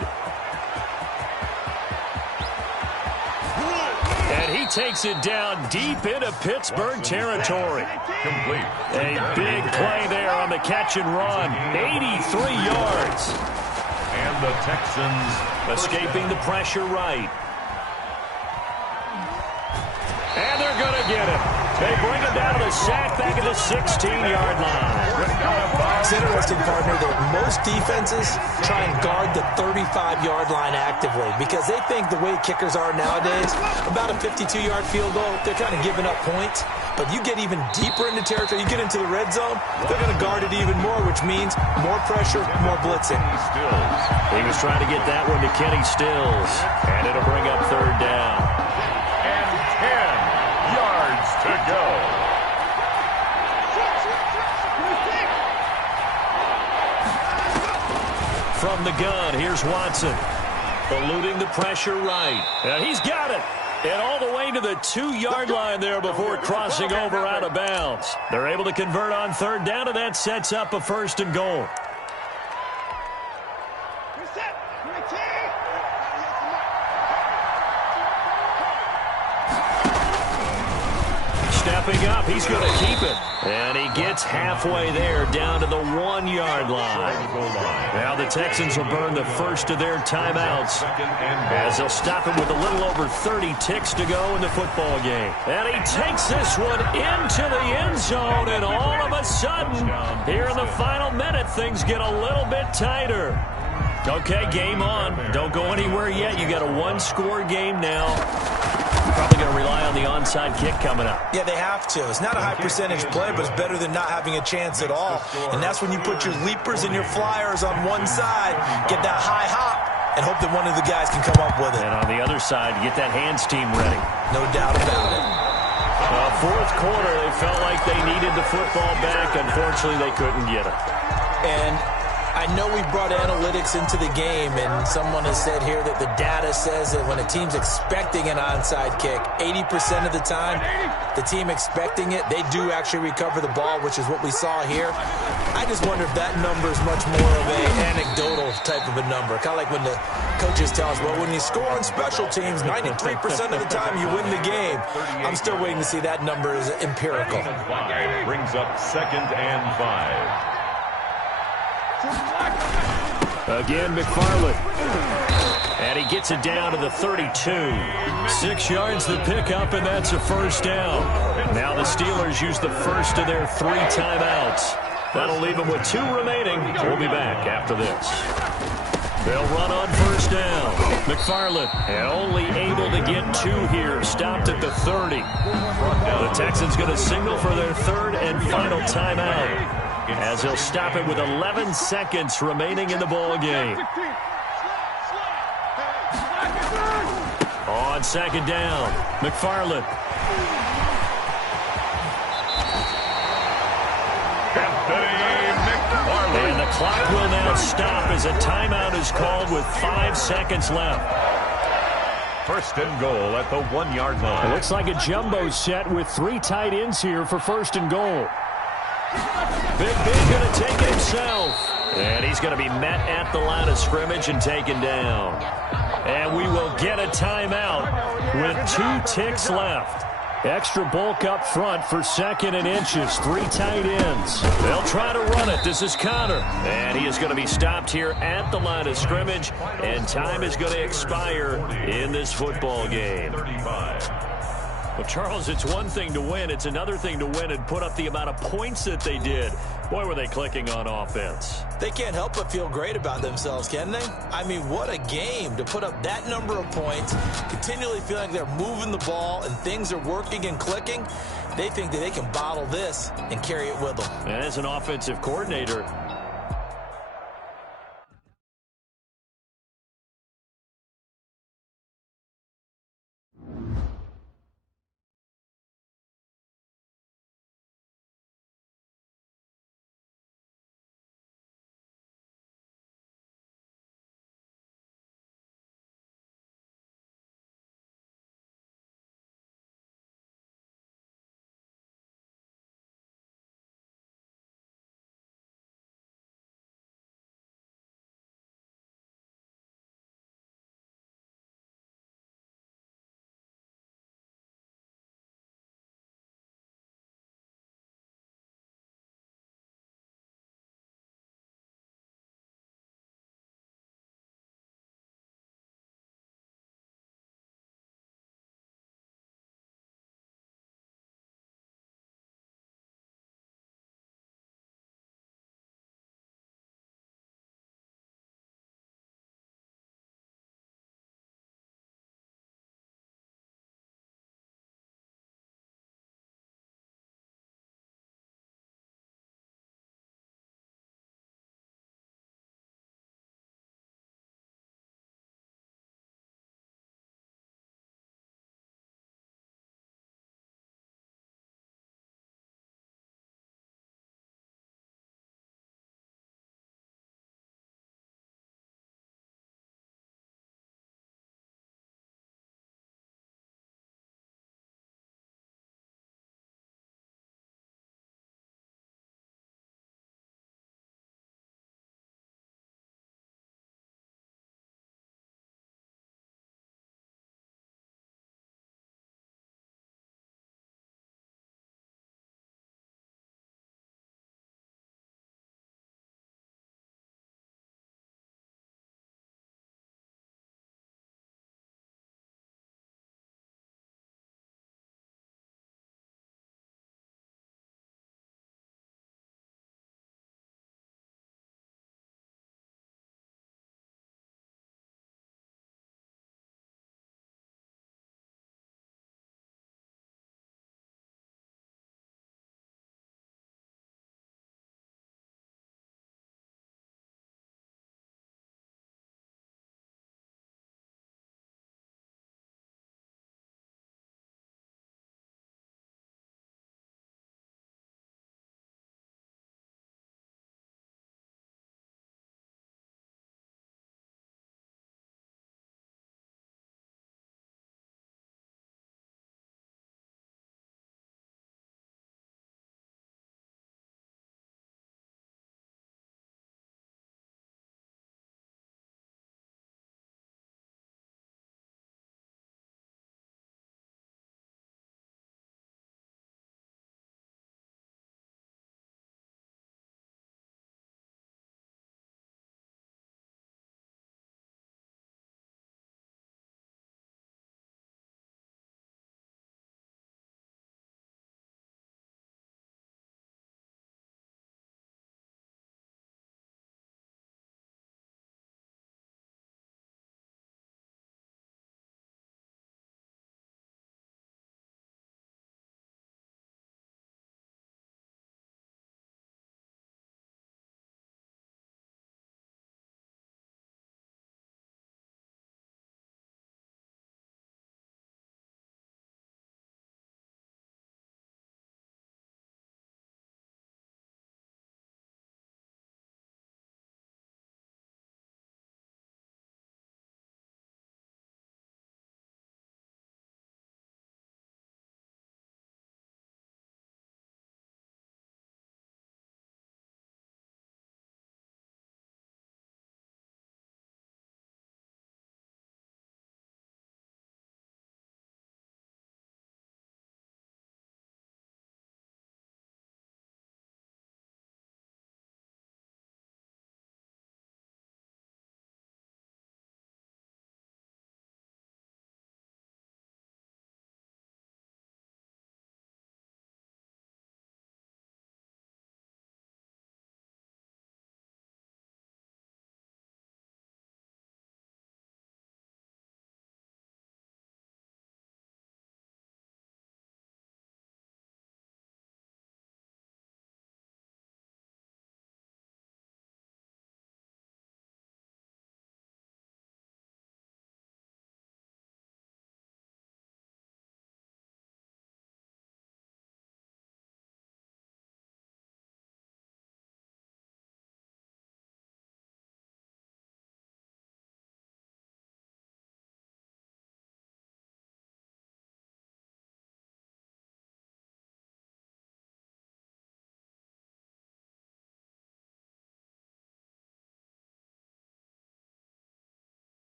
And he takes it down deep into Pittsburgh territory. Complete. A big play there on the catch and run. 83 yards. And the Texans escaping the pressure right. And they're going to get it. They bring him down to the sack back at the 16-yard line. It's interesting, partner, that most defenses try and guard the 35-yard line actively because they think the way kickers are nowadays, about a 52-yard field goal, they're kind of giving up points. But you get even deeper into territory, you get into the red zone, they're going to guard it even more, which means more pressure, more blitzing. Stills. He was trying to get that one to Kenny Stills, and it'll bring up third down. And 10 yards to go. From the gun, here's Watson. Eluding the pressure right. And he's got it. And all the way to the 2-yard line there before crossing over out of bounds. They're able to convert on third down, and that sets up a 1st and goal. Stepping up, he's going to keep it. And he gets halfway there down to the 1-yard line. Now the Texans will burn the first of their timeouts as they'll stop it with a little over 30 ticks to go in the football game. And he takes this one into the end zone, and all of a sudden, here in the final minute, things get a little bit tighter. Okay, game on. Don't go anywhere yet. You got a 1-score game now. Probably going to rely on the onside kick coming up. Yeah, they have to. It's not a high-percentage play, but it's better than not having a chance at all. And that's when you put your leapers and your flyers on one side, get that high hop, and hope that one of the guys can come up with it. And on the other side, get that hands team ready. No doubt about it. Fourth quarter, they felt like they needed the football back. Unfortunately, they couldn't get it. And I know we brought analytics into the game, and someone has said here that the data says that when a team's expecting an onside kick, 80% of the time, the team expecting it, they do actually recover the ball, which is what we saw here. I just wonder if that number is much more of an anecdotal type of a number. Kind of like when the coaches tell us, well, when you score on special teams, 93% of the time you win the game. I'm still waiting to see that number is empirical. Brings up 2nd and 5. Again, McFarland. And he gets it down to the 32. 6 yards the pickup, and that's a 1st down. Now the Steelers use the first of their 3 timeouts. That'll leave them with 2 remaining. We'll be back after this. They'll run on 1st down. McFarland only able to get 2 here. Stopped at the 30. The Texans going to signal for their 3rd and final timeout, as they'll stop it with 11 seconds remaining in the ball game. On 2nd down, McFarland. And the clock will now stop as a timeout is called with 5 seconds left. 1st and goal at the 1-yard line. It looks like a jumbo set with 3 tight ends here for 1st and goal. Big Ben going to take it himself. And he's going to be met at the line of scrimmage and taken down. And we will get a timeout with 2 ticks left. Extra bulk up front for 2nd and inches. 3 tight ends. They'll try to run it. This is Connor. And he is going to be stopped here at the line of scrimmage. And time is going to expire in this football game. Well, Charles, it's one thing to win. It's another thing to win and put up the amount of points that they did. Boy, were they clicking on offense. They can't help but feel great about themselves, can they? I mean, what a game to put up that number of points, continually feeling like they're moving the ball and things are working and clicking. They think that they can bottle this and carry it with them. And as an offensive coordinator,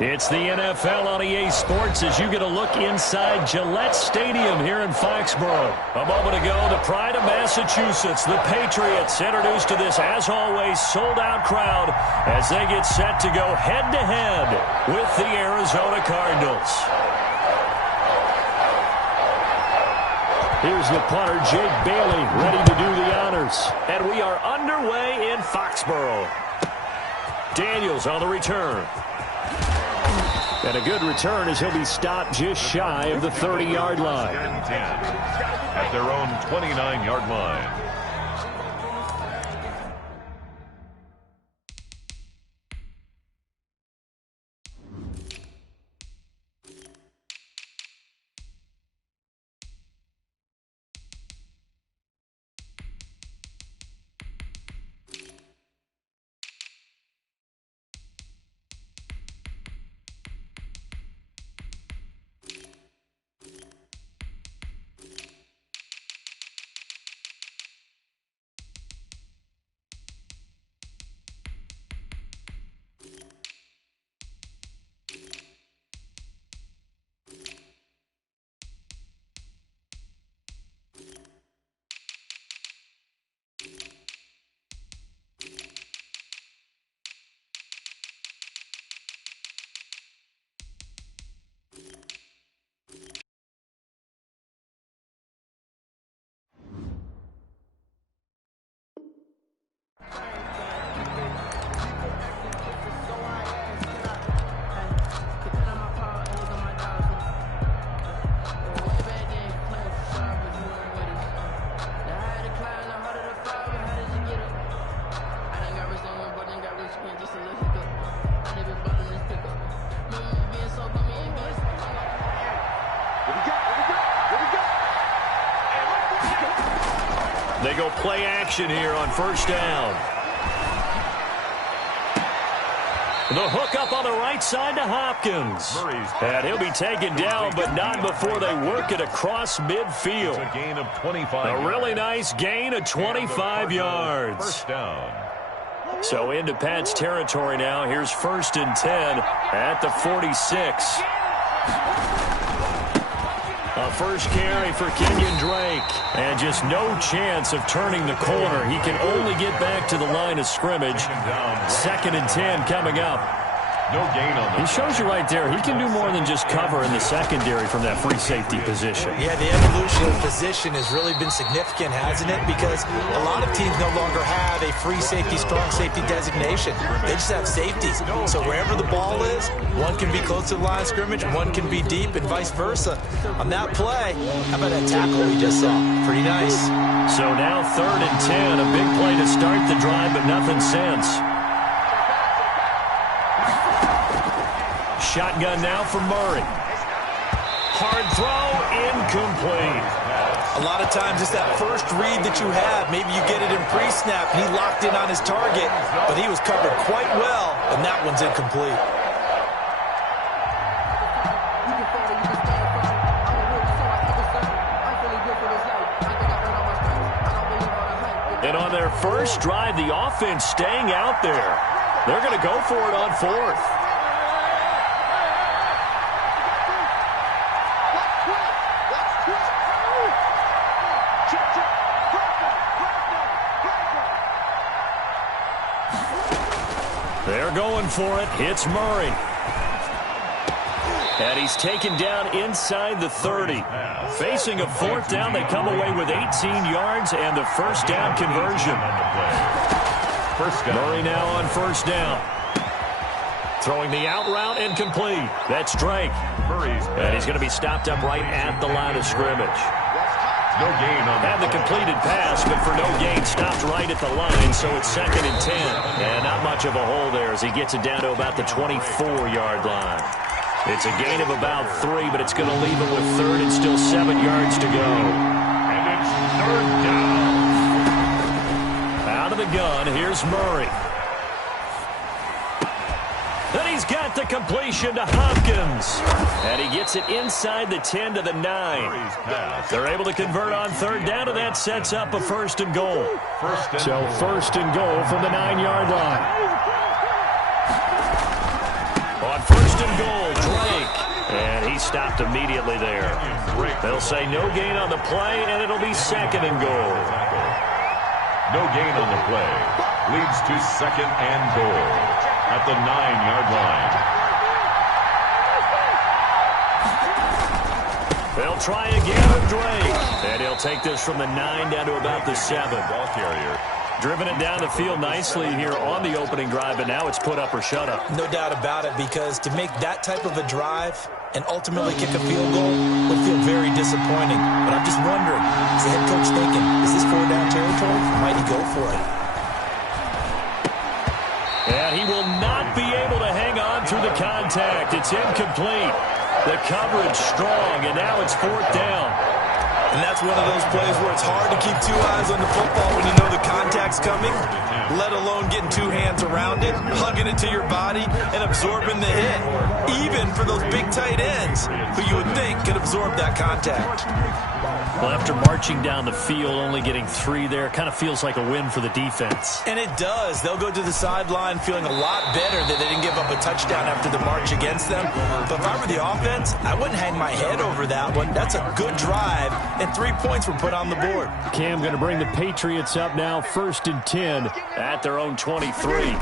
It's the NFL on EA Sports as you get a look inside Gillette Stadium here in Foxborough. A moment ago, the pride of Massachusetts, the Patriots, introduced to this, as always, sold-out crowd as they get set to go head-to-head with the Arizona Cardinals. Here's the punter, Jake Bailey, ready to do the honors. And we are underway in Foxborough. Daniels on the return. And a good return as he'll be stopped just shy of the 30-yard line. 10 at their own 29-yard line. They go play action here on first down. The hook up on the right side to Hopkins. And he'll be taken down, but not before they work it across midfield. It's a gain of 25. A really nice gain of 25 yards. First down. So into Pat's territory now. Here's 1st and 10 at the 46. A first carry for Kenyon Drake. And just no chance of turning the corner. He can only get back to the line of scrimmage. 2nd and 10 coming up. No gain on that. He shows you right there, he can do more than just cover in the secondary from that free safety position. Yeah, the evolution of position has really been significant, hasn't it? Because a lot of teams no longer have a free safety, strong safety designation. They just have safeties. So wherever the ball is, one can be close to the line of scrimmage, one can be deep, and vice versa. On that play, how about that tackle we just saw? Pretty nice. So now 3rd and 10, a big play to start the drive, but nothing since. Shotgun now for Murray. Hard throw, incomplete. A lot of times it's that first read that you have. Maybe you get it in pre-snap, and he locked in on his target, but he was covered quite well, and that one's incomplete. And on their first drive, the offense staying out there. They're going to go for it on 4th. They're going for it. It's Murray. And he's taken down inside the 30. Facing a 4th down, they come away with 18 yards and the first down conversion. Murray now on first down. Throwing the out route incomplete. That's Drake. And he's going to be stopped up right at the line of scrimmage. No gain on that. Had the completed pass, but for no gain, stopped right at the line, so it's 2nd and 10. And not much of a hole there as he gets it down to about the 24-yard line. It's a gain of about 3, but it's going to leave him with 3rd and still 7 yards to go. And it's 3rd down. Out of the gun, here's Murray. Then he's got the completion to Hopkins. And he gets it inside the 10 to the 9. They're able to convert on 3rd down, and that sets up a 1st and goal. So 1st and goal from the 9-yard line. On first and goal, Drake. And he stopped immediately there. They'll say no gain on the play, and it'll be second and goal. No gain on the play. Leads to second and goal at the 9-yard line. They'll try again with Drake. And he'll take this from the 9 down to about the 7. Ball carrier. Driven it down the field nicely here on the opening drive, and now it's put up or shut up. No doubt about it, because to make that type of a drive and ultimately kick a field goal would feel very disappointing. But I'm just wondering, is the head coach thinking, is this 4-down territory? Or might he go for it? And he will not be able to hang on through the contact. It's incomplete. The coverage strong, and now it's 4th down. And that's one of those plays where it's hard to keep 2 eyes on the football when you know the contact's coming, let alone getting 2 hands around it, hugging it to your body, and absorbing the hit, even for those big tight ends who you would think could absorb that contact. Well, after marching down the field, only getting 3 there, kind of feels like a win for the defense. And it does. They'll go to the sideline feeling a lot better that they didn't give up a touchdown after the march against them. But if I were the offense, I wouldn't hang my head over that one. That's a good drive, and 3 points were put on the board. Cam going to bring the Patriots up now, 1st and 10 at their own 23.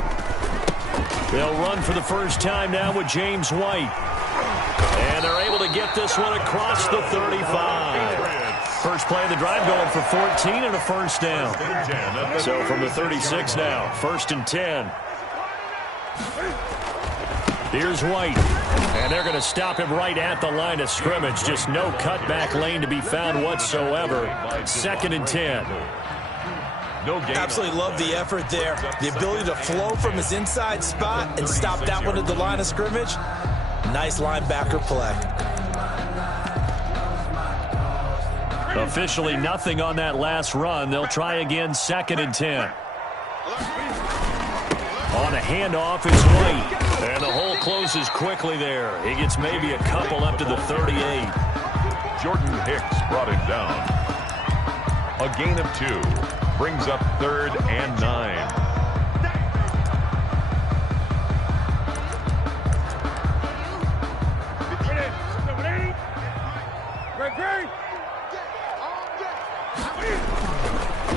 They'll run for the first time now with James White. And they're able to get this one across the 35. First play of the drive going for 14 and a first down. So from the 36 now, 1st and 10. Here's White. And they're going to stop him right at the line of scrimmage. Just no cutback lane to be found whatsoever. 2nd and 10. Absolutely love the effort there. The ability to flow from his inside spot and stop that one at the line of scrimmage. Nice linebacker play. Officially nothing on that last run. They'll try again, 2nd and 10. On a handoff, it's White. And the hole closes quickly there. He gets maybe a couple up to the 38. Jordan Hicks brought him down. A gain of 2. Brings up 3rd and 9.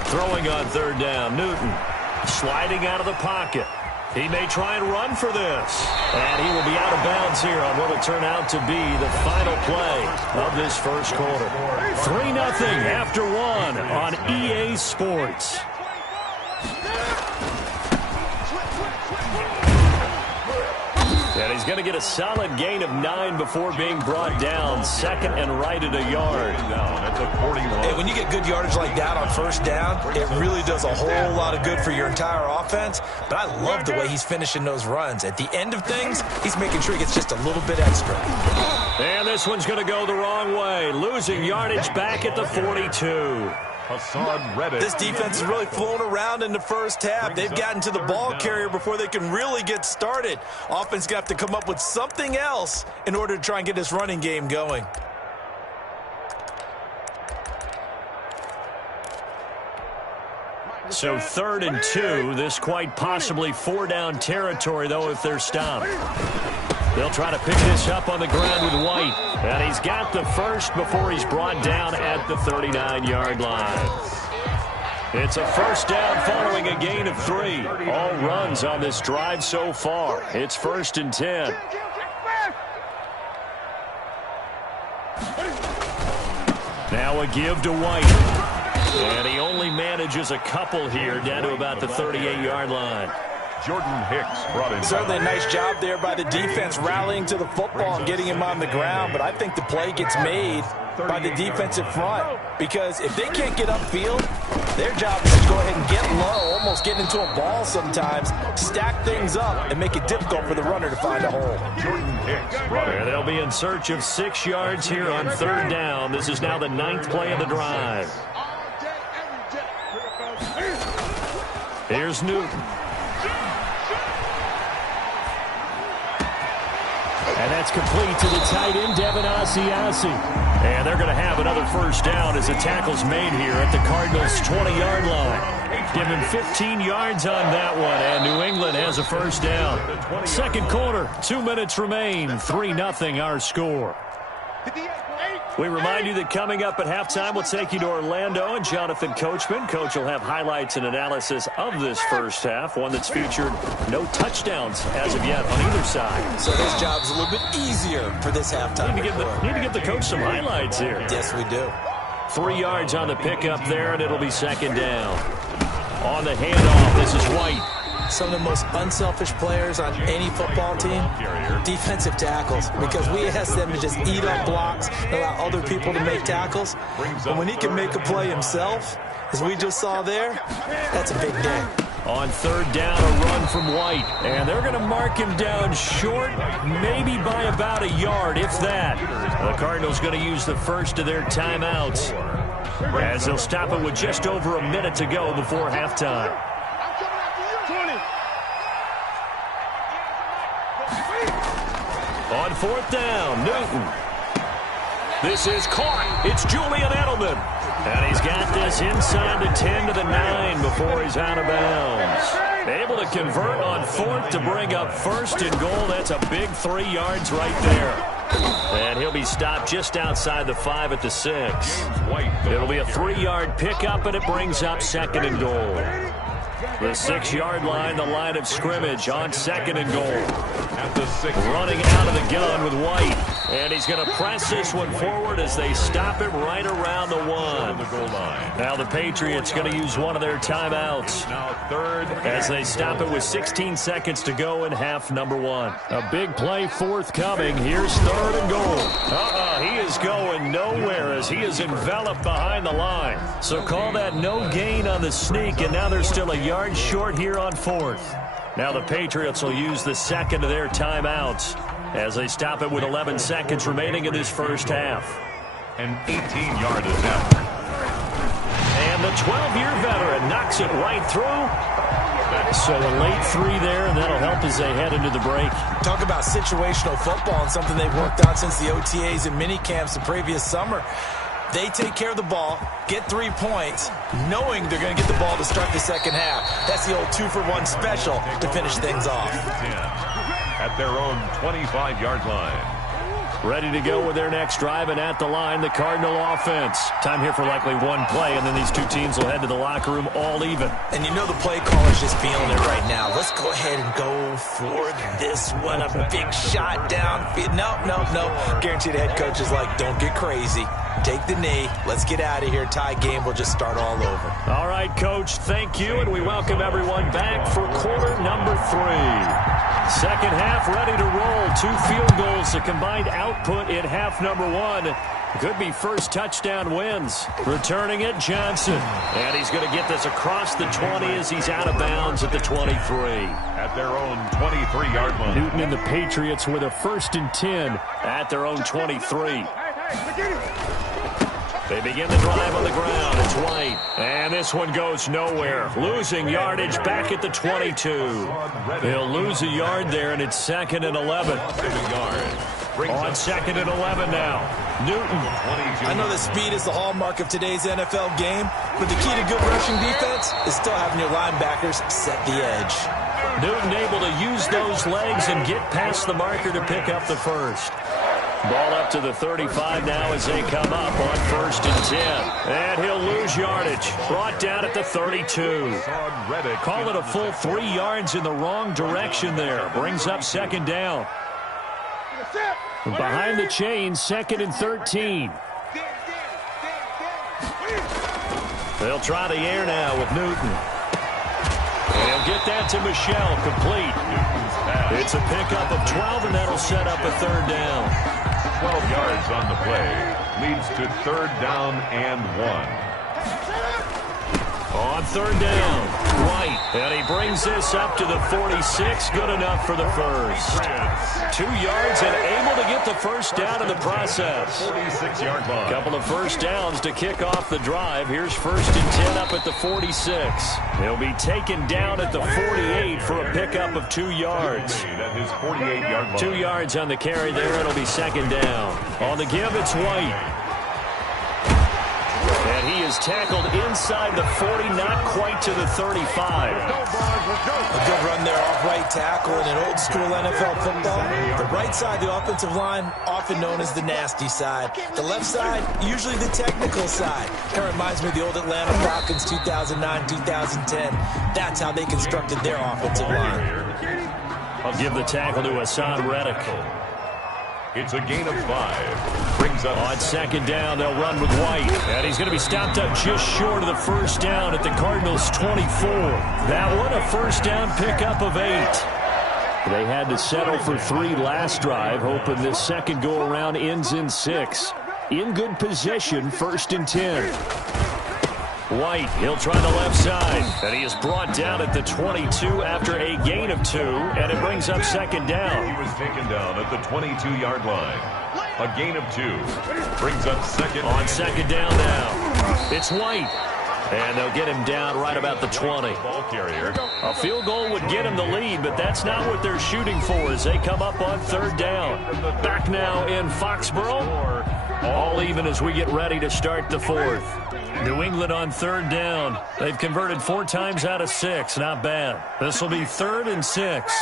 Throwing on 3rd down, Newton sliding out of the pocket. He may try and run for this. And he will be out of bounds here on what will turn out to be the final play of this first quarter. 3-0 after 1 on EA Sports. And he's going to get a solid gain of 9 before being brought down. 2nd and right at a yard. That's a 41. And when you get good yardage like that on 1st down, it really does a whole lot of good for your entire offense. But I love the way he's finishing those runs. At the end of things, he's making sure he gets just a little bit extra. And this one's going to go the wrong way. Losing yardage back at the 42. This defense has really flown around in the first half. They've gotten to the ball carrier before they can really get started. Offense got to come up with something else in order to try and get this running game going. So 3rd and 2. This quite possibly 4-down territory, though, if they're stopped. They'll try to pick this up on the ground with White. And he's got the first before he's brought down at the 39-yard line. It's a first down following a gain of 3. All runs on this drive so far. It's 1st and 10. Now a give to White. And he only manages a couple here down to about the 38-yard line. Jordan Hicks brought him Certainly a down. nice job there by the defense rallying to the football and getting him on the ground, but I think the play gets made by the defensive front, because if they can't get upfield, their job is to go ahead and get low, almost get into a ball sometimes, stack things up, and make it difficult for the runner to find a hole. Jordan Hicks brought him. And they'll be in search of 6 yards here on 3rd down. This is now the 9th play of the drive. Here's Newton. And that's complete to the tight end, Devin Asiasi. And they're going to have another first down as the tackle's made here at the Cardinals' 20-yard line. Give him 15 yards on that one, and New England has a first down. Second quarter, 2 minutes remain, 3-0 our score. We remind you that coming up at halftime, we'll take you to Orlando and Jonathan Coachman. Coach will have highlights and analysis of this first half, one that's featured no touchdowns as of yet on either side. So his job's a little bit easier for this halftime. Need to give the coach some highlights here. Yes, we do. 3 yards on the pickup there, and it'll be second down. On the handoff, this is White. Some of the most unselfish players on any football team, defensive tackles, because we ask them to just eat up blocks and allow other people to make tackles. But when he can make a play himself, as we just saw there, that's a big day. On third down, a run from White. And they're going to mark him down short, maybe by about a yard, if that. The Cardinals going to use the first of their timeouts, as they'll stop it with just over a minute to go before halftime. On fourth down, Newton. This is caught. It's Julian Edelman. And he's got this inside the 10 to the 9 before he's out of bounds. Able to convert on fourth to bring up first and goal. That's a big 3 yards right there. And he'll be stopped just outside the 5 at the 6. It'll be a 3-yard pickup, and it brings up second and goal. The 6-yard line, the line of scrimmage on second and goal. Running out of the gun with White. And he's going to press this one forward as they stop it right around the 1. Now the Patriots going to use one of their timeouts as they stop it with 16 seconds to go in half number 1. A big play forthcoming. Here's third and goal. He is going nowhere as he is enveloped behind the line. So call that no gain on the sneak, and now they're still a yard short here on fourth. Now the Patriots will use the second of their timeouts as they stop it with 11 seconds remaining in this first half. An 18-yard attempt. And the 12-year veteran knocks it right through. So a late 3 there, and that'll help as they head into the break. Talk about situational football and something they've worked on since the OTAs and mini camps the previous summer. They take care of the ball, get 3 points, knowing they're going to get the ball to start the second half. That's the old 2-for-1 special to finish things off. At their own 25-yard line. Ready to go with their next drive, and at the line, the Cardinal offense. Time here for likely one play, and then these two teams will head to the locker room all even. And you know the play caller's just feeling it right now. Let's go ahead and go for this one. A big shot downfield. No. Guaranteed the head coach is like, don't get crazy. Take the knee. Let's get out of here. Tie game. We'll just start all over. All right, Coach. Thank you, and we welcome everyone back for quarter number 3. Second half ready to roll. 2 field goals, a combined output in half number 1. Could be first touchdown wins. Returning it, Johnson. And he's going to get this across the 20 as he's out of bounds at the 23. At their own 23-yard line. Newton and the Patriots with a 1st and 10 at their own 23. They begin the drive on the ground. It's White. And this one goes nowhere. Losing yardage back at the 22. He'll lose a yard there, and it's 2nd and 11. On 2nd and 11 now. Newton. I know that speed is the hallmark of today's NFL game, but the key to good rushing defense is still having your linebackers set the edge. Newton able to use those legs and get past the marker to pick up the first. Ball up to the 35 now as they come up on 1st and 10. And he'll lose yardage. Brought down at the 32. Call it a full 3 yards in the wrong direction there. Brings up 2nd down. Behind the chains, 2nd and 13. They'll try the air now with Newton. And he'll get that to Michelle, complete. It's a pickup of 12, and that'll set up a 3rd down. 12 yards on the play. Leads to 3rd down and 1. On 3rd down, White. And he brings this up to the 46. Good enough for the first. 2 yards and able to get the first down in the process. 46-yard line. Couple of first downs to kick off the drive. Here's 1st and 10 up at the 46. He'll be taken down at the 48 for a pickup of 2 yards. At his 48-yard line. 2 yards on the carry there. It'll be 2nd down. On the give, it's White. And And he is tackled inside the 40, not quite to the 35. A good run there off right tackle in an old school NFL football. The right side, the offensive line, often known as the nasty side. The left side, usually the technical side. That reminds me of the old Atlanta Falcons 2009, 2010. That's how they constructed their offensive line. I'll give the tackle to Hassan Reddick. It's a gain of 5. Brings up on second down, they'll run with White. And he's going to be stopped up just short of the first down at the Cardinals' 24. That one, a first down pickup of 8. They had to settle for 3 last drive, hoping this second go-around ends in 6. In good position, 1st and 10. White, he'll try the left side. And he is brought down at the 22 after a gain of 2. And it brings up second down. He was taken down at the 22-yard line. A gain of 2. Brings up second. On second down now. It's White. And they'll get him down right about the 20. Ball carrier. A field goal would get him the lead, but that's not what they're shooting for as they come up on 3rd down. Back now in Foxborough. All even as we get ready to start the 4th. New England on 3rd down. They've converted 4 times out of 6. Not bad. This will be 3rd and 6.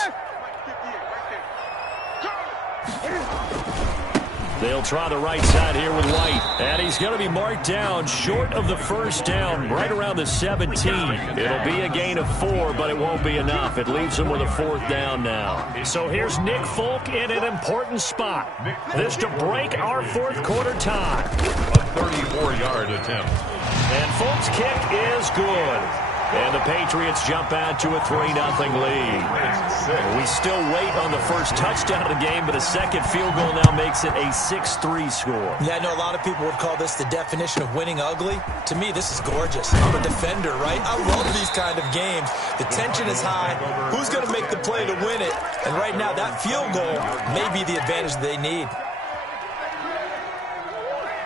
They'll try the right side here with White. And he's going to be marked down short of the first down, right around the 17. It'll be a gain of 4, but it won't be enough. It leaves him with a 4th down now. So here's Nick Folk in an important spot. This to break our 4th quarter tie. A 34-yard attempt. And Folk's kick is good. And the Patriots jump out to a 3-0 lead. We still wait on the first touchdown of the game, but a second field goal now makes it a 6-3 score. Yeah, I know a lot of people would call this the definition of winning ugly. To me, this is gorgeous. I'm a defender, right? I love these kind of games. The tension is high. Who's going to make the play to win it? And right now, that field goal may be the advantage they need.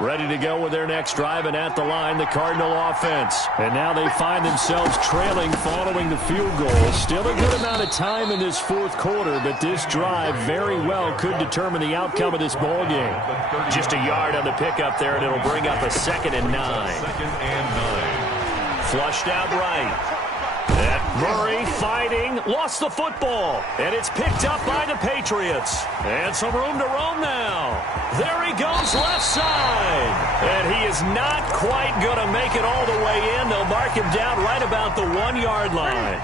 Ready to go with their next drive, and at the line, the Cardinal offense. And now they find themselves trailing following the field goal. Still a good amount of time in this 4th quarter, but this drive very well could determine the outcome of this ball game. Just a yard on the pickup there, and it'll bring up a 2nd and 9. 2nd and 9. Flushed out right. And Murray fighting, lost the football, and it's picked up by the Patriots. And some room to roam now. There he goes left side. And he is not quite going to make it all the way in. They'll mark him down right about the 1-yard line.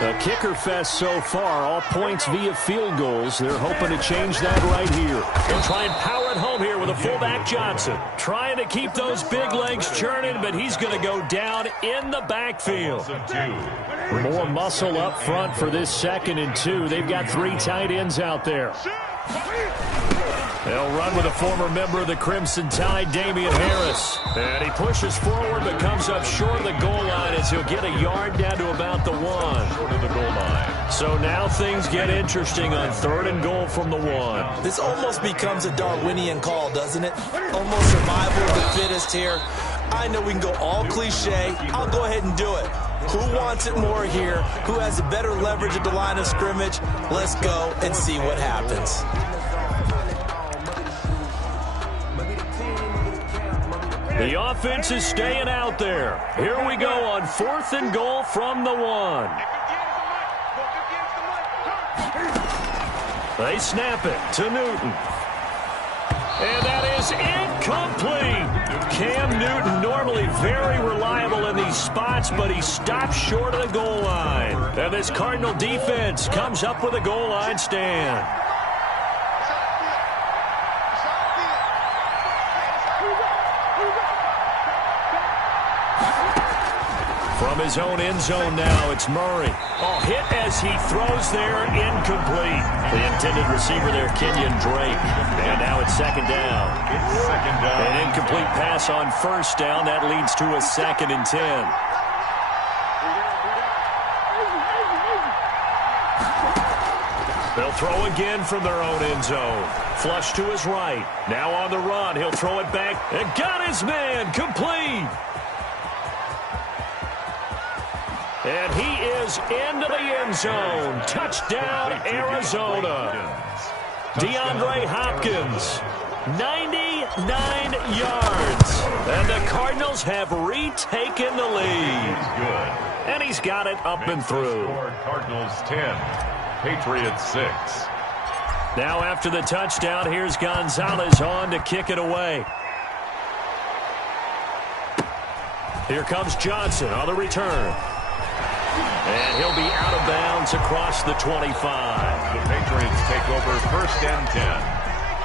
A kicker fest so far, all points via field goals. They're hoping to change that right here. They'll try and power it home here with a fullback Johnson. Trying to keep those big legs churning, but he's going to go down in the backfield. More muscle up front for this 2nd and 2. They've got 3 tight ends out there. They'll run with a former member of the Crimson Tide, Damian Harris. And he pushes forward but comes up short of the goal line as he'll get a yard down to about the 1. Short of the goal line. So now things get interesting on 3rd and goal from the 1. This almost becomes a Darwinian call, doesn't it? Almost survival of the fittest here. I know we can go all cliche. I'll go ahead and do it. Who wants it more here? Who has a better leverage at the line of scrimmage? Let's go and see what happens. The offense is staying out there. Here we go on 4th and goal from the 1. They snap it to Newton. And that is incomplete. Cam Newton, normally very reliable in these spots, but he stops short of the goal line. And this Cardinal defense comes up with a goal line stand. From his own end zone now, it's Murray. Oh, hit as he throws there, incomplete. The intended receiver there, Kenyon Drake. And now it's 2nd down. An incomplete pass on 1st down. That leads to a 2nd and 10. They'll throw again from their own end zone. Flush to his right. Now on the run. He'll throw it back. And got his man. Complete. And he is into the end zone. Touchdown, Arizona. DeAndre Hopkins, 90 9 yards. And the Cardinals have retaken the lead. And he's got it up and through. Cardinals 10, Patriots 6. Now after the touchdown, here's Gonzalez on to kick it away. Here comes Johnson on the return. And he'll be out of bounds across the 25. The Patriots take over 1st and 10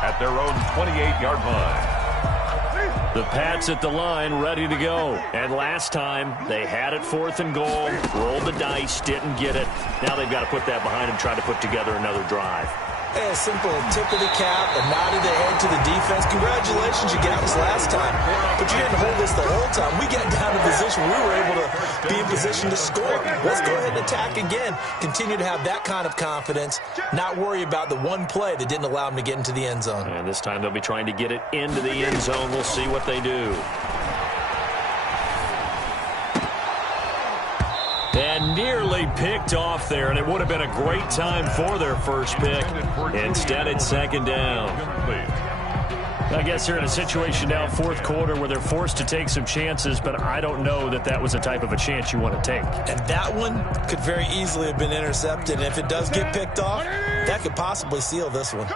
at their own 28-yard line. The Pats at the line ready to go. And last time they had it 4th and goal, rolled the dice, didn't get it. Now they've got to put that behind them, try to put together another drive. Hey, a simple tip of the cap, a nod of the head to the defense. Congratulations, you got us last time. But you didn't hold us the whole time. We got down to position. We were able to be in position to score. Let's go ahead and attack again. Continue to have that kind of confidence. Not worry about the one play that didn't allow them to get into the end zone. And this time they'll be trying to get it into the end zone. We'll see what they do. And nearly picked off there, and it would have been a great time for their first pick. Instead, it's 2nd down. I guess they're in a situation now, 4th quarter, where they're forced to take some chances, but I don't know that that was the type of a chance you want to take. And that one could very easily have been intercepted, and if it does get picked off, that could possibly seal this one.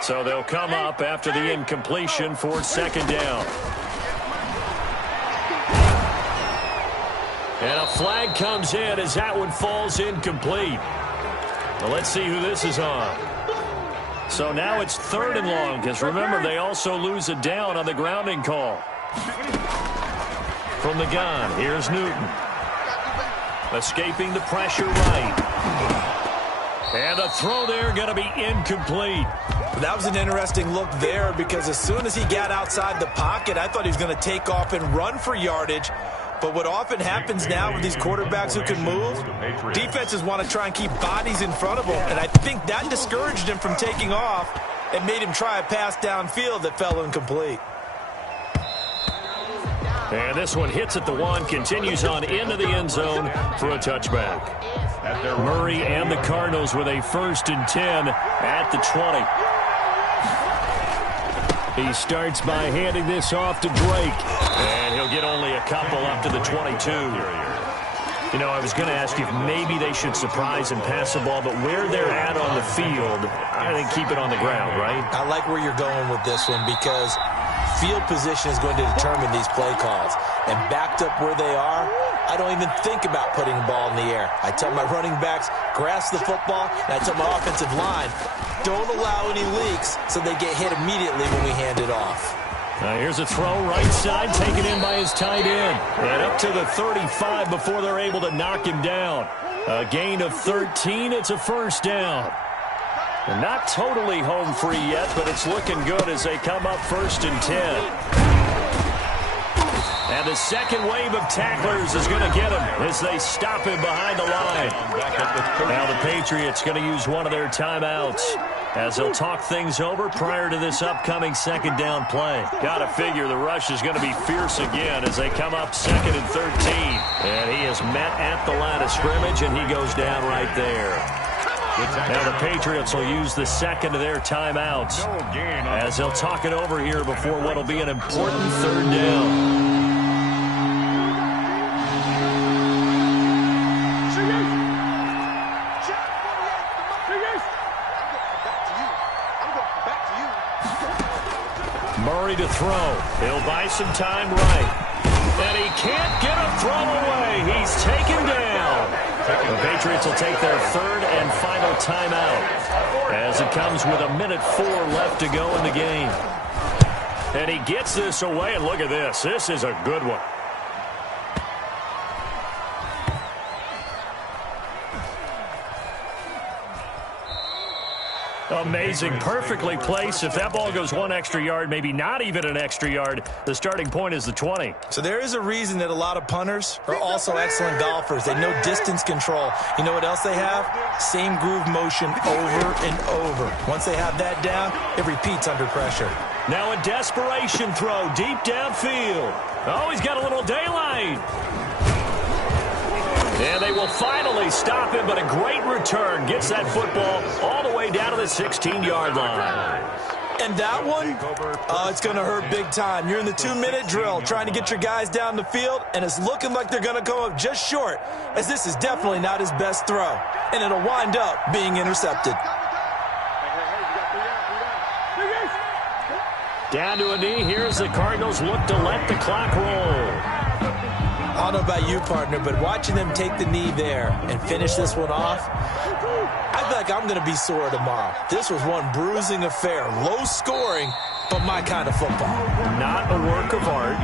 So they'll come up after the incompletion for 2nd down. And a flag comes in as that one falls incomplete. Well, let's see who this is on. So now it's 3rd and long, because remember, they also lose a down on the grounding call. From the gun, here's Newton. Escaping the pressure right. And a throw there going to be incomplete. That was an interesting look there, because as soon as he got outside the pocket, I thought he was going to take off and run for yardage. But what often happens now with these quarterbacks who can move, defenses want to try and keep bodies in front of them. And I think that discouraged him from taking off and made him try a pass downfield that fell incomplete. And this one hits at the 1, continues on into the end zone for a touchback. Murray and the Cardinals with a 1st and 10 at the 20. He starts by handing this off to Drake. And he'll get only a couple up to the 22. You know, I was going to ask you if maybe they should surprise and pass the ball, but where they're at on the field, I think keep it on the ground, right? I like where you're going with this one, because field position is going to determine these play calls. And backed up where they are, I don't even think about putting the ball in the air. I tell my running backs, grasp the football, and I tell my offensive line, don't allow any leaks so they get hit immediately when we hand it off. Here's a throw right side, taken in by his tight end. And up to the 35 before they're able to knock him down. A gain of 13, it's a 1st down. And not totally home free yet, but it's looking good as they come up 1st and 10. And the second wave of tacklers is going to get him as they stop him behind the line. Now the Patriots going to use one of their timeouts as they'll talk things over prior to this upcoming 2nd down play. Got to figure the rush is going to be fierce again as they come up 2nd and 13. And he is met at the line of scrimmage, and he goes down right there. Now the Patriots will use the 2nd of their timeouts as they'll talk it over here before what will be an important 3rd down. Murray to throw. He'll buy some time right. And he can't get a throw away. He's taken down. The Patriots will take their 3rd and final timeout as it comes with 1:04 left to go in the game. And he gets this away, and look at this. This is a good one. Amazing. Perfectly placed. If that ball goes 1 extra yard, maybe not even an extra yard, the starting point is the 20. So there is a reason that a lot of punters are also excellent golfers. They know distance control. You know what else they have? Same groove motion over and over. Once they have that down, it repeats under pressure. Now a desperation throw deep downfield. Oh, he's got a little daylight. And they will finally stop him, but a great return. Gets that football all the way down to the 16-yard line. And that one, oh, it's going to hurt big time. You're in the 2-minute drill trying to get your guys down the field, and it's looking like they're going to come up just short, as this is definitely not his best throw, and it'll wind up being intercepted. Down to a knee. Here's the Cardinals look to let the clock roll. I don't know about you, partner, but watching them take the knee there and finish this one off, I feel like I'm going to be sore tomorrow. This was one bruising affair. Low scoring, but my kind of football. Not a work of art,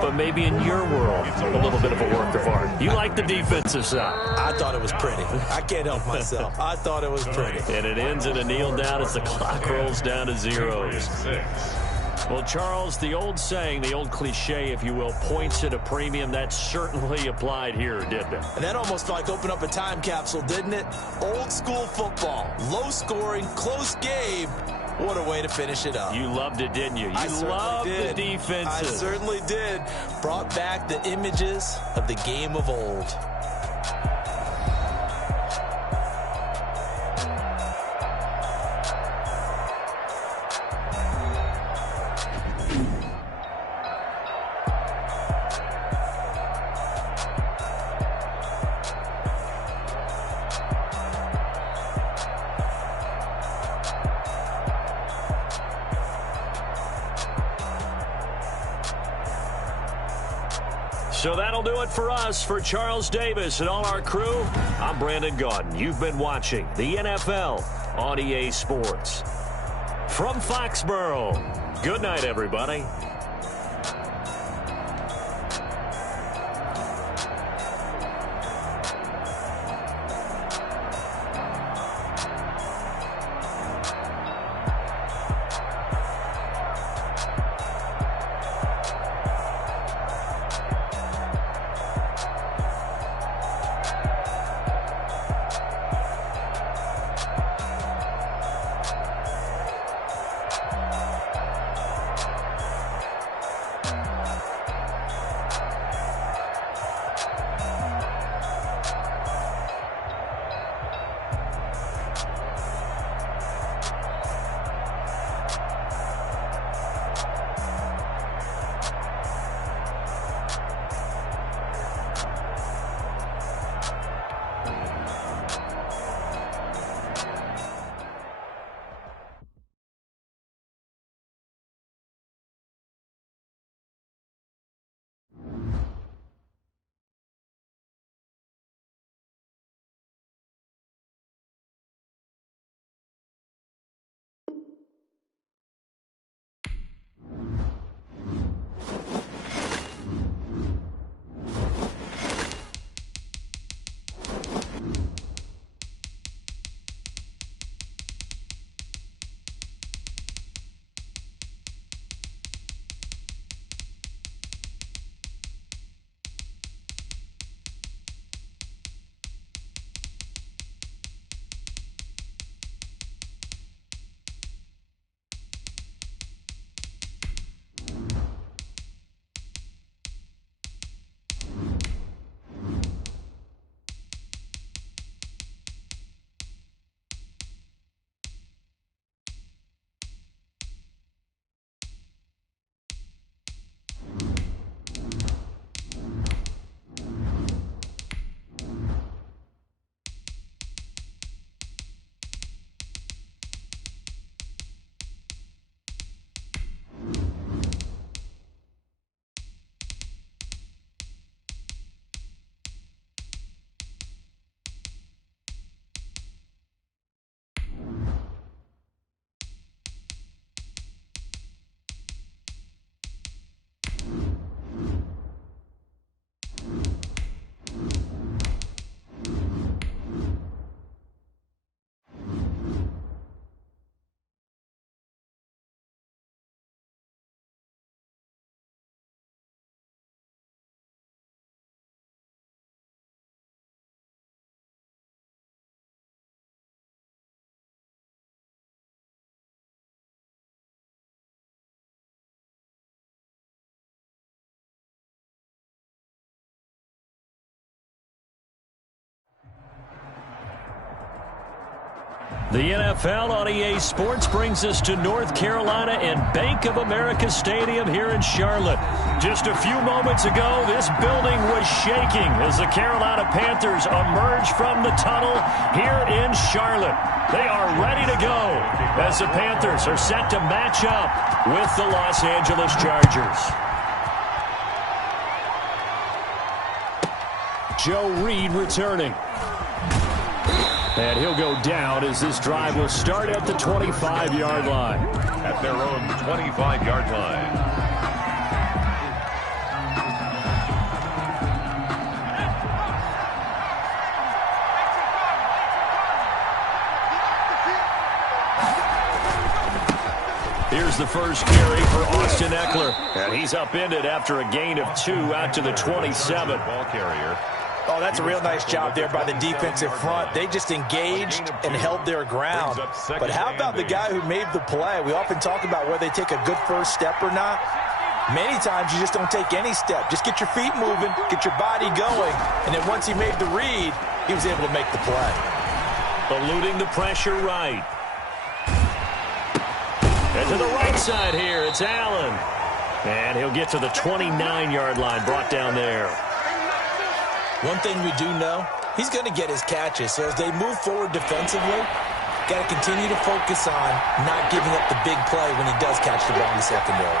but maybe in your world, a little bit of a work of art. You like the defensive side. I thought it was pretty. I can't help myself. I thought it was pretty. And it ends in a kneel down as the clock rolls down to zeros. Well, Charles, the old saying, the old cliche, if you will, points at a premium, that certainly applied here, didn't it? And that almost felt like opened up a time capsule, didn't it? Old school football, low scoring, close game. What a way to finish it up. You loved it, didn't you? You loved the defenses. I certainly did. Brought back the images of the game of old. So that'll do it for us. For Charles Davis and all our crew, I'm Brandon Gaudin. You've been watching the NFL on EA Sports. From Foxborough, good night, everybody. The NFL on EA Sports brings us to North Carolina and Bank of America Stadium here in Charlotte. Just a few moments ago, this building was shaking as the Carolina Panthers emerge from the tunnel here in Charlotte. They are ready to go as the Panthers are set to match up with the Los Angeles Chargers. Joe Reed returning. And he'll go down as this drive will start at the 25-yard line. At their own 25-yard line. Here's the first carry for Austin Eckler. And he's upended after a gain of 2 out to the 27. Ball carrier. Oh, that's a real nice job there by the defensive front. They just engaged and held their ground. But how about the guy who made the play? We often talk about whether they take a good first step or not. Many times you just don't take any step. Just get your feet moving, get your body going, and then once he made the read, he was able to make the play. Eluding the pressure right. And to the right side here, it's Allen. And he'll get to the 29-yard line, brought down there. One thing we do know, he's going to get his catches. So as they move forward defensively, got to continue to focus on not giving up the big play when he does catch the ball in the secondary.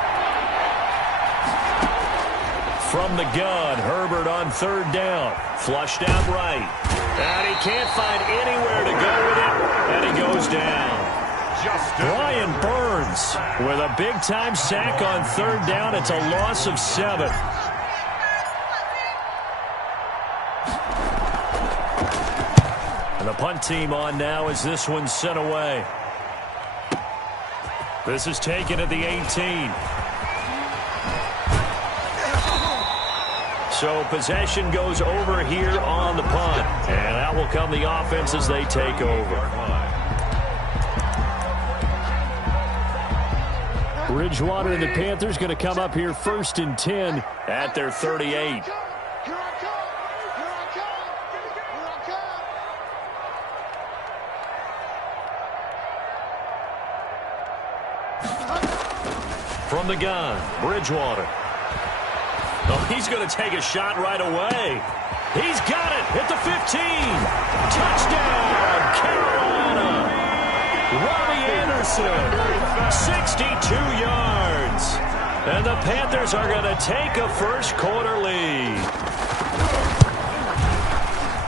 From the gun, Herbert on third down. Flushed out right. And he can't find anywhere to go with it. And he goes down. Brian Burns with a big-time sack on third down. It's a loss of 7. And the punt team on now as this one's sent away. This is taken at the 18. So possession goes over here on the punt. And out will come the offense as they take over. Bridgewater and the Panthers going to come up here 1st and 10 at their 38. From the gun, Bridgewater. Oh, he's going to take a shot right away. He's got it at the 15. Touchdown, Carolina. Robbie Anderson, 62 yards. And the Panthers are going to take a first-quarter lead.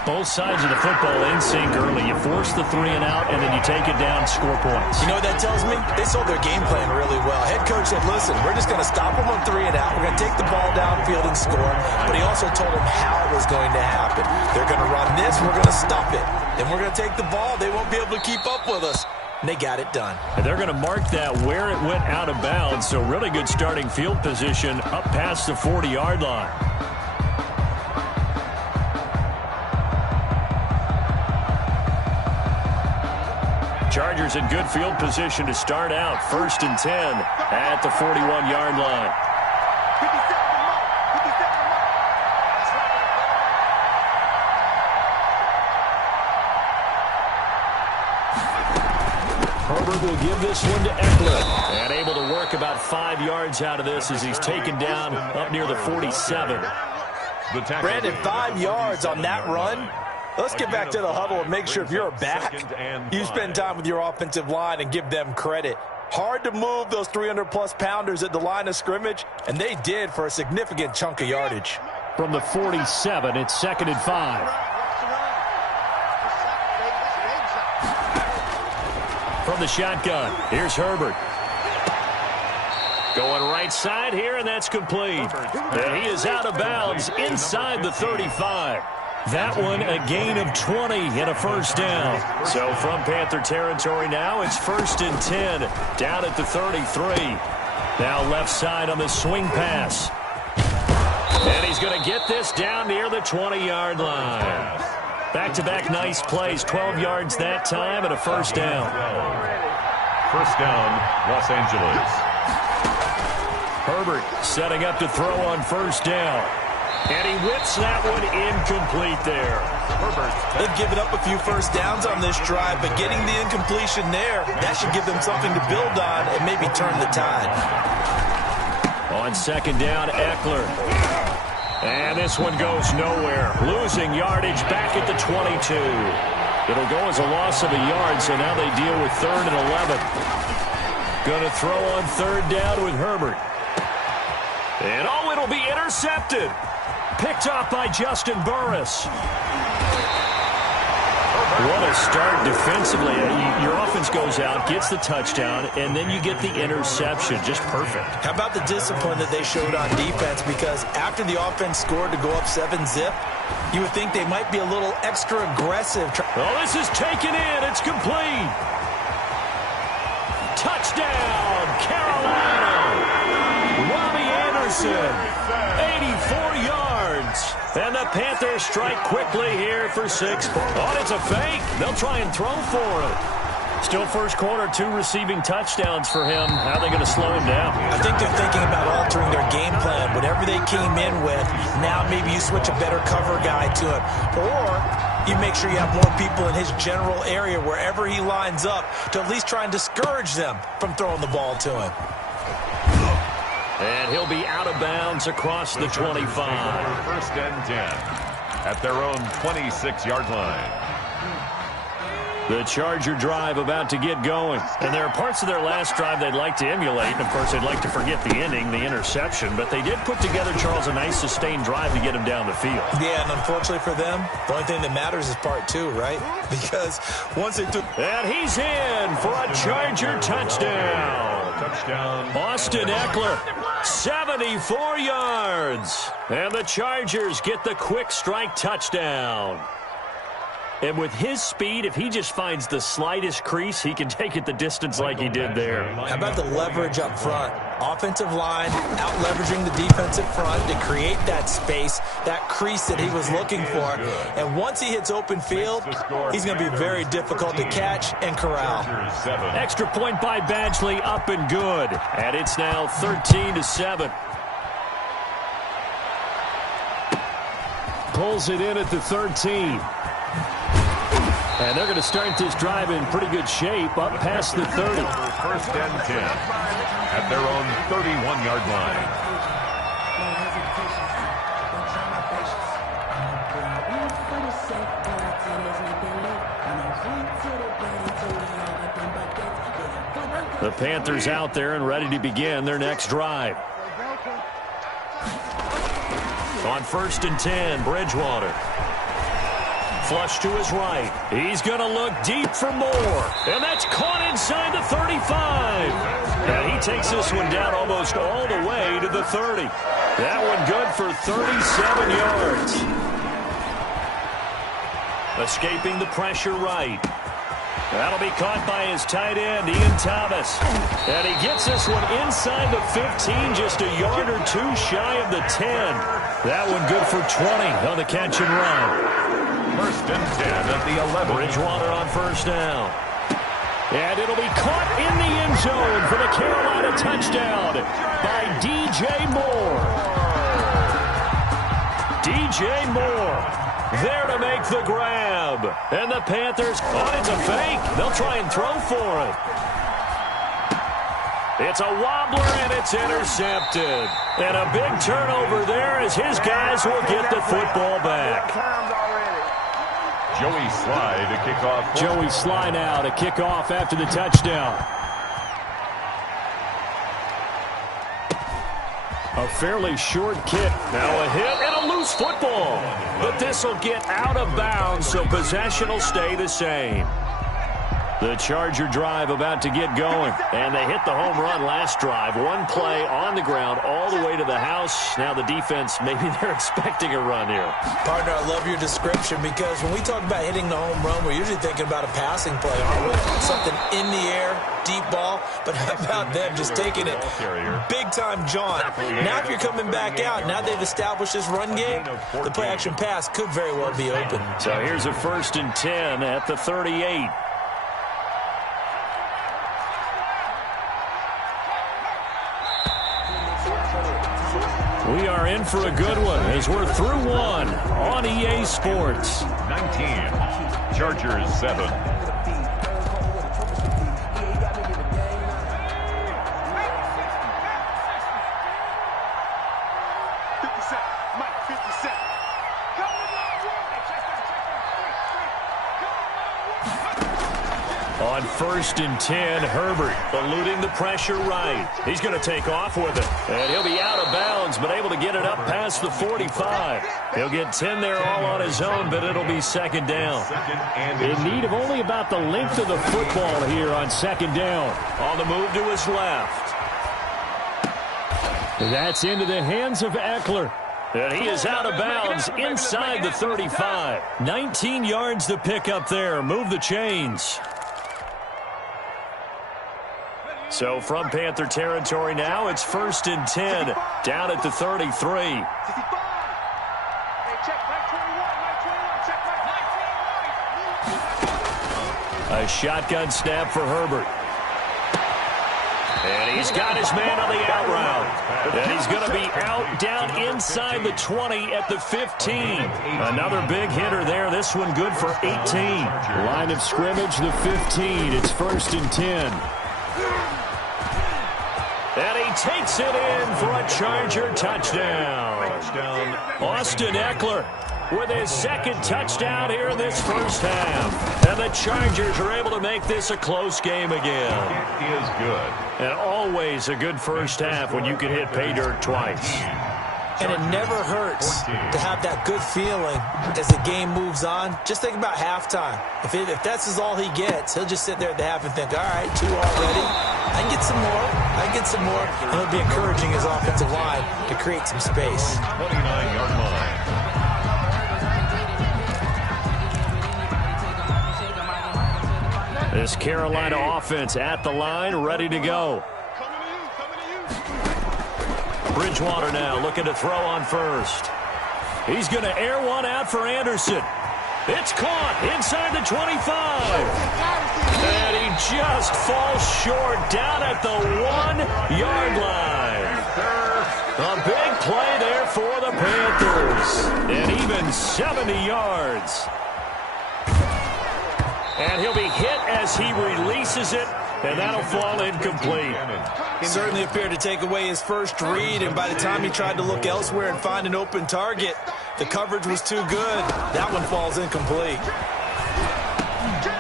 Both sides of the football in sync early. You force the 3 and out, and then you take it down, score points. You know what that tells me? They sold their game plan really well. Head coach said, listen, we're just going to stop them on 3 and out. We're going to take the ball downfield and score. But he also told them how it was going to happen. They're going to run this. We're going to stop it. Then we're going to take the ball. They won't be able to keep up with us. And they got it done. And they're going to mark that where it went out of bounds. So really good starting field position up past the 40-yard line. Chargers in good field position to start out. 1st and 10 at the 41-yard line. Herbert will give this one to Eckler. And able to work about 5 yards out of this as he's taken down up near the 47. Brandon, 5 yards on that run. Let's get back to the huddle and make sure if you're a back, you spend time with your offensive line and give them credit. Hard to move those 300-plus pounders at the line of scrimmage, and they did for a significant chunk of yardage. From the 47, it's 2nd and 5. From the shotgun, here's Herbert. Going right side here, and that's complete. And he is out of bounds inside the 35. That one a gain of 20 and a first down. So from Panther territory now, it's 1st and 10 down at the 33. Now left side on the swing pass. And he's going to get this down near the 20-yard line. Back-to-back nice plays, 12 yards that time and a first down. First down, Los Angeles. Herbert setting up to throw on first down. And he whips that one incomplete there. They've given up a few first downs on this drive, but getting the incompletion there, that should give them something to build on and maybe turn the tide. On second down, Eckler. And this one goes nowhere. Losing yardage back at the 22. It'll go as a loss of a yard, so now they deal with 3rd and 11. Going to throw on 3rd down with Herbert. And, oh, it'll be intercepted. Picked off by Justin Burris. What a start defensively. Your offense goes out, gets the touchdown, and then you get the interception. Just perfect. How about the discipline that they showed on defense? Because after the offense scored to go up 7-zip, you would think they might be a little extra aggressive. Oh, this is taken in. It's complete. Touchdown, Carolina. Robbie Anderson, 84 yards. And the Panthers strike quickly here for 6. Oh, it's a fake. They'll try and throw for it. Still first quarter, 2 receiving touchdowns for him. How are they going to slow him down? I think they're thinking about altering their game plan. Whatever they came in with, now maybe you switch a better cover guy to him. Or you make sure you have more people in his general area wherever he lines up to at least try and discourage them from throwing the ball to him. And he'll be out of bounds across the 25. 1st and 10 at their own 26-yard line. The Charger drive about to get going. And there are parts of their last drive they'd like to emulate. And, of course, they'd like to forget the ending, the interception. But they did put together, Charles, a nice sustained drive to get him down the field. Yeah, and unfortunately for them, the only thing that matters is part 2, right? Because once they took... And he's in for a Charger touchdown. Austin Eckler, 74 yards. And the Chargers get the quick strike touchdown. And with his speed, if he just finds the slightest crease, he can take it the distance like he did there. How about the leverage up front? Offensive line out-leveraging the defensive front to create that space, that crease that he was looking for. And once he hits open field, he's going to be very difficult to catch and corral. Extra point by Badgley, up and good. And it's now 13-7. Pulls it in at the 13. And they're going to start this drive in pretty good shape up past the 30. 1st and 10 at their own 31-yard line. The Panthers out there and ready to begin their next drive. On 1st and 10, Bridgewater. Flush to his right. He's going to look deep for more. And that's caught inside the 35. And he takes this one down almost all the way to the 30. That one good for 37 yards. Escaping the pressure right. That'll be caught by his tight end, Ian Thomas. And he gets this one inside the 15, just a yard or 2 shy of the 10. That one good for 20 on the catch and run. 1st and 10 at the 11. Bridgewater on 1st down. And it'll be caught in the end zone for the Carolina touchdown by DJ Moore. DJ Moore there to make the grab. And the Panthers, oh, it's a fake. They'll try and throw for it. It's a wobbler, and it's intercepted. And a big turnover there as his guys will get the football back. Joey Sly to kick off. Joey Sly now to kick off after the touchdown. A fairly short kick. Now a hit and a loose football. But this will get out of bounds, so possession will stay the same. The Charger drive about to get going. And they hit the home run last drive. One play on the ground all the way to the house. Now the defense, maybe they're expecting a run here. Partner, I love your description because when we talk about hitting the home run, we're usually thinking about a passing play, aren't we? Something in the air, deep ball. But how about them just taking it big time, John? Now if you're coming back out, now they've established this run game, the play-action pass could very well be open. So here's a 1st and 10 at the 38. We are in for a good one as we're through one on EA Sports. 19, Chargers 7. On 1st and 10, Herbert eluding the pressure right. He's going to take off with it. And he'll be out of bounds, but able to get it up past the 45. He'll get 10 there all on his own, but it'll be second down. In need of only about the length of the football here on second down. On the move to his left. That's into the hands of Eckler. And he is out of bounds inside the 35. 19 yards to pick up there. Move the chains. So from Panther territory now, it's 1st and 10 down at the 33. A shotgun snap for Herbert. And he's got his man on the out route. And he's going to be out down inside the 20 at the 15. Another big hitter there. This one good for 18. Line of scrimmage, the 15. It's 1st and 10. And he takes it in for a Charger touchdown. Austin Eckler with his second touchdown here in this first half. And the Chargers are able to make this a close game again. It is good. And always a good first half when you can hit pay dirt twice. And it never hurts to have that good feeling as the game moves on. Just think about halftime. If that's all he gets, he'll just sit there at the half and think, all right, 2 already. I can get some more. I can get some more. And he'll be encouraging his offensive line to create some space. 29-yard line. This Carolina offense at the line, ready to go. Bridgewater now looking to throw on first. He's going to air one out for Anderson. It's caught inside the 25. And he just falls short down at the 1-yard line. A big play there for the Panthers. And even 70 yards. And he'll be hit as he releases it. And that'll fall incomplete. He certainly appeared to take away his first read, and by the time he tried to look elsewhere and find an open target, the coverage was too good. That one falls incomplete.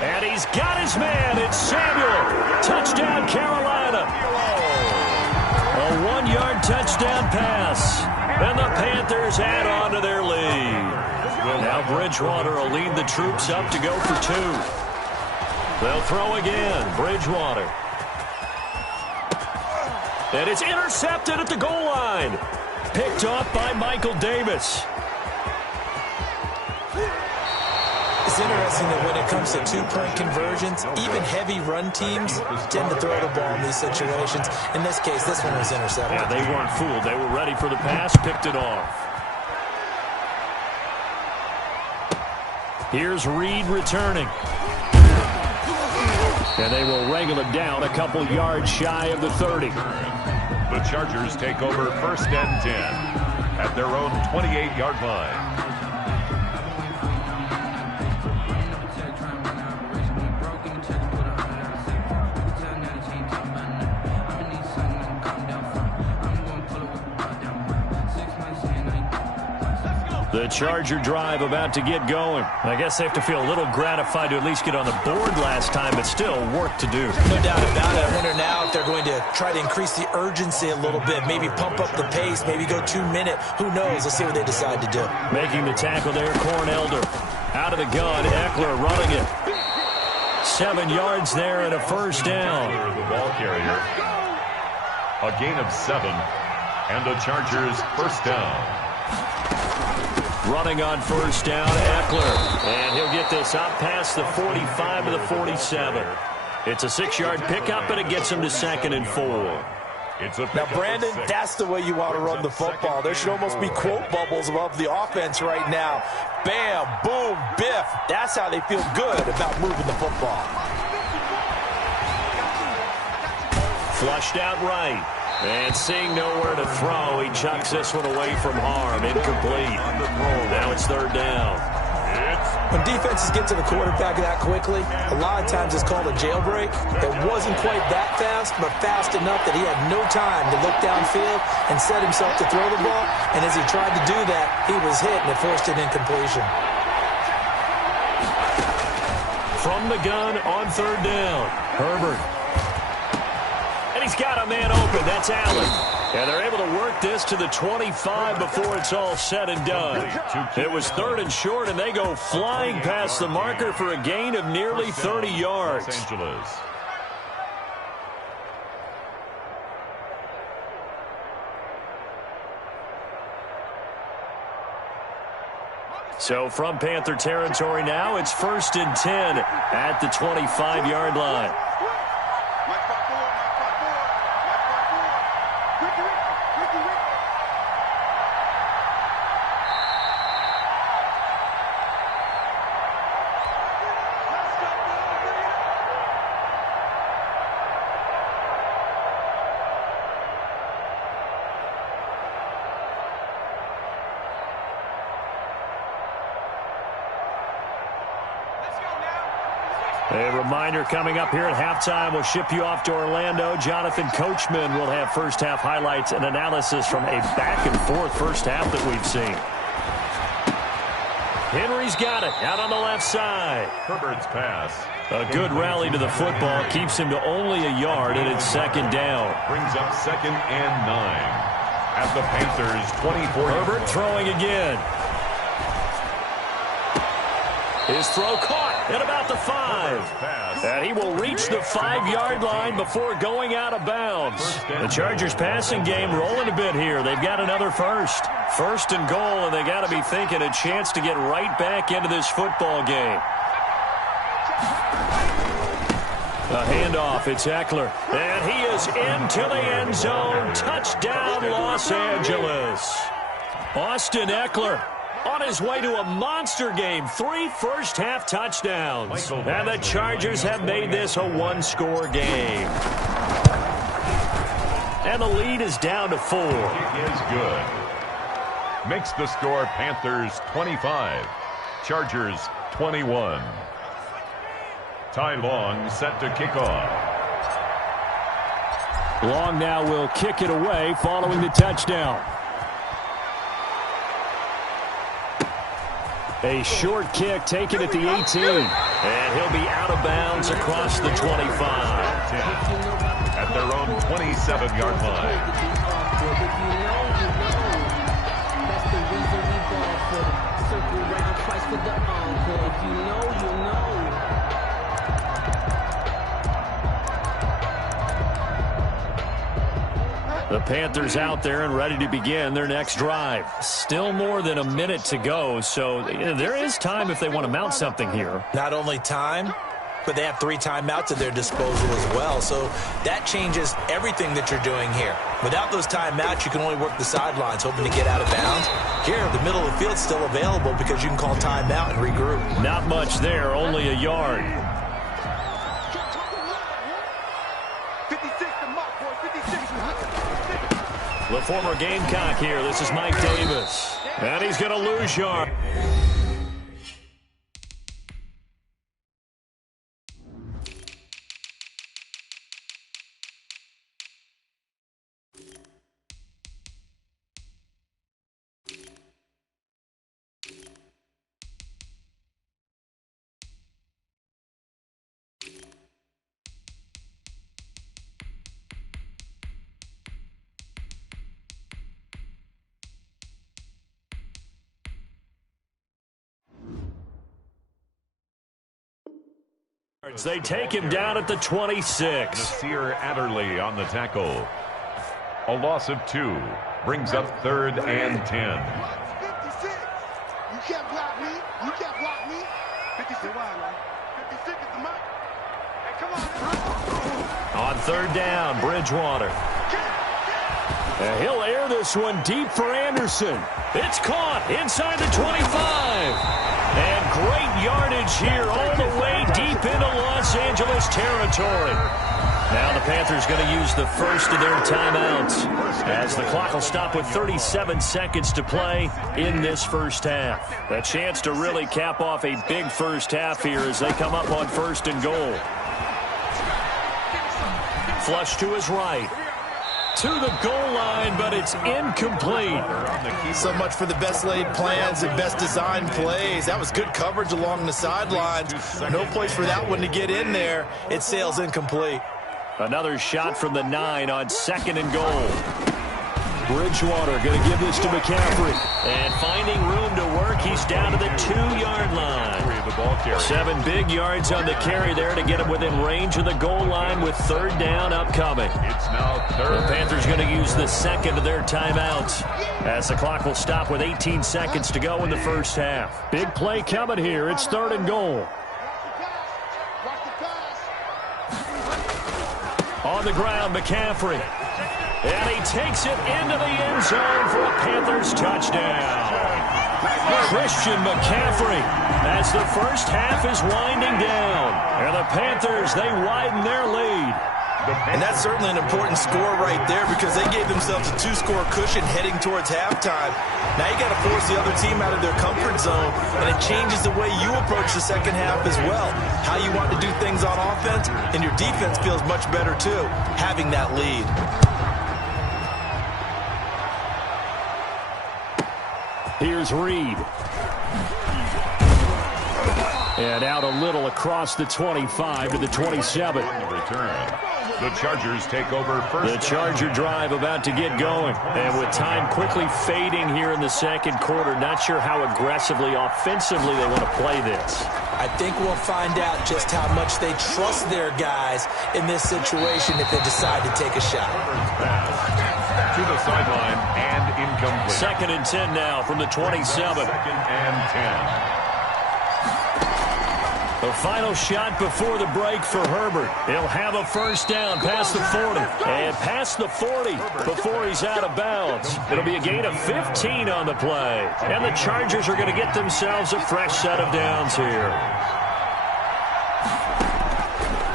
And he's got his man. It's Samuel. Touchdown, Carolina. A 1-yard touchdown pass. And the Panthers add on to their lead. Now Bridgewater will lead the troops up to go for 2. They'll throw again. Bridgewater. And it's intercepted at the goal line. Picked off by Michael Davis. It's interesting that when it comes to 2-point conversions, even heavy run teams tend to throw the ball in these situations. In this case, this one was intercepted. Yeah, they weren't fooled. They were ready for the pass, picked it off. Here's Reed returning. And they will wrangle it down a couple yards shy of the 30. The Chargers take over 1st and 10 at their own 28-yard line. The Charger drive about to get going. I guess they have to feel a little gratified to at least get on the board last time, but still work to do. No doubt about it. I wonder now if they're going to try to increase the urgency a little bit, maybe pump up the pace, maybe go 2-minute. Who knows? Let's see what they decide to do. Making the tackle there, Cornelder. Out of the gun, Eckler running it. 7 yards there and a first down. The ball carrier. A gain of 7. And the Chargers first down. Running on first down, Eckler. And he'll get this up past the 45 to the 47. It's a 6-yard pickup, and it gets him to 2nd and 4. Now, Brandon, that's the way you want to run the football. There should almost be quote bubbles above the offense right now. Bam, boom, biff. That's how they feel good about moving the football. Flushed out right. And seeing nowhere to throw, he chucks this one away from harm. Incomplete. Now it's third down. When defenses get to the quarterback that quickly, a lot of times it's called a jailbreak. It wasn't quite that fast, but fast enough that he had no time to look downfield and set himself to throw the ball. And as he tried to do that, he was hit, and it forced an incompletion. From the gun on third down, Herbert. And he's got a man open. That's Allen. And they're able to work this to the 25 before it's all said and done. It was third and short, and they go flying past the marker for a gain of nearly 30 yards. So from Panther territory now, it's 1st and 10 at the 25-yard line. A reminder coming up here at halftime, we'll ship you off to Orlando. Jonathan Coachman will have first half highlights and analysis from a back-and-forth first half that we've seen. Henry's got it out on the left side. Herbert's pass. A good rally to the football keeps him to only a yard, and it's second down. Brings up 2nd and 9 at the Panthers' 24. Herbert throwing again. His throw caught at about the 5. And he will reach the 5-yard line before going out of bounds. The Chargers passing game rolling a bit here. They've got another first. 1st and goal, and they got to be thinking a chance to get right back into this football game. A handoff, it's Eckler. And he is into the end zone. Touchdown, Los Angeles. Austin Eckler on his way to a monster game. 3 first-half touchdowns. And the Chargers have made this a one-score game. And the lead is down to 4. It is good. Makes the score Panthers 25, Chargers 21. Ty Long set to kick off. Long now will kick it away following the touchdown. A short kick taken at the 18. And he'll be out of bounds across the 25. At their own 27-yard line. The Panthers out there and ready to begin their next drive. Still more than a minute to go, so there is time if they want to mount something here. Not only time, but they have 3 timeouts at their disposal as well. So that changes everything that you're doing here. Without those timeouts, you can only work the sidelines, hoping to get out of bounds. Here, the middle of the field's still available because you can call timeout and regroup. Not much there, only a yard. 56 to Mike, boy, 56. The former Gamecock here. This is Mike Davis. And he's going to lose yard. They take him down at the 26. Nasir Adderley on the tackle. A loss of 2 brings up 3rd and 10. 56. You can't block me. You can't block me. 56 wide, man. 56 is the mic. Hey, come on. On 3rd down, Bridgewater. And he'll air this one deep for Anderson. It's caught inside the 25. And great yardage here all the way deep into Los Angeles territory. Now the Panthers going to use the first of their timeouts as the clock will stop with 37 seconds to play in this first half. A chance to really cap off a big first half here as they come up on 1st and goal. Flush to his right. To the goal line, but it's incomplete. So much for the best laid plans and best designed plays. That was good coverage along the sidelines. No place for that one to get in there. It sails incomplete. Another shot from the 9 on 2nd and goal. Bridgewater going to give this to McCaffrey. And finding room to work, he's down to the 2-yard line. 7 big yards on the carry there to get him within range of the goal line with 3rd down upcoming. It's now 3rd. The Panthers going to use the second of their timeouts as the clock will stop with 18 seconds to go in the first half. Big play coming here. It's 3rd and goal. On the ground, McCaffrey. And he takes it into the end zone for a Panthers touchdown. Christian McCaffrey as the first half is winding down. And the Panthers, they widen their lead. And that's certainly an important score right there because they gave themselves a 2-score cushion heading towards halftime. Now you got to force the other team out of their comfort zone, and it changes the way you approach the second half as well. How you want to do things on offense, and your defense feels much better too, having that lead. Here's Reed. And out a little across the 25 to the 27. Return. The Chargers take over first. The Charger drive about to get going. And with time quickly fading here in the second quarter, not sure how aggressively, offensively they want to play this. I think we'll find out just how much they trust their guys in this situation if they decide to take a shot. To the sideline and incomplete. 2nd and 10 now from the 27. 2nd and 10. The final shot before the break for Herbert. He'll have a first down past the 40. And past the 40 before he's out of bounds. It'll be a gain of 15 on the play. And the Chargers are going to get themselves a fresh set of downs here.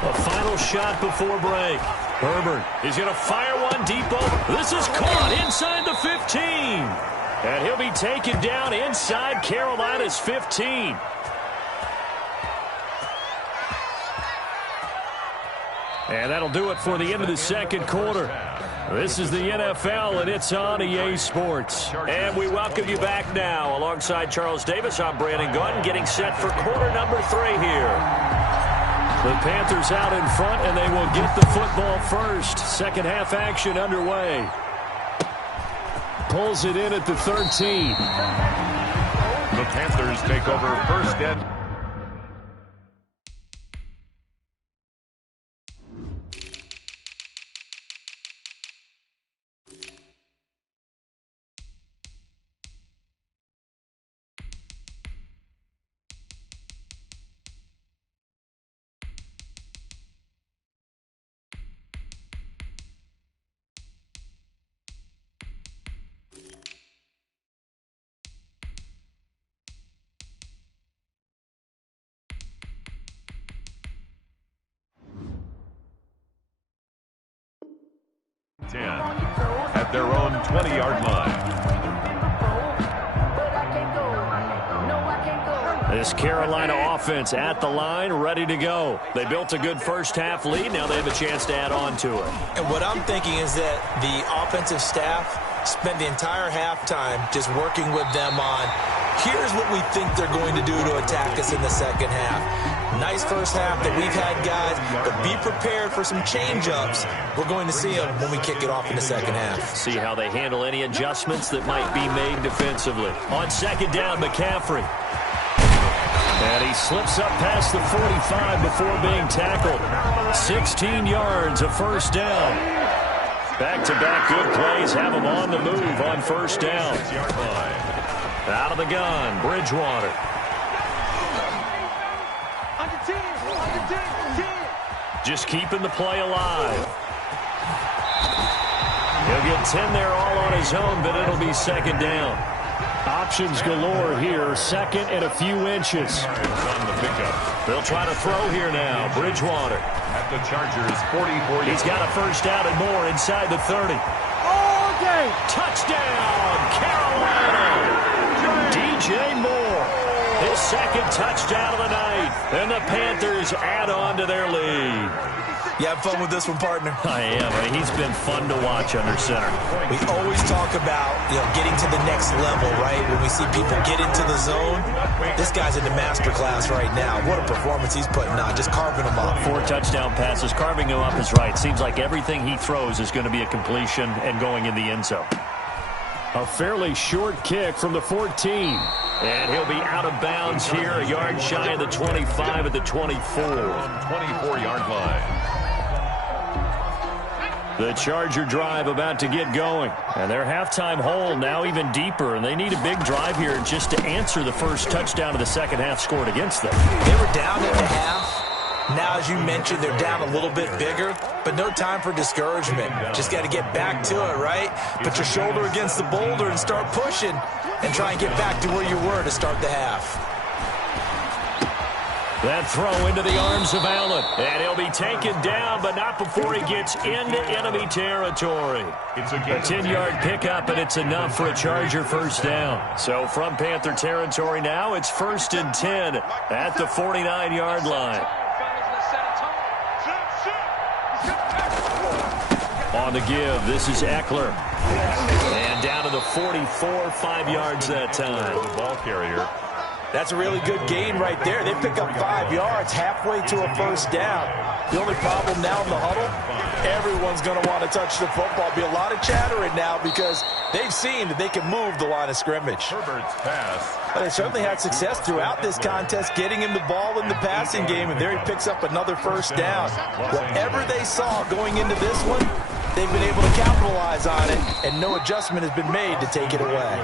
A final shot before break. Herbert is going to fire one deep over. This is caught inside the 15. And he'll be taken down inside Carolina's 15. And that'll do it for the end of the second quarter. This is the NFL, and it's on EA Sports. And we welcome you back now. Alongside Charles Davis, I'm Brandon Gunn, getting set for quarter number 3 here. The Panthers out in front, and they will get the football first. Second half action underway. Pulls it in at the 13. The Panthers take over first and... at their own 20-yard line. This Carolina offense at the line, ready to go. They built a good first half lead. Now they have a chance to add on to it. And what I'm thinking is that the offensive staff spent the entire halftime just working with them on, here's what we think they're going to do to attack us in the second half. Nice first half that we've had, guys, but be prepared for some change-ups. We're going to see them when we kick it off in the second half. See how they handle any adjustments that might be made defensively. On second down, McCaffrey. And he slips up past the 45 before being tackled. 16 yards, a first down. Back-to-back good plays have him on the move on first down. Out of the gun, Bridgewater. Just keeping the play alive. He'll get 10 there all on his own, but it'll be second down. Options galore here, second and a few inches. They'll try to throw here now. Bridgewater. At the Chargers' 40-40. He's got a first down and more inside the 30. All day. Touchdown, Carolina. DJ Moore. His second touchdown of the night. And the Panthers add on to their lead. You have fun with this one, partner? I am. I mean, he's been fun to watch under center. We always talk about, getting to the next level, right? When we see people get into the zone, this guy's in the master class right now. What a performance he's putting on, just carving them up. 4 touchdown passes, carving him up is right. Seems like everything he throws is going to be a completion and going in the end zone. A fairly short kick from the 14. And he'll be out of bounds here, a yard shy of the 25 at the 24. 24-yard line. The Charger drive about to get going. And their halftime hole now even deeper. And they need a big drive here just to answer the first touchdown of the second half scored against them. They were down at the half. Now, as you mentioned, they're down a little bit bigger, but no time for discouragement. Just got to get back to it, right? Put your shoulder against the boulder and start pushing and try and get back to where you were to start the half. That throw into the arms of Allen. And he'll be taken down, but not before he gets into enemy territory. It's a 10-yard pickup, and it's enough for a Charger first down. So from Panther territory now, it's 1st and 10 at the 49-yard line. On the give, this is Eckler. And down to the 44, 5 yards that time. The ball carrier. That's a really good gain right there. They pick up 5 yards halfway to a first down. The only problem now in the huddle, everyone's going to want to touch the football. Be a lot of chattering now because they've seen that they can move the line of scrimmage. Herbert's pass. But they certainly had success throughout this contest getting him the ball in the passing game, and there he picks up another first down. Whatever they saw going into this one, they've been able to capitalize on it, and no adjustment has been made to take it away.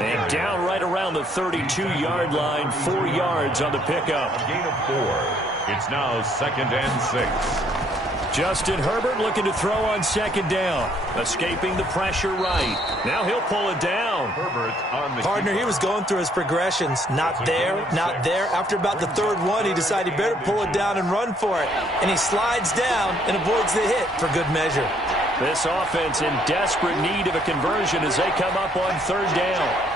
And down right around the 32-yard line, 4 yards on the pickup. A gain of 4. It's now 2nd and 6. Justin Herbert looking to throw on 2nd down. Escaping the pressure right. Now he'll pull it down. Herbert on the Partner, he was going through his progressions. Not there, not there. After about the 3rd one, he decided he better pull it down and run for it. And he slides down and avoids the hit for good measure. This offense in desperate need of a conversion as they come up on 3rd down.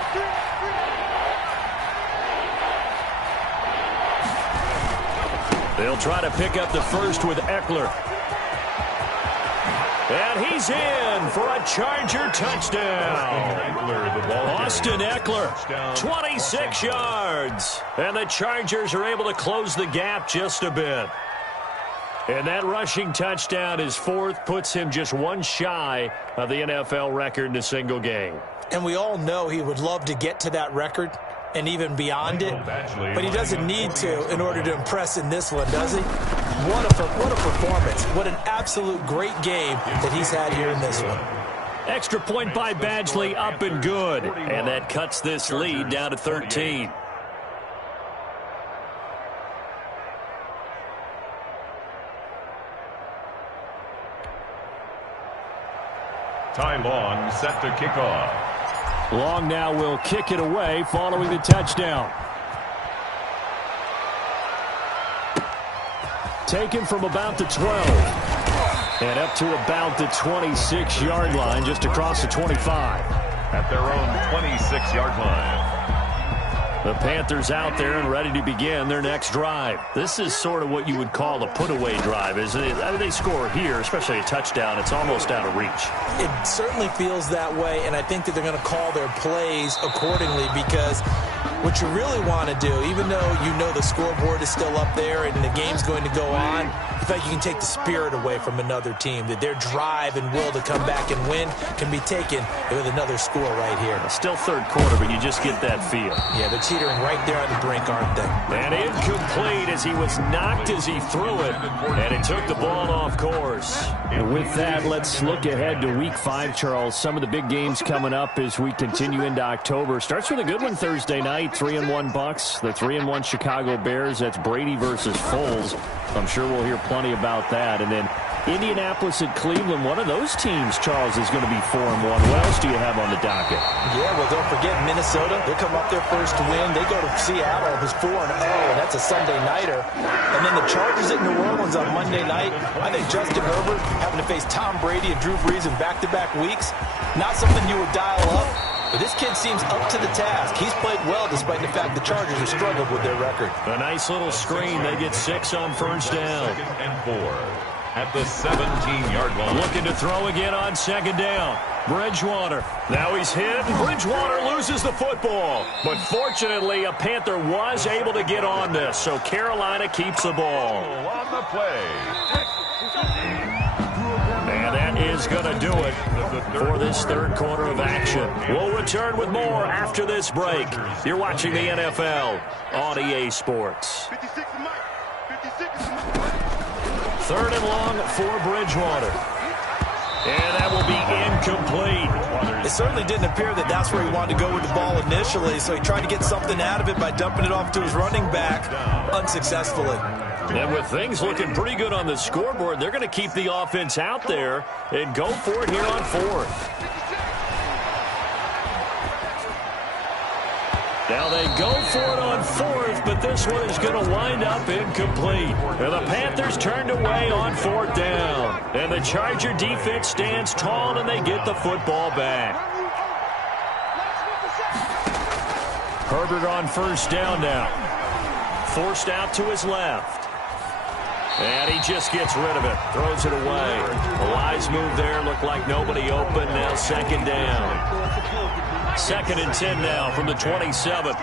They'll try to pick up the first with Eckler. And he's in for a Charger touchdown. Austin Eckler, 26 yards. And the Chargers are able to close the gap just a bit. And that rushing touchdown, his 4th, puts him just 1 shy of the NFL record in a single game. And we all know he would love to get to that record and even beyond it, but he doesn't need to in order to impress in this one, does he? What a performance. What an absolute great game that he's had here in this one. Extra point by Badgley, up and good. And that cuts this lead down to 13. Ty Long set to kick off. Long now will kick it away following the touchdown. Taken from about the 12. And up to about the 26-yard line, just across the 25. At their own 26-yard line. The Panthers out there and ready to begin their next drive. This is sort of what you would call a put-away drive, isn't it? I mean, they score here, especially a touchdown. It's almost out of reach. It certainly feels that way, and I think that they're going to call their plays accordingly because what you really want to do, even though you know the scoreboard is still up there and the game's going to go on, I feel like you can take the spirit away from another team, that their drive and will to come back and win can be taken with another score right here. Still 3rd quarter, but you just get that feel. Yeah, they're teetering right there on the brink, aren't they? And incomplete as he was knocked as he threw it, and it took the ball off course. And with that, let's look ahead to Week 5, Charles. Some of the big games coming up as we continue into October. Starts with a good one Thursday night, 3-1 Bucks, the 3-1 Chicago Bears. That's Brady versus Foles. I'm sure we'll hear plenty about that. And then Indianapolis at Cleveland. One of those teams, Charles, is going to be 4-1. What else do you have on the docket? Yeah, well, don't forget Minnesota. They come up their first win. They go to Seattle, who's 4-0, and That's a Sunday nighter. And then the Chargers at New Orleans on Monday night. I think Justin Herbert having to face Tom Brady and Drew Brees in back-to-back weeks, not something you would dial up. But this kid seems up to the task. He's played well despite the fact the Chargers have struggled with their record. A nice little screen. They get 6 on first down. 2nd and 4 at the 17-yard line. Looking to throw again on 2nd down. Bridgewater. Now he's hit. Bridgewater loses the football. But fortunately, a Panther was able to get on this, so Carolina keeps the ball. On the play. And that is going to do it for this third quarter of action. We'll return with more after this break. You're watching the NFL on EA Sports. 3rd and long for Bridgewater. And that will be incomplete. It certainly didn't appear that that's where he wanted to go with the ball initially, so he tried to get something out of it by dumping it off to his running back unsuccessfully. And with things looking pretty good on the scoreboard, they're going to keep the offense out there and go for it here on 4th. Now they go for it on 4th, but this one is going to wind up incomplete. And the Panthers turned away on 4th down. And the Charger defense stands tall, and they get the football back. Herbert on first down now. Forced out to his left. And he just gets rid of it. Throws it away. A wise move there. Looked like nobody open. Now 2nd down. 2nd and 10 now from the 27.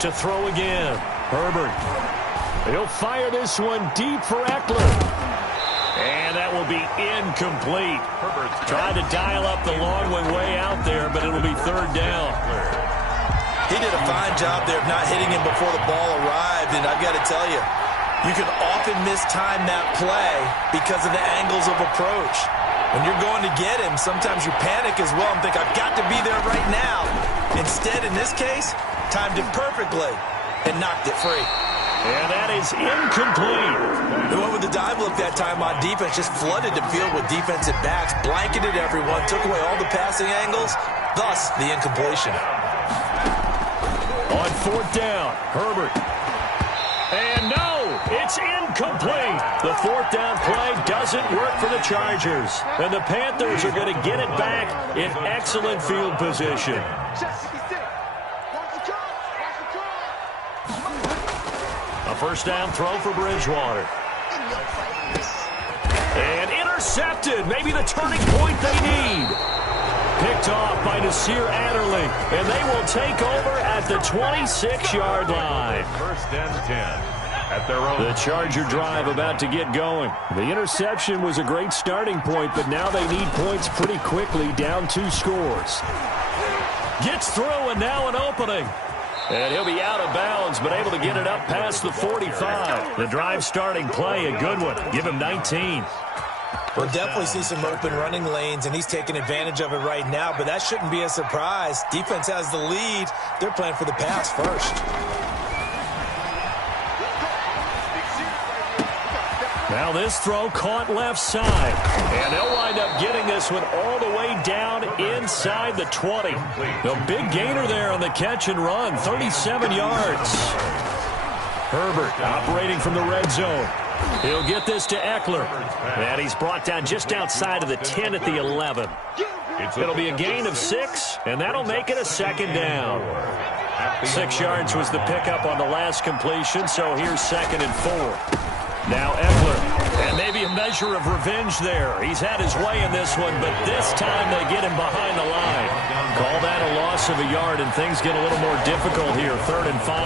To throw again. Herbert. He'll fire this one deep for Eckler. And that will be incomplete. Tried to dial up the long one way out there, but it'll be 3rd down. He did a fine job there of not hitting him before the ball arrived, and I've got to tell you, you can often mistime that play because of the angles of approach. When you're going to get him, sometimes you panic as well and think, I've got to be there right now. Instead, in this case, timed it perfectly and knocked it free. And that is incomplete. They went with the dive look that time on defense, just flooded the field with defensive backs, blanketed everyone, took away all the passing angles, thus the incompletion. On 4th down, Herbert. And no, it's incomplete. The 4th down play doesn't work for the Chargers. And the Panthers are going to get it back in excellent field position. A first down throw for Bridgewater. And intercepted. Maybe the turning point they need. Picked off by Nasir Adderley. And they will take over at the 26-yard line. 1st and 10 at their own. The Charger drive about to get going. The interception was a great starting point, but now they need points pretty quickly, down 2 scores. Gets through, and now an opening. And he'll be out of bounds, but able to get it up past the 45. The drive starting play, a good one. Give him 19. We'll definitely see some open running lanes, and he's taking advantage of it right now, but that shouldn't be a surprise. Defense has the lead. They're playing for the pass first. Now this throw caught left side. And they'll wind up getting this one all the way down inside the 20. The big gainer there on the catch and run, 37 yards. Herbert operating from the red zone. He'll get this to Eckler. And he's brought down just outside of the 10 at the 11. It'll be a gain of 6, and that'll make it a 2nd down. 6 yards was the pickup on the last completion, so here's 2nd and 4. Now Eckler, and maybe a measure of revenge there. He's had his way in this one, but this time they get him behind the line. Call that a loss of a yard, and things get a little more difficult here, 3rd and 5.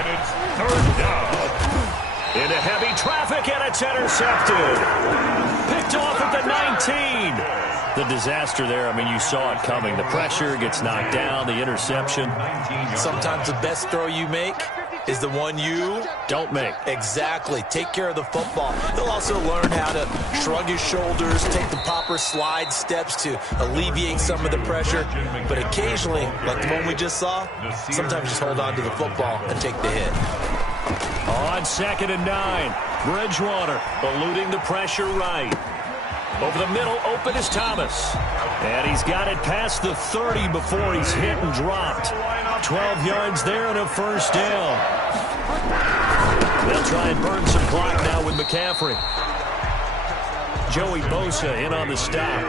And it's 3rd down. Into heavy traffic, and it's intercepted. Picked off at the 19. The disaster there, I mean, you saw it coming. The pressure gets knocked down, the interception. Sometimes the best throw you make is the one you don't make. Exactly. Take care of the football. He'll also learn how to shrug his shoulders, take the proper slide steps to alleviate some of the pressure. But occasionally, like the one we just saw, sometimes just hold on to the football and take the hit. On 2nd and 9, Bridgewater eluding the pressure right. Over the middle, open is Thomas. And he's got it past the 30 before he's hit and dropped. 12 yards there and a first down. They'll try and burn some clock now with McCaffrey. Joey Bosa in on the stop.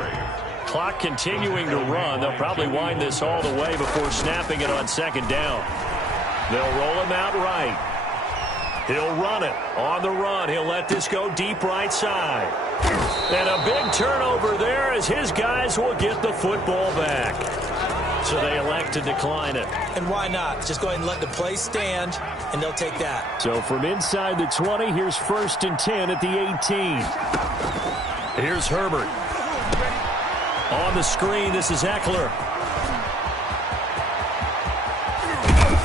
Clock continuing to run. They'll probably wind this all the way before snapping it on second down. They'll roll him out right. He'll run it on the run. He'll let this go deep right side. And a big turnover there as his guys will get the football back. So they elect to decline it. And why not? Just go ahead and let the play stand, and they'll take that. So from inside the 20, here's 1st and 10 at the 18. Here's Herbert. On the screen, this is Eckler.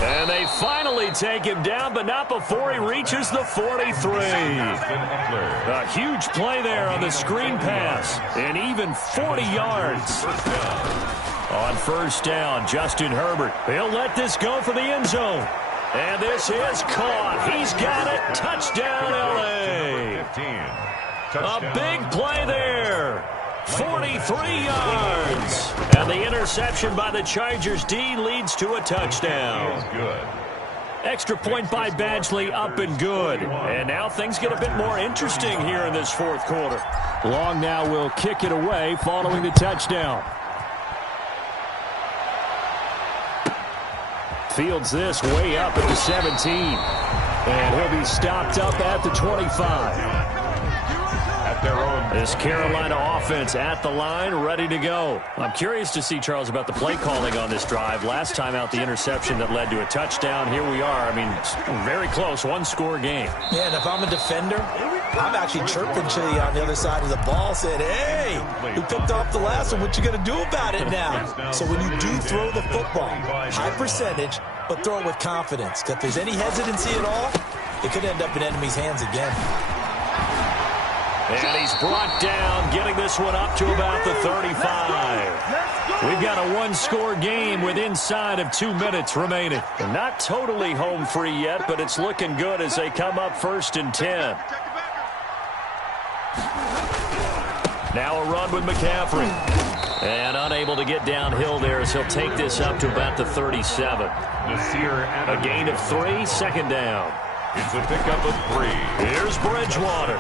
And they finally take him down, but not before he reaches the 43. A huge play there on the screen pass, and even 40 yards. On first down, Justin Herbert. He'll let this go for the end zone. And this is caught. He's got it. Touchdown, L.A. A big play there. 43 yards. And the interception by the Chargers D leads to a touchdown. Extra point by Badgley, up and good. And now things get a bit more interesting here in this fourth quarter. Long now will kick it away following the touchdown. Fields this way up at the 17. And he'll be stopped up at the 25. This Carolina offense at the line, ready to go. I'm curious to see, Charles, about the play calling on this drive. Last time out, the interception that led to a touchdown. Here we are. I mean, very close, one-score game. Yeah, and if I'm a defender, I'm actually chirping to you on the other side of the ball, saying, hey, we picked off the last one. What you going to do about it now? So when you do throw the football, high percentage, but throw it with confidence. Because if there's any hesitancy at all, it could end up in enemy's hands again. And he's brought down, getting this one up to about the 35. We've got a one-score game with inside of 2 minutes remaining. And not totally home free yet, but it's looking good as they come up 1st and 10. Now a run with McCaffrey. And unable to get downhill there as he'll take this up to about the 37. A gain of 3, second down. It's a pickup of 3. Here's Bridgewater,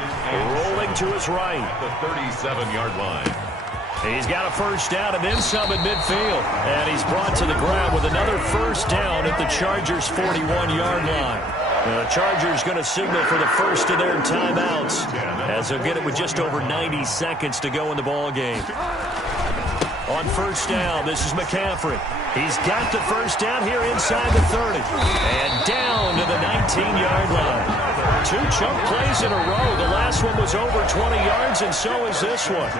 rolling to his right. The 37-yard line. He's got a first down and then some at midfield. And he's brought to the ground with another first down at the Chargers' 41-yard line. The Chargers going to signal for the first of their timeouts as they'll get it with just over 90 seconds to go in the ball game. On first down, this is McCaffrey. He's got the first down here inside the 30. And down to the 19-yard line. 2 chunk plays in a row. The last one was over 20 yards, and so is this one.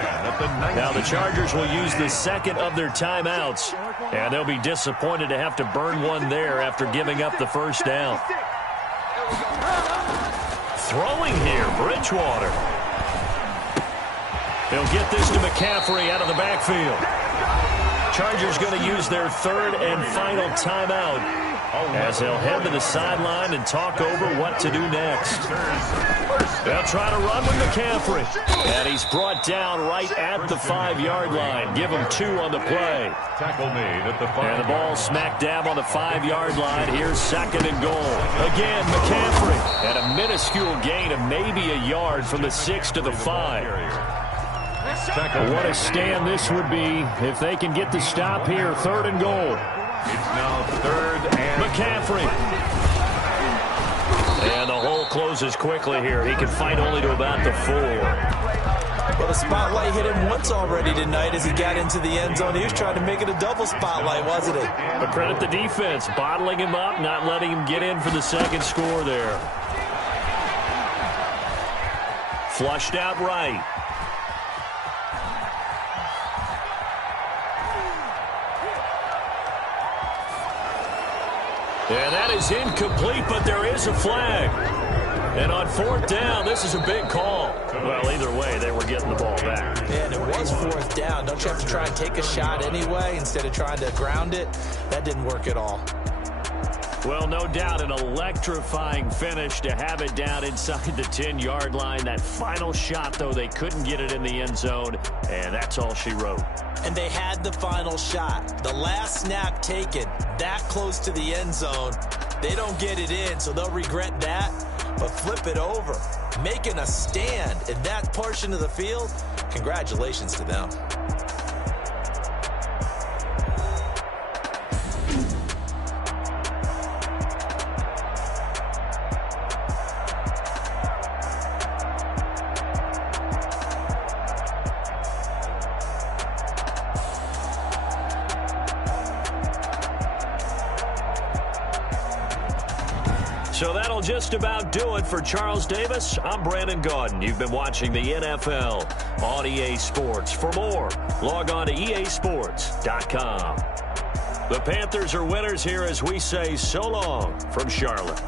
Now the Chargers will use the second of their timeouts, and they'll be disappointed to have to burn one there after giving up the first down. Throwing here, Bridgewater. He'll get this to McCaffrey out of the backfield. Chargers going to use their third and final timeout as they'll head to the sideline and talk over what to do next. They'll try to run with McCaffrey. And he's brought down right at the 5-yard line. Give him 2 on the play. Tackle made at the 5. And the ball smack dab on the 5-yard line. Here's 2nd and goal. Again, McCaffrey. And a minuscule gain of maybe a yard from the 6 to the 5. What a stand this would be if they can get the stop here. 3rd and goal. It's now 3rd and McCaffrey. And the hole closes quickly here. He can fight only to about the 4. Well, the spotlight hit him once already tonight as he got into the end zone. He was trying to make it a double spotlight, wasn't he? But credit the defense, bottling him up, not letting him get in for the second score there. Flushed out right. And that is incomplete, but there is a flag. And on 4th down, this is a big call. Well, either way, they were getting the ball back. Yeah, and it was 4th down. Don't you have to try and take a shot anyway instead of trying to ground it? That didn't work at all. Well, no doubt an electrifying finish to have it down inside the 10-yard line. That final shot, though, they couldn't get it in the end zone, and that's all she wrote. And they had the final shot. The last snap taken that close to the end zone. They don't get it in, so they'll regret that. But flip it over, making a stand in that portion of the field, congratulations to them. So that'll just about do it for Charles Davis. I'm Brandon Gaudin. You've been watching the NFL on EA Sports. For more, log on to easports.com. The Panthers are winners here as we say so long from Charlotte.